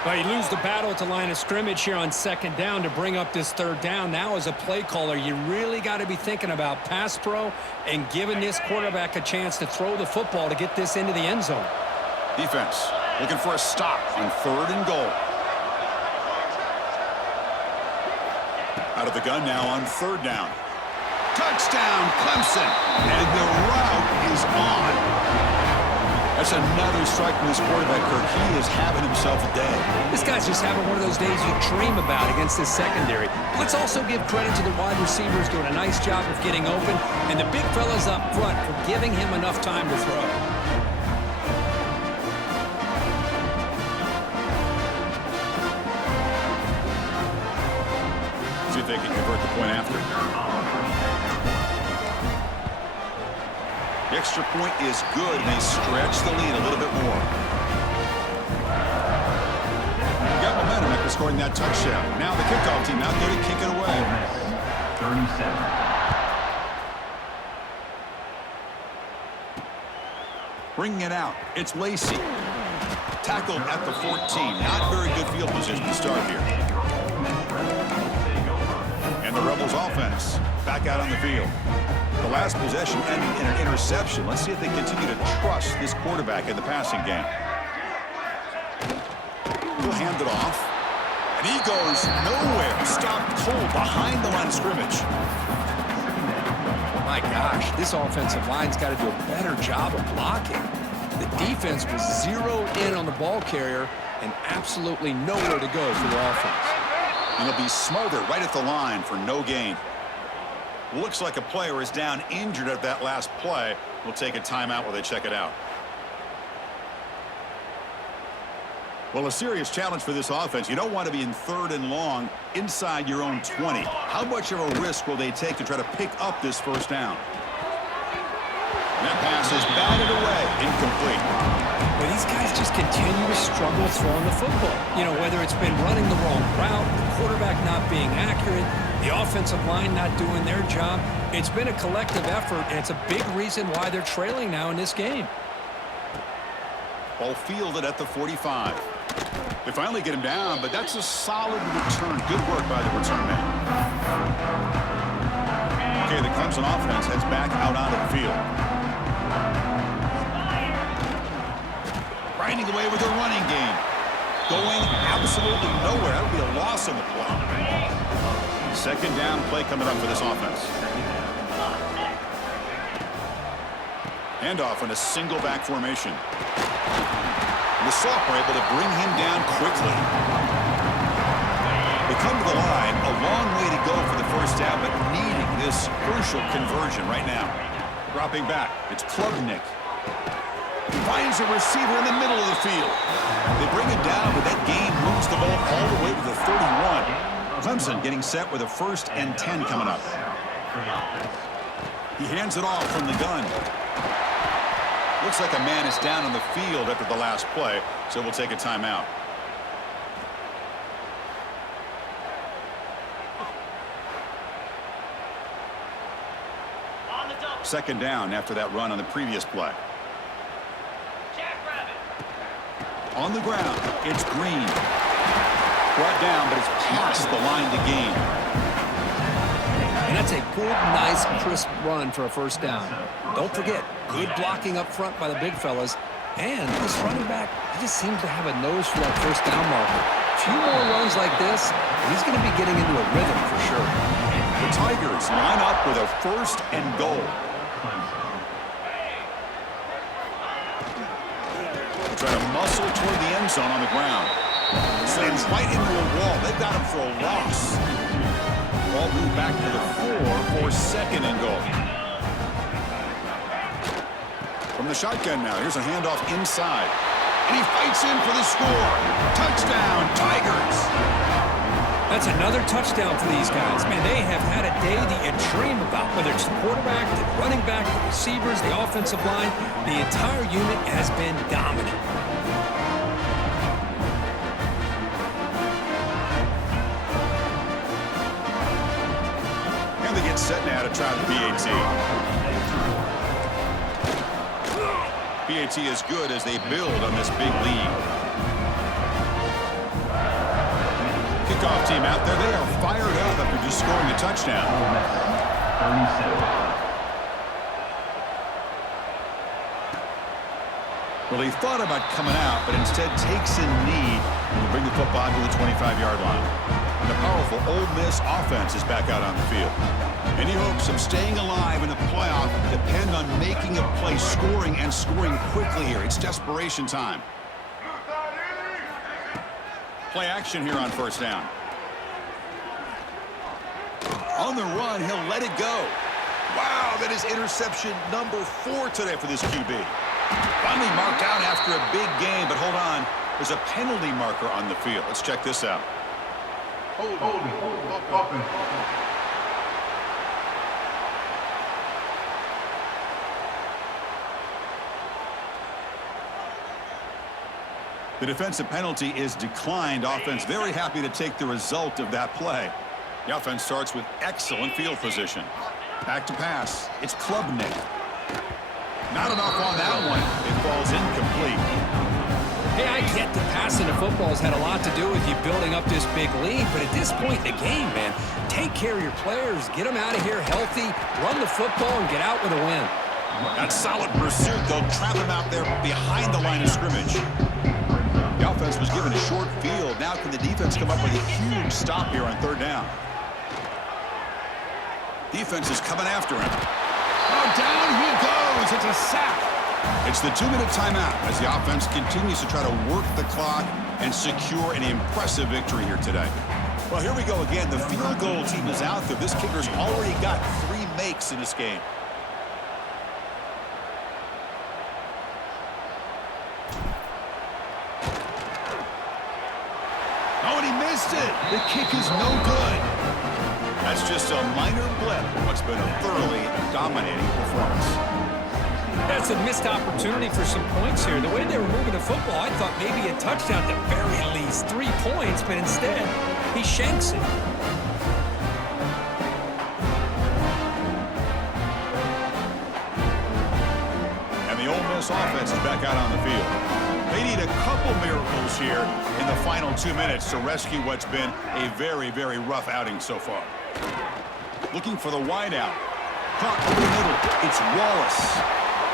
Well, you lose the battle at the line of scrimmage here on 2nd down to bring up this 3rd down. Now as a play caller, you really got to be thinking about pass pro and giving this quarterback a chance to throw the football to get this into the end zone. Defense looking for a stop on 3rd and goal. Out of the gun now on 3rd down. Touchdown, Clemson. And the route is on. That's another strike from this quarterback, Kirk. He is having himself a day. This guy's just having one of those days you dream about against this secondary. Let's also give credit to the wide receivers doing a nice job of getting open, and the big fellas up front for giving him enough time to throw. See if they can convert the point after. The extra point is good, and they stretch the lead a little bit more. Got momentum after scoring that touchdown. Now the kickoff team out there to kick it away. 37. Bringing it out, it's Lacey. Tackled at the 14. Not very good field position to start here. And the Rebels offense back out on the field. The last possession ended in an interception. Let's see if they continue to trust this quarterback in the passing game. He'll hand it off. And he goes nowhere. Stopped cold behind the line of scrimmage. My gosh, this offensive line's got to do a better job of blocking. The defense was zeroed in on the ball carrier and absolutely nowhere to go for the offense. And he'll be smothered right at the line for no gain. Looks like a player is down injured at that last play. We'll take a timeout while they check it out. Well, a serious challenge for this offense. You don't want to be in 3rd and long inside your own 20. How much of a risk will they take to try to pick up this 1st down? And that pass is batted away, incomplete. Well, these guys just continue to struggle throwing the football. You know, whether it's been running the wrong route, the quarterback not being accurate, the offensive line not doing their job. It's been a collective effort, and it's a big reason why they're trailing now in this game. Ball fielded at the 45. They finally get him down, but that's a solid return. Good work by the return man. Okay, the Clemson offense heads back out onto the field. Grinding away with their running game. Going absolutely nowhere. That would be a loss on the play. 2nd down play coming up for this offense. Handoff in a single back formation. The Soft are able to bring him down quickly. They come to the line, a long way to go for the 1st down, but needing this crucial conversion right now. Dropping back, it's Klubnik. Finds a receiver in the middle of the field. They bring him down, but that gain moves the ball all the way to the 31. Clemson getting set with a 1st and 10 coming up. He hands it off from the gun. Looks like a man is down on the field after the last play, so we'll take a timeout. Second down after that run on the previous play. On the ground, it's Green. Brought down, but it's past the line to gain. And that's a good, nice, crisp run for a 1st down. Don't forget, good blocking up front by the big fellas. And this running back, he just seems to have a nose for that 1st down marker. few more runs like this, he's going to be getting into a rhythm for sure. The Tigers line up with a 1st and goal. They're trying to muscle toward the end zone on the ground. Slams right into a wall. They've got him for a loss. Ball moved back to the 4 for 2nd and goal. From the shotgun now, here's a handoff inside. And he fights in for the score. Touchdown, Tigers! That's another touchdown for these guys. Man, they have had a day that you dream about, whether it's the quarterback, the running back, the receivers, the offensive line. The entire unit has been dominant. And they get set now to try the PAT. PAT is good as they build on this big lead. Kickoff team out there. They are fired up after just scoring a touchdown. 37. Well, he thought about coming out, but instead takes a knee and will bring the football to the 25-yard line. And the powerful Ole Miss offense is back out on the field. Any hopes of staying alive in the playoff depend on making a play, scoring, and scoring quickly here. It's desperation time. Play action here on 1st down. On the run, he'll let it go. Wow, that is interception number 4 today for this QB. Finally marked out after a big game, but hold on. There's a penalty marker on the field. Let's check this out. The defensive penalty is declined. Offense very happy to take the result of that play. The offense starts with excellent field position. Back to pass. It's Klubnik. Not enough on that one. It falls incomplete. Hey, I get the passing of football has had a lot to do with you building up this big lead, but at this point in the game, man, take care of your players, get them out of here healthy, run the football, and get out with a win. That solid pursuit. They'll trap him out there behind the line of scrimmage. The offense was given a short field. Now can the defense come up with a huge stop here on 3rd down? Defense is coming after him. Oh, down he goes. It's a sack. It's the 2-minute timeout as the offense continues to try to work the clock and secure an impressive victory here today. Well, here we go again. The field goal team is out there. This kicker's already got 3 makes in this game. Oh, and he missed it. The kick is no good. That's just a minor blip in what's been a thoroughly dominating performance. That's a missed opportunity for some points here. The way they were moving the football, I thought maybe a touchdown at the very least, 3 points, but instead, he shanks it. And the Ole Miss offense is back out on the field. They need a couple miracles here in the final 2 minutes to rescue what's been a very, very rough outing so far. Looking for the wideout. Caught over the middle. It's Wallace.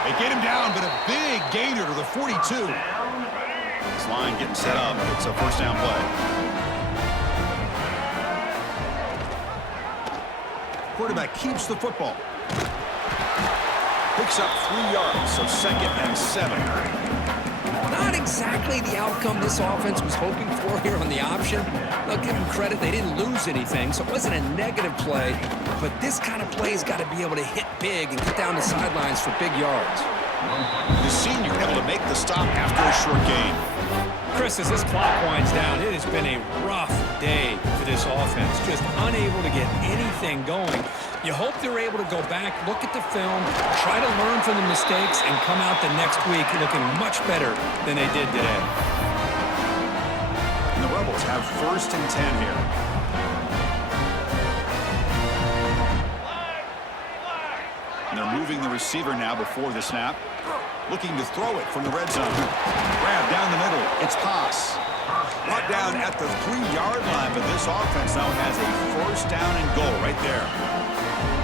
They get him down, but a big gainer to the 42. This line getting set up. It's a 1st down play. Quarterback keeps the football. Picks up 3 yards, so 2nd and 7. Not exactly the outcome this offense was hoping for here on the option. I'll give them credit. They didn't lose anything, so it wasn't a negative play. But this kind of play has got to be able to hit big and get down the sidelines for big yards. The senior able to make the stop after a short gain. Chris, as this clock winds down, it has been a rough day for this offense. Just unable to get anything going. You hope they're able to go back, look at the film, try to learn from the mistakes, and come out the next week looking much better than they did today. And the Rebels have 1st and 10 here. And they're moving the receiver now before the snap. Looking to throw it from the red zone. Grab down the middle. It's Haas. Brought down at the 3-yard line, but this offense now has a 1st down and goal right there.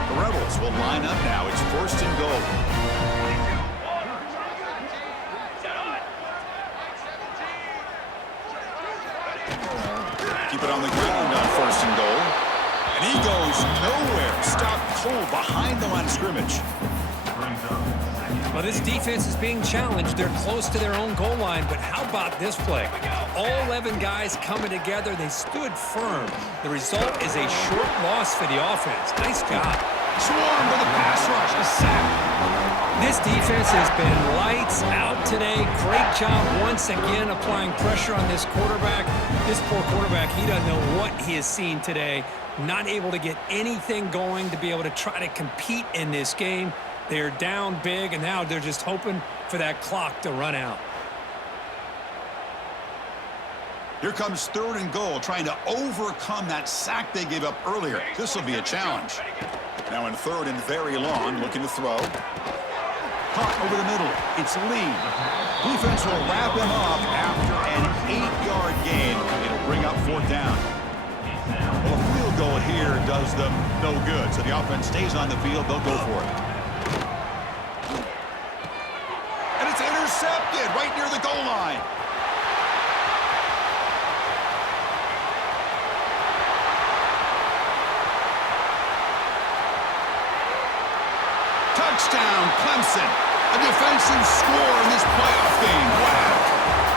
The Rebels will line up now. It's 1st and goal. it on the ground on 1st and goal. And he goes nowhere. Stopped cold behind the line of scrimmage. Well, this defense is being challenged. They're close to their own goal line, but how about this play? All 11 guys coming together. They stood firm. The result is a short loss for the offense. Nice job. Swarm with a pass rush. A sack. This defense has been lights out today. Great job once again applying pressure on this quarterback. This poor quarterback, he doesn't know what he has seen today. Not able to get anything going to be able to try to compete in this game. They're down big, and now they're just hoping for that clock to run out. Here comes 3rd and goal, trying to overcome that sack they gave up earlier. This will be a challenge. Now in 3rd and very long, looking to throw. Caught over the middle. It's Lee. Defense will wrap him up after an 8-yard gain. It'll bring up 4th down. Well, a field goal here does them no good. So the offense stays on the field. They'll go for it. And it's intercepted right near the goal line. Touchdown, Clemson. A defensive score in this playoff game. Wow.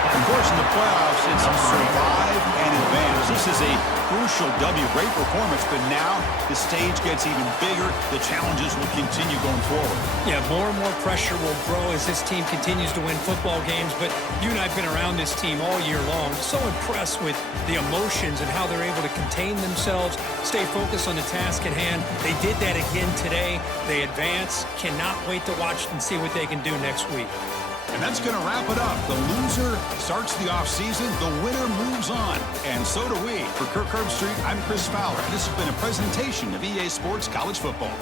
Of course, in the playoffs, it's survive and advance. This is a crucial W. Great performance, but now the stage gets even bigger. The challenges will continue going forward. Yeah, more and more pressure will grow as this team continues to win football games, but you and I have been around this team all year long. So impressed with the emotions and how they're able to contain themselves, stay focused on the task at hand. They did that again today. They advance. Cannot wait to watch and see what they can do next week. And that's going to wrap it up. The loser starts the offseason. The winner moves on. And so do we. For Kirk Herbstreit, I'm Chris Fowler. This has been a presentation of EA Sports College Football.